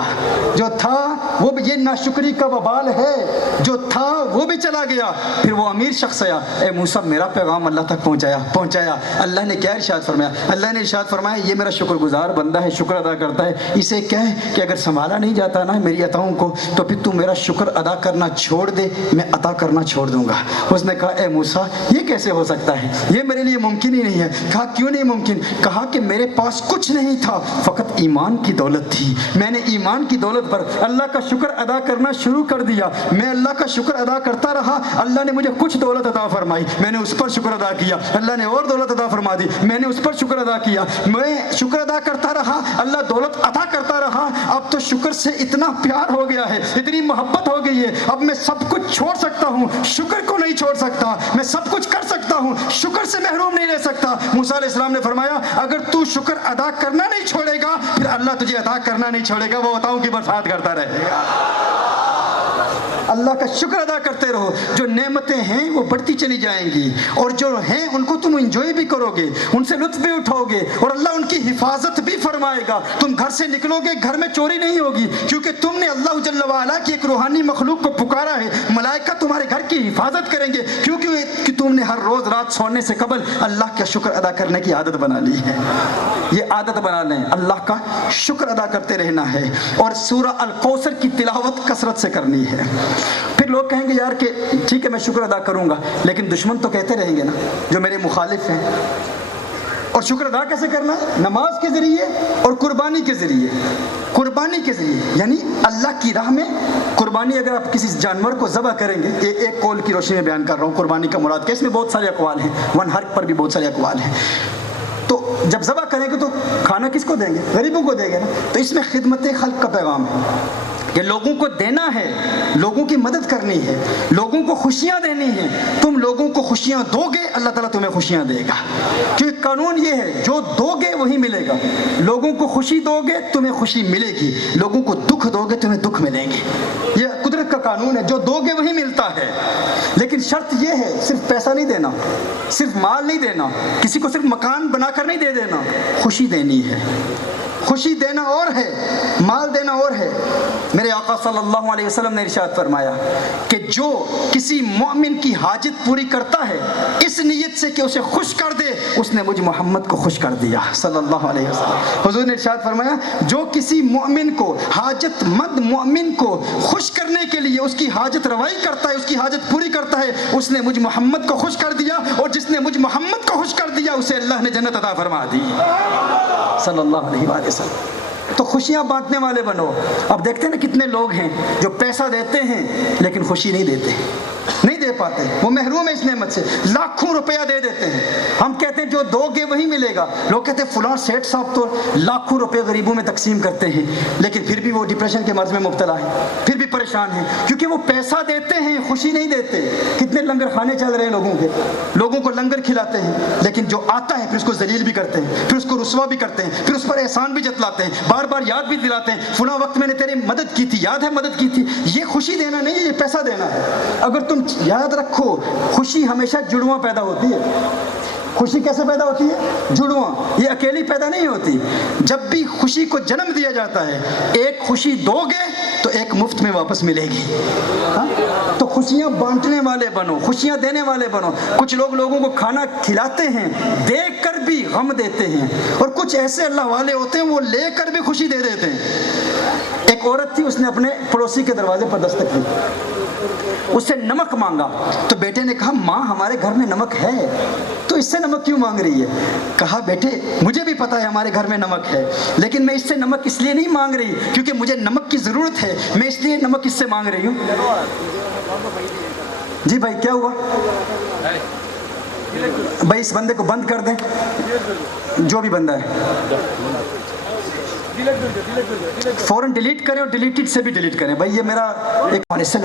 جو تھا وہ بھی، یہ ناشکری کا وبال ہے، جو تھا وہ بھی چلا گیا۔ پھر وہ امیر شخص آیا، اے موسیٰ میرا پیغام اللہ تک پہنچایا۔ اللہ نے کیا ارشاد فرمایا؟ اللہ نے ارشاد فرمایا یہ میرا شکر گزار بندہ ہے، شکر ادا کرتا ہے، اسے کہہ کہ اگر سنبھالا نہیں جاتا نا میری عطاؤں کو تو پھر تو میرا شکر ادا کرنا چھوڑ دے، میں عطا کرنا چھوڑ دوں گا۔ اس نے کہا اے موسیٰ یہ کیسے ہو سکتا ہے؟ یہ میرے لیے ممکن ہی نہیں ہے۔ کہا کیوں نہیں ممکن؟ کہا کہ میرے پاس کچھ نہیں تھا، فقط ایمان کی دولت تھی، میں نے ایمان کی دولت پر اللہ کا شکر ادا کرنا شروع کر دیا۔ میں اللہ کا شکر ادا کرتا رہا، اللہ نے مجھے کچھ دولت عطا فرمائی، میں نے اس پر شکر ادا کیا، اللہ نے اور دولت عطا فرما دی، میں نے اس پر شکر ادا کیا، میں شکر ادا کرتا رہا، اللہ دولت عطا کرتا رہا۔ اب تو شکر سے اتنا پیار ہو گیا ہے، اتنی محبت ہو گئی ہے، اب میں سب کچھ چھوڑ سکتا ہوں، شکر کو نہیں چھوڑ سکتا، میں سب کچھ کر سکتا ہوں، شکر سے محروم نہیں رہ سکتا۔ موسیٰ علیہ السلام نے فرمایا اگر تو شکر ادا کرنا نہیں چھوڑے گا پھر اللہ تجھے عطا کرنا نہیں چھوڑے گا، وہ عطاؤں کی برسات کرتا رہے گا۔ اللہ کا شکر ادا کرتے رہو، جو نعمتیں ہیں وہ بڑھتی چلی جائیں گی، اور جو ہیں ان کو تم انجوائے بھی کرو گے، ان سے لطف بھی اٹھاؤ گے، اور اللہ ان کی حفاظت بھی فرمائے گا۔ تم گھر سے نکلو گے گھر میں چوری نہیں ہوگی، کیونکہ تم نے اللہ جل وعلا کی ایک روحانی مخلوق کو پکارا ہے۔ ملائکہ تمہارے گھر کی حفاظت کریں گے کیونکہ تم نے ہر روز رات سونے سے قبل اللہ کا شکر ادا کرنے کی عادت بنا لی ہے۔ یہ عادت بنا لیں، اللہ کا شکر ادا کرتے رہنا ہے، اور سورہ الکوثر کی تلاوت کثرت سے کرنی ہے۔ پھر لوگ کہیں گے یار کہ ٹھیک ہے میں شکر ادا کروں گا، لیکن دشمن تو کہتے رہیں گے نا جو میرے مخالف ہیں۔ اور شکر ادا کیسے کرنا ہے؟ نماز کے ذریعے اور قربانی کے ذریعے۔ قربانی کے ذریعے یعنی اللہ کی راہ میں قربانی، اگر آپ کسی جانور کو ذبح کریں گے، یہ ایک قول کی روشنی میں بیان کر رہا ہوں قربانی کا مراد کیا، اس میں بہت سارے اقوال ہیں، ون حرق پر بھی بہت سارے اقوال ہیں۔ تو جب ذبح کریں گے تو کھانا کس کو دیں گے؟ غریبوں کو دیں گے نا۔ تو اس میں خدمت خلق کا پیغام ہے کہ لوگوں کو دینا ہے، لوگوں کی مدد کرنی ہے، لوگوں کو خوشیاں دینی ہیں۔ تم لوگوں کو خوشیاں دو گے اللہ تعالیٰ تمہیں خوشیاں دے گا، کیونکہ قانون یہ ہے جو دو گے وہی ملے گا۔ لوگوں کو خوشی دو گے تمہیں خوشی ملے گی، لوگوں کو دکھ دو گے تمہیں دکھ ملیں گے۔ یہ قدرت کا قانون ہے، جو دو گے وہی ملتا ہے۔ لیکن شرط یہ ہے صرف پیسہ نہیں دینا، صرف مال نہیں دینا، کسی کو صرف مکان بنا کر نہیں دے دینا، خوشی دینی ہے۔ خوشی دینا اور ہے، مال دینا اور ہے۔ میرے آقا صلی اللہ علیہ وسلم نے ارشاد فرمایا کہ جو کسی مومن کی حاجت پوری کرتا ہے اس نیت سے کہ اسے خوش کر دے، اس نے مجھ محمد کو خوش کر دیا صلی اللہ علیہ وسلم۔ حضور نے ارشاد فرمایا جو کسی مومن کو، حاجت مند مومن کو خوش کرنے کے لیے اس کی حاجت روائی کرتا ہے، اس کی حاجت پوری کرتا ہے، اس نے مجھ محمد کو خوش کر دیا، اور جس نے مجھ محمد کو خوش کر دیا اسے اللہ نے جنت عطا فرما دی صلی اللہ علیہ وسلم۔ تو خوشیاں بانٹنے والے بنو۔ اب دیکھتے ہیں نا کتنے لوگ ہیں جو پیسہ دیتے ہیں لیکن خوشی نہیں دیتے، نہیں دے پاتے، وہ محروم ہے اس نعمت سے۔ لاکھوں روپیہ دے دیتے ہیں، ہم کہتے ہیں جو دو گے وہی ملے گا، لوگ کہتے ہیں فلاں سیٹ صاحب تو لاکھوں روپے غریبوں میں تقسیم کرتے ہیں، لیکن پھر بھی وہ ڈپریشن کے مرض میں مبتلا ہے، پھر بھی پریشان ہیں، کیونکہ وہ پیسہ دیتے ہیں خوشی نہیں دیتے۔ کتنے لنگر خانے چل رہے ہیں لوگوں کے، لوگوں کو لنگر کھلاتے ہیں، لیکن جو آتا ہے پھر اس کو ذلیل بھی کرتے ہیں، پھر اس کو رسوا بھی کرتے ہیں، پھر اس پر احسان بھی جتلاتے ہیں، بار بار یاد بھی دلاتے ہیں فلاں وقت میں نے تیری مدد کی تھی، یاد ہے مدد کی تھی۔ یہ خوشی دینا نہیں ہے، یہ پیسہ دینا ہے۔ اگر تم یاد رکھو خوشی ہمیشہ جڑواں پیدا ہوتی ہے۔ خوشی کیسے پیدا ہوتی ہے؟ جڑواں، یہ اکیلی پیدا نہیں ہوتی۔ جب بھی خوشی کو جنم دیا جاتا ہے، ایک خوشی دو گے تو ایک مفت میں واپس ملے گی۔ تو خوشیاں بانٹنے والے بنو، خوشیاں دینے والے بنو۔ کچھ لوگ لوگوں کو کھانا کھلاتے ہیں، دیکھ کر بھی غم دیتے ہیں، اور کچھ ایسے اللہ والے ہوتے ہیں وہ لے کر بھی خوشی دے دیتے ہیں۔ ایک عورت تھی، اس نے اپنے پڑوسی کے دروازے پر دستک دی، اس سے نمک مانگا، تو بیٹے نے کہا ماں ہمارے گھر میں نمک ہے، تو اس سے نمک کیوں مانگ رہی ہے؟ کہا بیٹے مجھے بھی پتا ہے ہمارے گھر میں نمک ہے، لیکن میں اس سے نمک اس لیے نہیں مانگ رہی کیونکہ مجھے نمک کی ضرورت ہے، میں اس لیے نمک اس سے مانگ رہی ہوں۔ جی بھائی کیا ہوا؟ بھائی اس بندے کو بند کر دیں، جو بھی بندہ ہے فوراً ڈیلیٹ کریں اور ڈیلیٹڈ سے بھی ڈیلیٹ کریں. بھائی یہ میرا ایک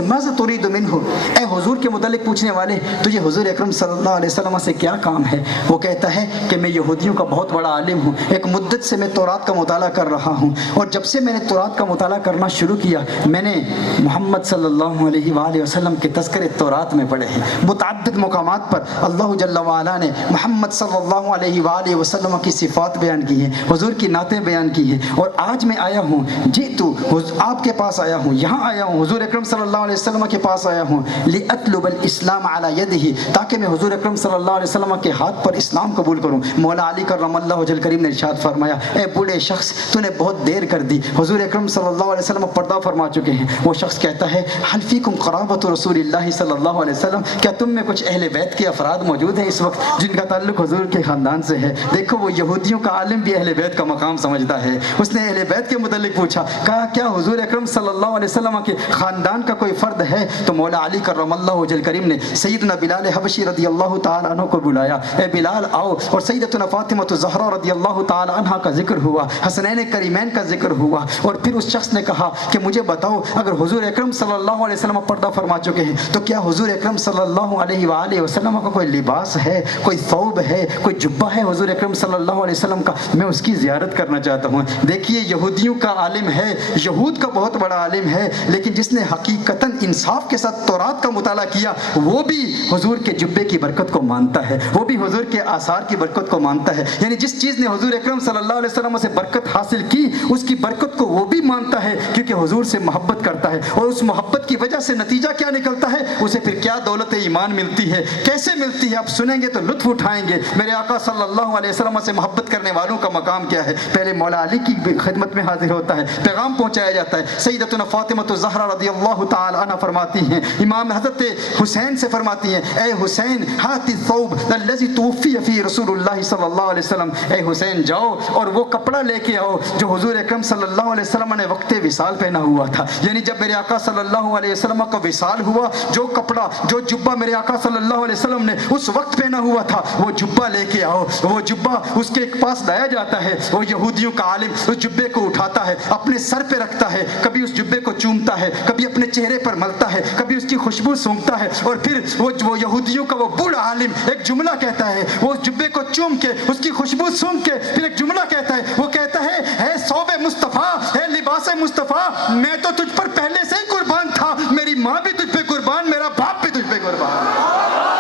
ماذا تريد منه، اے حضور کے متعلق پوچھنے والے تجھے حضور اکرم صلی اللہ علیہ وسلم سے کیا کام ہے؟ وہ کہتا ہے کہ میں یہودیوں کا بہت بڑا عالم ہوں، ایک مدت سے میں تورات کا مطالعہ کر رہا ہوں، اور جب سے میں نے تورات کا مطالعہ کرنا شروع کیا میں نے محمد صلی اللہ علیہ وآلہ وسلم کے تذکرے تورات میں پڑھے ہیں. متعدد مقامات پر اللہ جل وعلا نے محمد صلی اللہ علیہ وآلہ وسلم کی صفات بیان کی ہیں، حضور کی نعتیں بیان کی ہیں. اور آج میں آیا ہوں، جئتو آپ کے پاس آیا ہوں، یہاں آیا ہوں، حضور اکرم صلی اللہ علیہ وسلم کے پاس آیا ہوں، لأطلب الاسلام علی یدہ، تاکہ میں حضور اکرم صلی اللہ علیہ وسلم کے ہاتھ پر اسلام قبول کروں. مولا علی کرم اللہ وجہ کریم نے ارشاد فرمایا اے بوڑھے شخص تو نے بہت دیر کر دی. حضور اکرم صلی اللہ علیہ وسلم پردہ فرما چکے ہیں. وہ شخص کہتا ہے حل فیکم قرابۃ رسول اللہ صلی اللہ علیہ وسلم، کیا تم میں کچھ اہل بیت کے افراد موجود ہیں اس وقت جن کا تعلق حضور کے خاندان سے ہے؟ دیکھو وہ یہودیوں کا عالم بھی اہل بیت کا مقام سمجھتا ہے. اس نے اہل بیت کے متعلق پوچھا، کہا کیا حضور اکرم صلی اللہ علیہ وسلم کے خاندان کا کوئی فرد ہے؟ تو مولا علی کرم اللہ وجہ کریم نے سیدنا بلال حبشی رضی اللہ تعالی عنہ کو بلایا، اے بلال آؤ. اور سیدتنا فاطمہ الزہرا رضی اللہ تعالی عنہ کا ذکر ہوا، حسنین کریمین کا ذکر ہوا. اور پھر اس شخص نے کہا کہ مجھے بتاؤ اگر حضور اکرم صلی اللہ علیہ وسلم پردہ فرما چکے ہیں تو کیا حضور اکرم صلی اللہ علیہ وآلہ وسلم کا کوئی لباس ہے، کوئی ثوب ہے، کوئی جبہ ہے حضور اکرم صلی اللہ علیہ وسلم کا؟ میں اس کی زیارت کرنا چاہتا ہوں. دیکھیے یہودیوں کا عالم ہے، یہود کا بہت بڑا عالم ہے، لیکن جس نے حقیقتاً انصاف کے ساتھ تورات کا مطالعہ کیا وہ بھی حضور کے جبے کی برکت کو مانتا ہے، وہ بھی حضور کے آثار کی برکت کو مانتا ہے. یعنی جس چیز نے حضور اکرم صلی اللہ علیہ وسلم سے برکت حاصل کی اس کی برکت کو وہ بھی مانتا ہے کیونکہ حضور سے محبت کرتا ہے. اور اس محبت کی وجہ سے نتیجہ کیا نکلتا ہے؟ اسے پھر کیا دولت ایمان ملتی ہے، کیسے ملتی ہے، آپ سنیں گے تو لطف اٹھائیں گے. میرے آقا صلی اللہ علیہ وسلم سے محبت کرنے والوں کا مقام کیا ہے؟ پہلے مولا علی کی خدمت میں حاضر ہوتا ہے، پیغام پہنچایا جاتا ہے. سیدتنا فاطمہ الزہرا رضی اللہ تعالی عنہ فرماتی ہیں، امام حضرت حسین سے فرماتی ہیں اے حسین ہاتی الثوب الذی توفی فی رسول اللہ صلی اللہ علیہ وسلم، اے حسین جاؤ اور وہ کپڑا لے کے آؤ جو حضور اکرم صلی اللہ علیہ وسلم نے وقت وصال پہنا ہوا تھا. یعنی جب میرے آقا صلی اللہ علیہ وسلم کا وصال ہوا جو کپڑا جو جبہ میرے آقا صلی اللہ علیہ وسلم نے اس وقت پہنا ہوا تھا وہ جبہ لے کے آؤ. وہ جبہ اس کے پاس لایا جاتا ہے، وہ یہودیوں کا عالم اس جبے کو اٹھاتا ہے، اپنے سر پہ رکھتا ہے، کبھی اس جبے کو چومتا ہے، کبھی اپنے چہرے پر ملتا ہے، کبھی اس کی خوشبو سونگھتا ہے. اور پھر وہ یہودیوں کا وہ بوڑھا عالم ایک جملہ کہتا ہے، وہ اس جبے کو چوم کے اس کی خوشبو سونگھ کے پھر ایک جملہ کہتا ہے، وہ کہتا ہے اے ثوب مصطفیٰ، اے لباس مصطفیٰ، میں تو تجھ پر پہلے سے ہی قربان تھا، میری ماں بھی تجھ پہ قربان، میرا باپ بھی تجھ پہ قربان.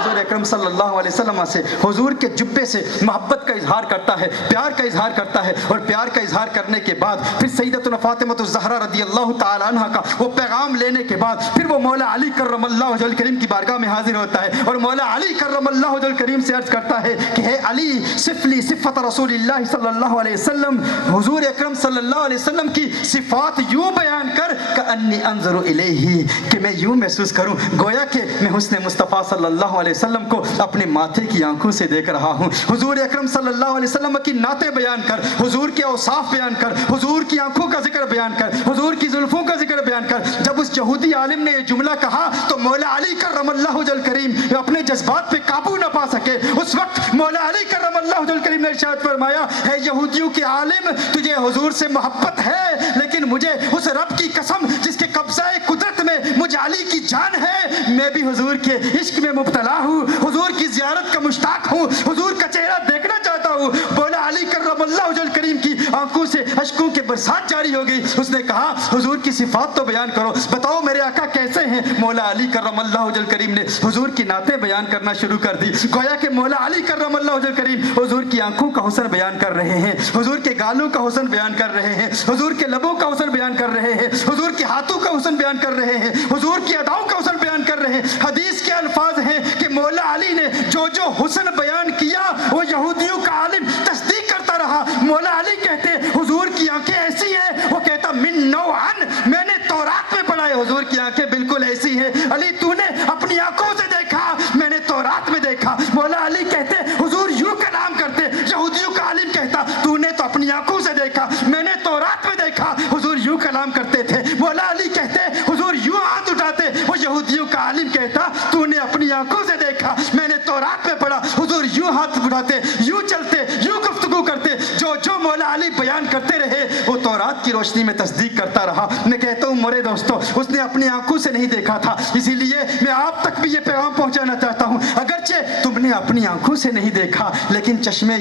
حضور اکرم صلی اللہ علیہ وسلم سے حضور کے جبے سے محبت کا اظہار کرتا ہے، پیار کا اظہار کرتا ہے. اور پیار کا اظہار کرنے کے بعد پھر سیدتنا فاطمہ الزہرا رضی اللہ تعالی عنہ کا وہ پیغام لینے کے بعد پھر وہ مولا علی کرم اللہ وجہ کریم کی بارگاہ میں حاضر ہوتا ہے اور مولا علی کرم اللہ وجہ کریم سے عرض کرتا ہے کہ اے علی صف لی صفت رسول اللہ صلی اللہ علیہ وسلم، حضور اکرم صلی اللہ علیہ وسلم کی صفات یوں بیان کر کأنی انظر الیہ، کہ میں یوں محسوس کروں گویا کہ میں حسن مصطفیٰ صلی اللہ علیہ وسلم کو اپنے ماتھے کی آنکھوں سے دیکھ رہا ہوں. حضور اکرم صلی اللہ علیہ وسلم کی نعتیں بیان کر، حضور کے اوصاف بیان کر، حضور کی آنکھوں کا ذکر بیان کر، حضور کی زلفوں کا ذکر بیان کر. جب اس یہودی عالم نے یہ جملہ کہا تو مولا علی کرم اللہ وجہ کریم اپنے جذبات پہ قابو نہ پا سکے. اس وقت مولا علی کرم اللہ وجہ کریم نے ارشاد فرمایا اے یہودیوں کے عالم، تجھے حضور سے محبت ہے لیکن مجھے اس رب کی قسم جس کے قبضہ قدرت میں مجھے علی کی جان ہے، میں بھی حضور کے عشق میں مبتلا ہوں، حضور کی زیارت کا مشتاق ہوں، حضور کا چہرہ دیکھنا چاہتا ہوں. مولا علی کرم اللہ وجہ کریم کی آنکھوں سے اشکوں کے برسات جاری ہو گئی. اس نے کہا حضور کی صفات تو بیان کرو، بتاؤ میرے آقا کیسے ہیں؟ مولا علی کرم اللہ وجہ کریم نے حضور کی نعتیں بیان کرنا شروع کر دی. گویا کہ مولا علی کرم اللہ وجہ کریم حضور کی آنکھوں کا حسن بیان کر رہے ہیں، حضور کے گالوں کا حسن بیان کر رہے ہیں، حضور کے لبوں کا حسن بیان کر رہے ہیں، حضور کے ہاتھوں کا حسن بیان کر رہے ہیں، حضور کی اداؤں کا حسن بیان کر رہے ہیں. حدیث کے الفاظ ہیں کہ مولا علی نے جو حسن بیان کیا وہ یہودیوں کا عالم تصدیق کرتا رہا. مولا علی کہتے حضور کی آنکھیں ایسی ہیں، وہ کہتا من نوعن، میں نے تورات میں پڑھا ہے حضور کی آنکھیں بالکل ایسی ہیں. علی تو نے اپنی آنکھوں سے دیکھا، میں نے تورات میں دیکھا. مولا علی کہتے حضور یوں کلام کرتے، یہودیوں کا عالم کہتا تو نے تو اپنی آنکھوں سے دیکھا، میں نے تورات میں دیکھا. حضور یوں کلام کرتے تھے. مولا علی کہتے حضور یوں ہاتھ اٹھاتے، وہ یہودیوں کا عالم کہتا تو نے اپنی آنکھوں سے دیکھا، میں نے تورات میں پڑھا. حضور یوں ہاتھ اٹھاتے، یوں چلتے، یوں گفتگو کرتے، جو مولا علی بیان کرتے رہے وہ تورات کی روشنی میں تصدیق کرتا رہا. میں کہتا ہوں مرے دوستو اس نے اپنی آنکھوں سے نہیں دیکھا تھا, اسی لیے میں آپ تک بھی یہ پیغام پہنچانا چاہتا ہوں, اگرچہ تم نے اپنی آنکھوں سے نہیں دیکھا لیکن چشمے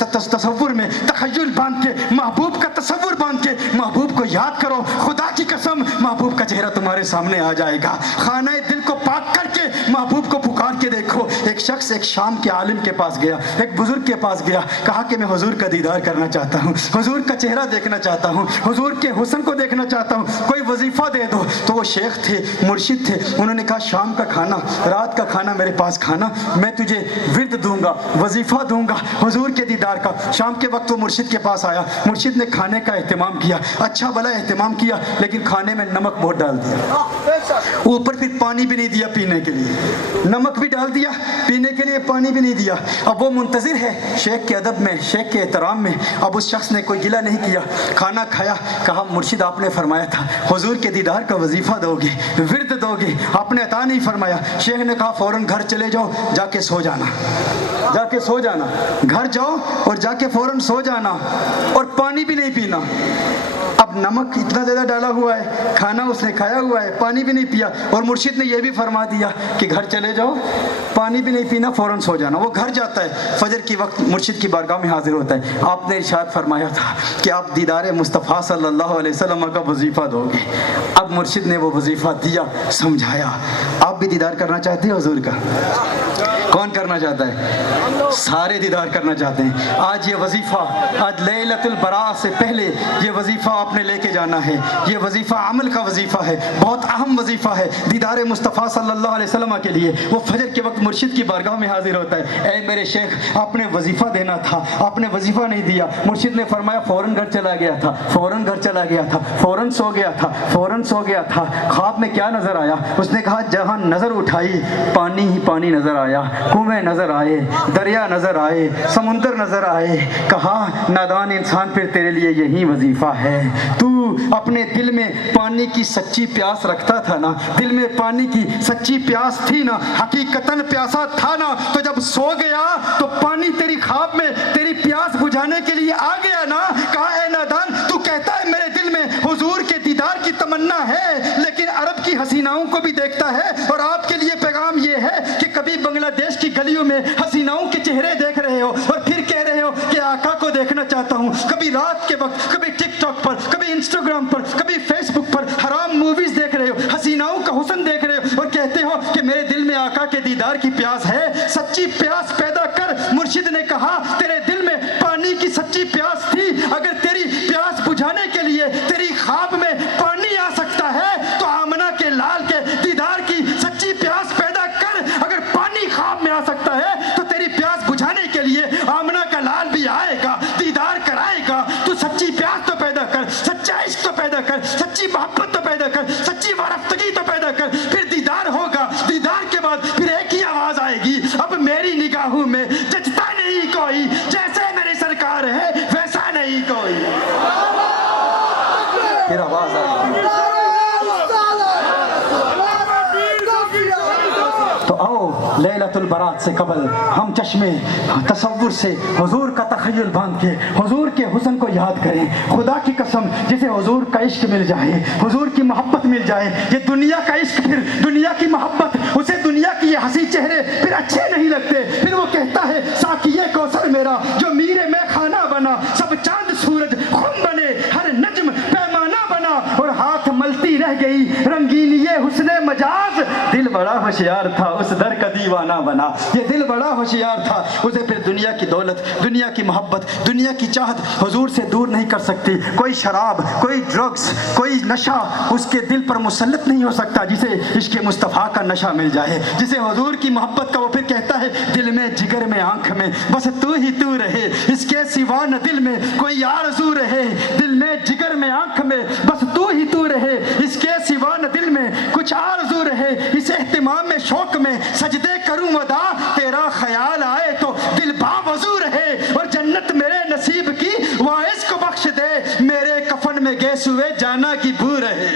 تصور میں تخیل باندھ کے محبوب کا تصور باندھ کے محبوب کو یاد کرو. خدا کی قسم محبوب کا چہرہ تمہارے سامنے آ جائے گا. خانہ دل کو پاک کر کے محبوب کو پکار کے دیکھو. ایک شخص ایک شام کے عالم کے پاس گیا, ایک بزرگ کے پاس گیا, کہا کہ میں حضور کا دیدار کرنا چاہتا ہوں, حضور کا چہرہ دیکھنا چاہتا ہوں, حضور کے حسن کو دیکھنا چاہتا ہوں, کوئی وظیفہ دے دو. تو وہ شیخ تھے, مرشد تھے, انہوں نے کہا شام کا کھانا, رات کا کھانا میرے پاس کھانا, میں تجھے ورد دوں گا, وظیفہ دوں گا حضور کے دیدار کا. شام کے وقت وہ مرشد کے پاس آیا, مرشد نے کھانے کا اہتمام کیا, اچھا بھلا اہتمام کیا, لیکن کھانے میں نمک بہت ڈال دیا, اوپر پھر پانی بھی نہیں دیا پینے کے لیے, نمک بھی ڈال دیا, پینے کے لیے پانی بھی نہیں دیا. اب وہ منتظر ہے شیخ کے ادب میں, شیخ کے احترام میں. اب اس شخص نے کوئی گلہ نہیں کیا, کھانا کھایا, کہا مرشد آپ نے فرمایا تھا حضور کے دیدار کا وظیفہ دو گے, ورد دو گے, آپ نے عطا نہیں فرمایا. شیخ نے کہا فوراً گھر چلے جاؤ, جا کے سو جانا, جا کے سو جانا, گھر جاؤ اور جا کے فوراً سو جانا, اور پانی بھی نہیں پینا. اب نمک اتنا زیادہ ڈالا ہوا ہے, کھانا اس نے کھایا ہوا ہے, پانی بھی نہیں پیا, اور مرشد نے یہ بھی فرما دیا کہ گھر چلے جاؤ, پانی بھی نہیں پینا, فوراً سو جانا. وہ گھر جاتا ہے, فجر کی وقت مرشد کی بارگاہ میں حاضر ہوتا ہے. آپ نے ارشاد فرمایا تھا کہ آپ دیدار مصطفیٰ صلی اللہ علیہ وسلم کا وظیفہ دو گے. اب مرشد نے وہ وظیفہ دیا, سمجھایا. آپ بھی دیدار کرنا چاہتے ہیں حضور کا؟ کون کرنا چاہتا ہے؟ سارے دیدار کرنا چاہتے ہیں. آج یہ وظیفہ, آج لیلۃ البراء سے پہلے یہ وظیفہ آپ نے لے کے جانا ہے. یہ وظیفہ عمل کا وظیفہ ہے, بہت اہم وظیفہ ہے دیدار مصطفیٰ صلی اللہ علیہ وسلم کے لیے. وہ فجر کے وقت مرشد کی بارگاہ میں حاضر ہوتا ہے, اے میرے شیخ آپ نے وظیفہ دینا تھا, آپ نے وظیفہ نہیں دیا. مرشد نے فرمایا فوراً گھر چلا گیا تھا, فوراً گھر چلا گیا تھا, فوراً سو گیا تھا, فوراً سو گیا تھا. خواب میں کیا نظر آیا؟ اس نے کہا جہاں نظر اٹھائی پانی ہی پانی نظر آیا, کنویں نظر آئے, دریا نظر آئے, سمندر نظر آئے. کہا نادان انسان پھر تیرے لیے یہی وظیفہ ہے. تو اپنے دل میں پانی کی سچی پیاس رکھتا تھا نا, دل میں پانی کی سچی پیاس تھی نا, حقیقتاً پیاسا تھا نا, تو جب سو گیا تو پانی تیری خواب میں تیری پیاس بجھانے کے لیے آ گیا نا. کہا اے نادان تو کہتا ہے میرے دل میں حضور کے دیدار کی تمنا ہے, لیکن عرب کی حسیناؤں کو بھی دیکھتا ہے. اور آپ کے لیے پیغام یہ ہے کہ کبھی بنگلہ دیش کی گلیوں میں حسیناؤں کے چہرے دیکھ رہے ہو اور پھر کہہ رہے ہو کہ آقا کو دیکھنا چاہتا ہوں. کبھی رات کے وقت, کبھی ٹک ٹاک پر, کبھی انسٹاگرام پر, کبھی فیس بک پر حرام موویز دیکھ رہے ہو, حسیناؤں کا حسن دیکھ رہے ہو, اور کہتے ہو کہ میرے دل میں آقا کے دیدار کی پیاس ہے. سچی پیاس پیدا کر. مرشد نے کہا تیرے دل میں پانی کی سچی پیاس تھی, اگر تیری پیاس بجھانے کے لیے تیری خواب میں پانی آ سکتا ہے تو آمنہ کے لال کے دیدار کی سچی پیاس پیدا کر. اگر پانی خواب میں آ سکتا ہے تو تیری پیاس بجھانے کے لیے آمنہ کا لال بھی آئے گا, دیدار کرائے گا. تو سچی پیاس تو پیدا کر, سچا عشق تو پیدا کر, سچی محبت تو پیدا کر, سچی وارفتگی تو پیدا کر, پھر دیدار ہوگا. دیدار کے بعد پھر ایک ہی آواز آئے گی, اب میری نگاہوں میں جچتا نہیں کوئی, جیسے میری سرکار ہے ویسا نہیں کوئی. پھر آواز آئے گی. تو آؤ لیلۃ البرات سے قبل ہم چشمے تصور سے حضور کا تخیل باندھ کے حضور کے حسن کو یاد کریں. خدا کی قسم جسے حضور کا عشق مل جائے, حضور کی محبت مل جائے, یہ دنیا کا عشق پھر دنیا کی محبت, اسے دنیا کی یہ ہنسی چہرے پھر اچھے نہیں لگتے. پھر وہ کہتا ہے ساقیے کوثر میرا جو میرے میں خانہ بنا, سب چاند سورج خم بنے, ہر نجم پیمانہ بنا, اور ہاتھ ملتی رہ گئی رنگین یہ حسن مجاز. دل بڑا ہوشیار تھا اس در کا دیوانہ بنا. یہ دل بڑا ہوشیار تھا, اسے پھر دنیا کی دولت, دنیا کی محبت, دنیا کی چاہت حضور سے دور نہیں کر سکتی. کوئی شراب, کوئی ڈرگس, کوئی نشہ اس کے دل پر مسلط نہیں ہو سکتا جسے عشق مصطفیٰ کا نشہ مل جائے, جسے حضور کی محبت کا. وہ پھر کہتا ہے دل میں, جگر میں, آنکھ میں بس تو ہی تو رہے, اس کے سوا نہ دل میں کوئی آرزو رہے. دل میں, جگر میں, آنکھ میں بس تو ہی تو رہے, اس کے سوا نہ دل میں کچھ آرزو رہے. اس اہتمام میں, شوق میں سجدے کروں ادا, تیرا خیال آئے تو دل باوضو رہے. اور جنت میرے نصیب کی وائس کو بخش دے, میرے کفن میں گیس ہوئے جانا کی بو رہے.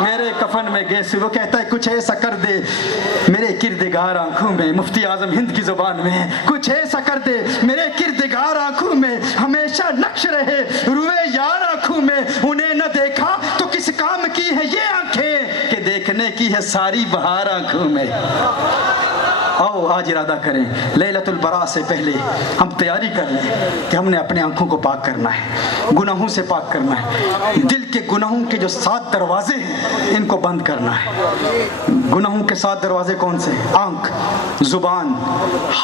میرے کفن میں گیس. وہ کہتا ہے کچھ ایسا کر دے میرے کردگار آنکھوں میں, مفتی اعظم ہند کی زبان میں, کچھ ایسا کر دے میرے کردگار آنکھوں میں, ہمیشہ ہمیشہ نقش رہے روئے یار آنکھوں میں، انہیں نہ دیکھا تو کس کام کی ہے یہ آنکھیں کہ دیکھنے کی ہے ساری بہار آنکھوں میں۔ آؤ آج ارادہ کریں، لیلۃ البراء سے پہلے ہم تیاری کر لیں کہ ہم نے اپنے آنکھوں کو پاک کرنا ہے، گناہوں سے پاک کرنا ہے، دل کے گناہوں کے جو 7 دروازے ہیں ان کو بند کرنا ہے۔ گناہوں کے 7 دروازے کون سے ہیں؟ آنکھ، زبان،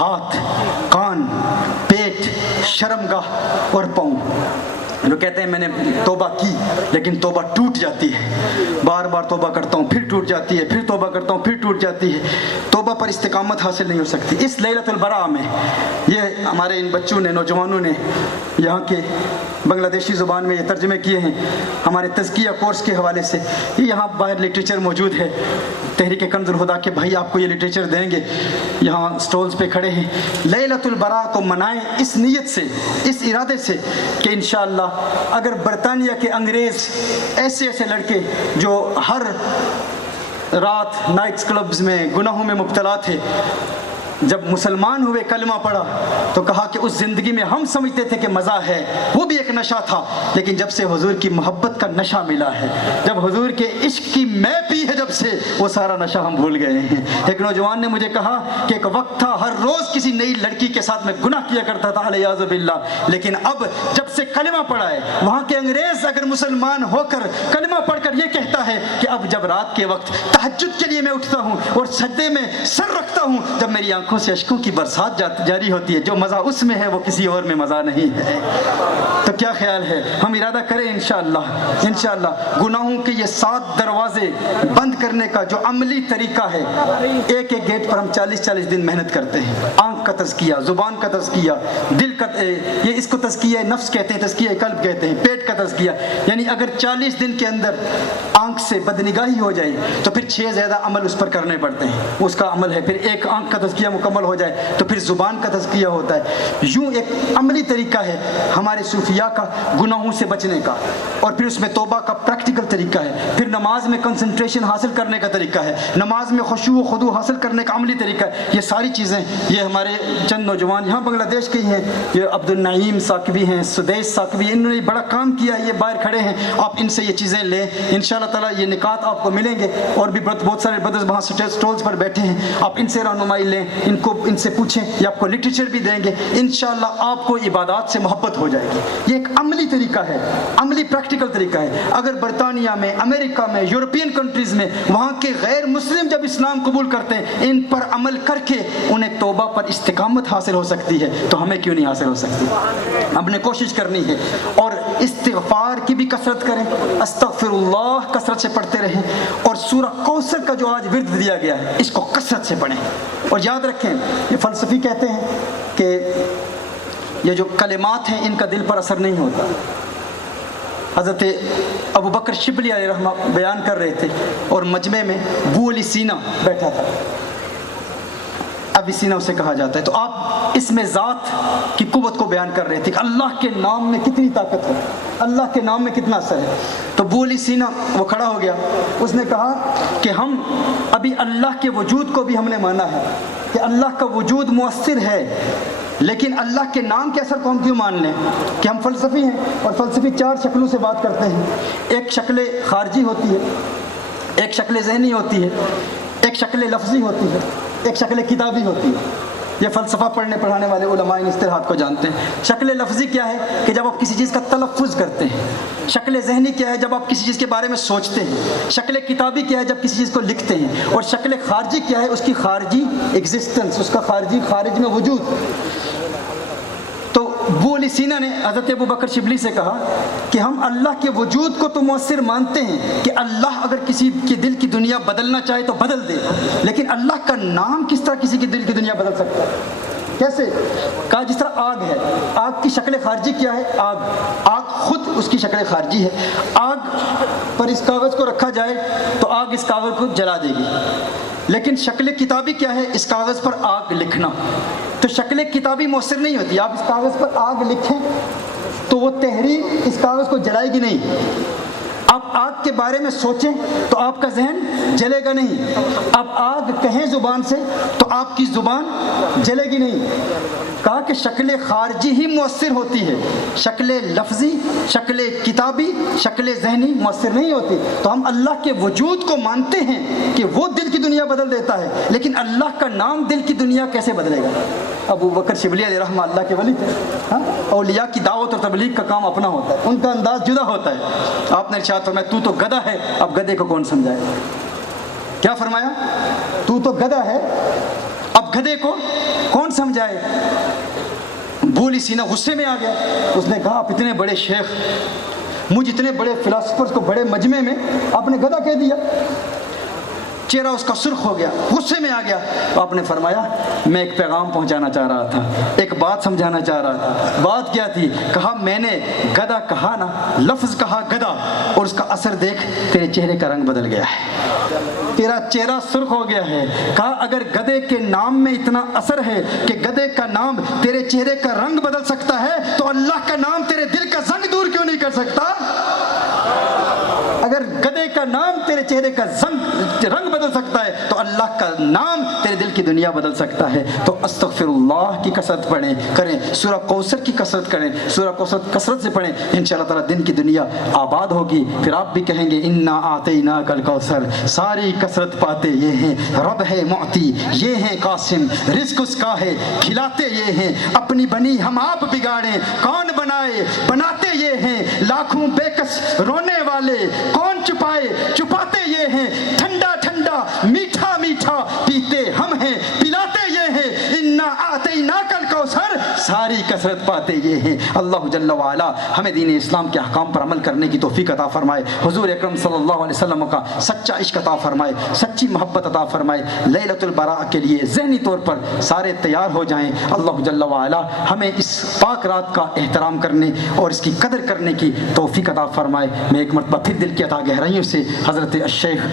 ہاتھ، کان، پیٹ، شرمگاہ اور پاؤں۔ جو کہتے ہیں میں نے توبہ کی لیکن توبہ ٹوٹ جاتی ہے، بار بار توبہ کرتا ہوں پھر ٹوٹ جاتی ہے، پھر توبہ کرتا ہوں پھر ٹوٹ جاتی ہے، توبہ پر استقامت حاصل نہیں ہو سکتی۔ اس لیلۃ البراء میں یہ ہمارے ان بچوں نے، نوجوانوں نے یہاں کے بنگلہ دیشی زبان میں یہ ترجمے کیے ہیں ہمارے تزکیہ کورس کے حوالے سے۔ یہاں باہر لٹریچر موجود ہے، تحریک کنز الہدیٰ کے بھائی آپ کو یہ لٹریچر دیں گے، یہاں سٹولز پہ کھڑے ہیں۔ لیلۃ البراء کو منائیں اس نیت سے، اس ارادے سے کہ انشاءاللہ اگر برطانیہ کے انگریز ایسے ایسے لڑکے جو ہر رات نائٹس کلبز میں گناہوں میں مبتلا تھے، جب مسلمان ہوئے کلمہ پڑھا تو کہا کہ اس زندگی میں ہم سمجھتے تھے کہ مزہ ہے، وہ بھی ایک نشہ تھا، لیکن جب سے حضور کی محبت کا نشہ ملا ہے، جب حضور کے عشق کی میں پی ہے، جب سے وہ سارا نشہ ہم بھول گئے ہیں۔ ایک نوجوان نے مجھے کہا کہ ایک وقت تھا ہر روز کسی نئی لڑکی کے ساتھ میں گناہ کیا کرتا تھا علیاذ باللہ، لیکن اب جب سے کلمہ پڑھا ہے، وہاں کے انگریز اگر مسلمان ہو کر کلمہ پڑھ کر یہ کہتا ہے کہ اب جب رات کے وقت تہجد کے لیے میں اٹھتا ہوں اور سجدے میں سر رکھتا ہوں، جب میری آنکھوں سے اشکوں کی برسات جاری ہوتی ہے، جو مزہ اس میں ہے وہ کسی اور میں مزہ نہیں ہے۔ تو کیا خیال ہے ہم ارادہ کریں انشاءاللہ گناہوں کے یہ 7 دروازے بند کرنے کا جو عملی طریقہ ہے۔ ایک ایک گیٹ پر ہم 40 دن محنت کرتے ہیں، آنکھ کا تزکیہ، زبان کا تزکیہ، دل کا، یہ اس کو تزکیہ نفس کہتے ہیں، تزکیہ قلب کہتے ہیں، پیٹ کا تزکیہ، یعنی اگر 40 دن کے اندر آنکھ سے بدنگاہی ہو جائے تو پھر 6 زیادہ عمل اس پر کرنے پڑتے ہیں، اس کا عمل ہے۔ پھر ایک آنکھ کا تزکیہ مکمل ہو جائے تو پھر زبان کا تزکیہ ہوتا ہے۔ یوں ایک عملی طریقہ ہے ہمارے صوفیاء کا گناہوں سے بچنے کا، اور پھر اس میں توبہ کا پریکٹیکل طریقہ ہے، پھر نماز میں کنسنٹریشن حاصل کرنے کا طریقہ ہے، نماز میں خشوع و خضوع حاصل کرنے کا عملی طریقہ ہے۔ یہ ساری چیزیں یہ ہمارے چند نوجوان یہاں بنگلہ دیش کے ہی ہیں، یہ عبد النعیم ثاقبی ہیں، سدیس ثاقبی، انہوں نے بڑا کام کیا ہے، یہ باہر کھڑے ہیں، آپ ان سے یہ چیزیں لیں، انشاءاللہ تعالیٰ یہ نکات آپ کو ملیں گے، اور بھی بہت سارے بردرز وہاں سٹولز پر بیٹھے ہیں، آپ ان سے رہنمائی لیں، ان سے پوچھیں، یہ آپ کو لٹریچر بھی دیں گے، انشاءاللہ آپ کو عبادات سے محبت ہو جائے گی۔ یہ ایک عملی طریقہ ہے، عملی پریکٹیکل طریقہ ہے۔ اگر برطانیہ میں، امریکہ میں، یورپین کنٹریز میں وہاں کے غیر مسلم جب اسلام قبول کرتے ہیں، ان پر عمل کر کے انہیں توبہ پر استقامت حاصل ہو سکتی ہے، تو ہمیں کیوں نہیں حاصل ہو سکتی؟ ہم نے کوشش کرنی ہے، اور استغفار کی بھی کثرت کریں، استغفر اللہ کثرت سے پڑھتے رہیں، اور سورہ کوثر کا جو آج ورد دیا گیا ہے اس کو کثرت سے پڑھیں۔ اور یاد رکھیں، یہ فلسفی کہتے ہیں کہ یہ جو کلمات ہیں ان کا دل پر اثر نہیں ہوتا۔ حضرت ابو بکر شبلی علیہ رحمہ بیان کر رہے تھے، اور مجمع میں ابو علی سینا بیٹھا تھا، ابی سینا اسے کہا جاتا ہے، تو آپ اس میں ذات کی قوت کو بیان کر رہے تھے کہ اللہ کے نام میں کتنی طاقت ہے، اللہ کے نام میں کتنا اثر ہے۔ تو ابو علی سینا وہ کھڑا ہو گیا، اس نے کہا کہ ہم ابھی اللہ کے وجود کو بھی ہم نے مانا ہے کہ اللہ کا وجود مؤثر ہے، لیکن اللہ کے نام کے اثر کو ہم کیوں مان لیں؟ کہ ہم فلسفی ہیں، اور فلسفی 4 شکلوں سے بات کرتے ہیں۔ ایک شکل خارجی ہوتی ہے، ایک شکل ذہنی ہوتی ہے، ایک شکل لفظی ہوتی ہے، ایک شکل کتابی ہوتی ہے۔ یہ فلسفہ پڑھنے پڑھانے والے علماء ان اصطلاحات کو جانتے ہیں۔ شکل لفظی کیا ہے کہ جب آپ کسی چیز کا تلفظ کرتے ہیں۔ شکل ذہنی کیا ہے جب آپ کسی چیز کے بارے میں سوچتے ہیں۔ شکل کتابی کیا ہے جب کسی چیز کو لکھتے ہیں۔ اور شکل خارجی کیا ہے، اس کی خارجی ایگزسٹنس، اس کا خارج میں وجود۔ تو ابو علی سینا نے حضرت ابو بکر شبلی سے کہا کہ ہم اللہ کے وجود کو تو مؤثر مانتے ہیں کہ اللہ اگر کسی کے دل کی دنیا بدلنا چاہے تو بدل دے، لیکن اللہ کا نام کس طرح کسی کے دل کی دنیا بدل سکتا ہے؟ کیسے؟ کہا جس طرح آگ ہے، آگ کی شکل خارجی کیا ہے؟ آگ خود اس کی شکل خارجی ہے۔ آگ پر اس کاغذ کو رکھا جائے تو آگ اس کاغذ کو جلا دے گی، لیکن شکل کتابی کیا ہے؟ اس کاغذ پر آگ لکھنا۔ تو شکل کتابی مؤثر نہیں ہوتی، آپ اس کاغذ پر آگ لکھیں تو وہ تحریر اس کاغذ کو جلائے گی نہیں۔ آپ آگ کے بارے میں سوچیں تو آپ کا ذہن جلے گا نہیں. آپ آگ کہیں زبان سے تو آپ کی زبان جلے گی نہیں. کہا کہ شکل خارجی ہی مؤثر ہوتی ہے، شکل لفظی، شکل کتابی، شکل ذہنی مؤثر نہیں ہوتی. تو ہم اللہ کے وجود کو مانتے ہیں کہ وہ دل کی دنیا بدل دیتا ہے، لیکن اللہ کا نام دل کی دنیا کیسے بدلے گا؟ ابو بکر شبلی علیہ رحمہ اللہ کے ولی تھے. اولیاء کی دعوت اور تبلیغ کا کام اپنا ہوتا ہے، ان کا انداز جدا ہوتا ہے. آپ نے ارشاد فرمایا تو گدھا ہے، اب گدھے کو کون سمجھائے؟ کیا فرمایا؟ تو گدھا ہے، اب گدھے کو کون سمجھائے؟ بولی سینہ غصے میں آ گیا. اس نے کہا آپ اتنے بڑے شیخ، مجھ اتنے بڑے فلاسفرز کو بڑے مجمع میں آپ نے گدھا کہہ دیا. چہرہ اس کا سرخ ہو گیا، غصے میں آ گیا. آپ نے فرمایا میں ایک پیغام پہنچانا چاہ رہا تھا، ایک بات سمجھانا چاہ رہا تھا. بات کیا تھی؟ کہا میں نے گدھا کہا نا، لفظ کہا گدھا، اور اس کا اثر دیکھ تیرے چہرے کا رنگ بدل گیا ہے، تیرا چہرہ سرخ ہو گیا ہے. کہا اگر گدھے کے نام میں اتنا اثر ہے کہ گدھے کا نام تیرے چہرے کا رنگ بدل سکتا ہے، تو اللہ کا نام تیرے دل کا زنگ دور کیوں نہیں کر سکتا؟ اگر گدھے کا نام تیرے چہرے کا رنگ بدل سکتا ہے تو اللہ کا نام تیرے دل کی دنیا بدل سکتا ہے. تو استغفر اللہ کی کثرت پڑھیں کریں، سورہ کوثر کی کثرت کریں، سورہ کوثر کثرت سے پڑھیں، انشاءاللہ تعالیٰ دن کی دنیا آباد ہوگی. پھر آپ بھی کہیں گے انا آتیناک الکوثر، ساری کثرت پاتے یہ ہیں، رب ہے معطی یہ ہیں قاسم، رزق اس کا ہے کھلاتے یہ ہیں، اپنی بنی ہم آپ بگاڑیں کون بنائے، بناتے یہ ہیں، لاکھوں بے کس رونے والے کون چھپائے، چھپاتے یہ ہیں، ٹھنڈا ٹھنڈا میٹھا میٹھا پیتے ہم ہیں، پلاتے یہ ہیں، انا آتیناک الکوثر، ساری کثرت پاتے یہ ہیں. اللہ جل وعلا ہمیں دین اسلام کے احکام پر عمل کرنے کی توفیق عطا فرمائے، حضور اکرم صلی اللہ علیہ وسلم کا سچا عشق عطا فرمائے، سچی محبت عطا فرمائے. لیلۃ البراء کے لیے ذہنی طور پر سارے تیار ہو جائیں. اللہ جل وعلا ہمیں اس پاک رات کا احترام کرنے اور اس کی قدر کرنے کی توفیق عطا فرمائے. میں ایک مرتبہ پھر دل کی عطا گہرائیوں سے حضرت الشیخ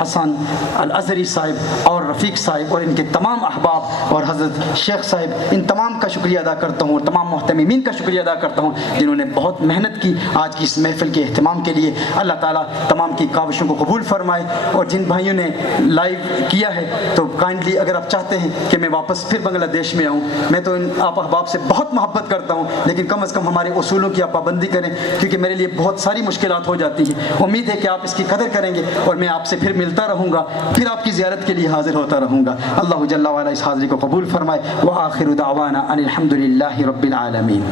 حسن الازہری صاحب اور رفیق صاحب اور ان کے تمام احباب اور حضرت شیخ صاحب، ان تمام کا شکریہ ادا کرتا ہوں اور تمام محتممین کا شکریہ ادا کرتا ہوں جنہوں نے بہت محنت کی آج کی اس محفل کے اہتمام کے لیے. اللہ تعالیٰ تمام کی کاوشوں کو قبول فرمائے. اور جن بھائیوں نے لائیو کیا ہے تو کائنڈلی اگر آپ چاہتے ہیں کہ میں واپس پھر بنگلہ دیش میں آؤں، میں تو ان آپ احباب سے بہت محبت کرتا ہوں، لیکن کم از کم ہمارے اصولوں کی آپ پابندی کریں، کیونکہ میرے لیے بہت ساری مشکلات ہو جاتی ہیں. امید ہے کہ آپ اس کی قدر کریں گے اور میں آپ سے پھر ملتا رہوں گا، پھر آپ کی زیارت کے لیے حاضر ہوتا رہوں گا. اللہ جل وعلا اس حاضری کو قبول فرمائے. وآخر دعوانا ان الحمد للہ رب العالمین.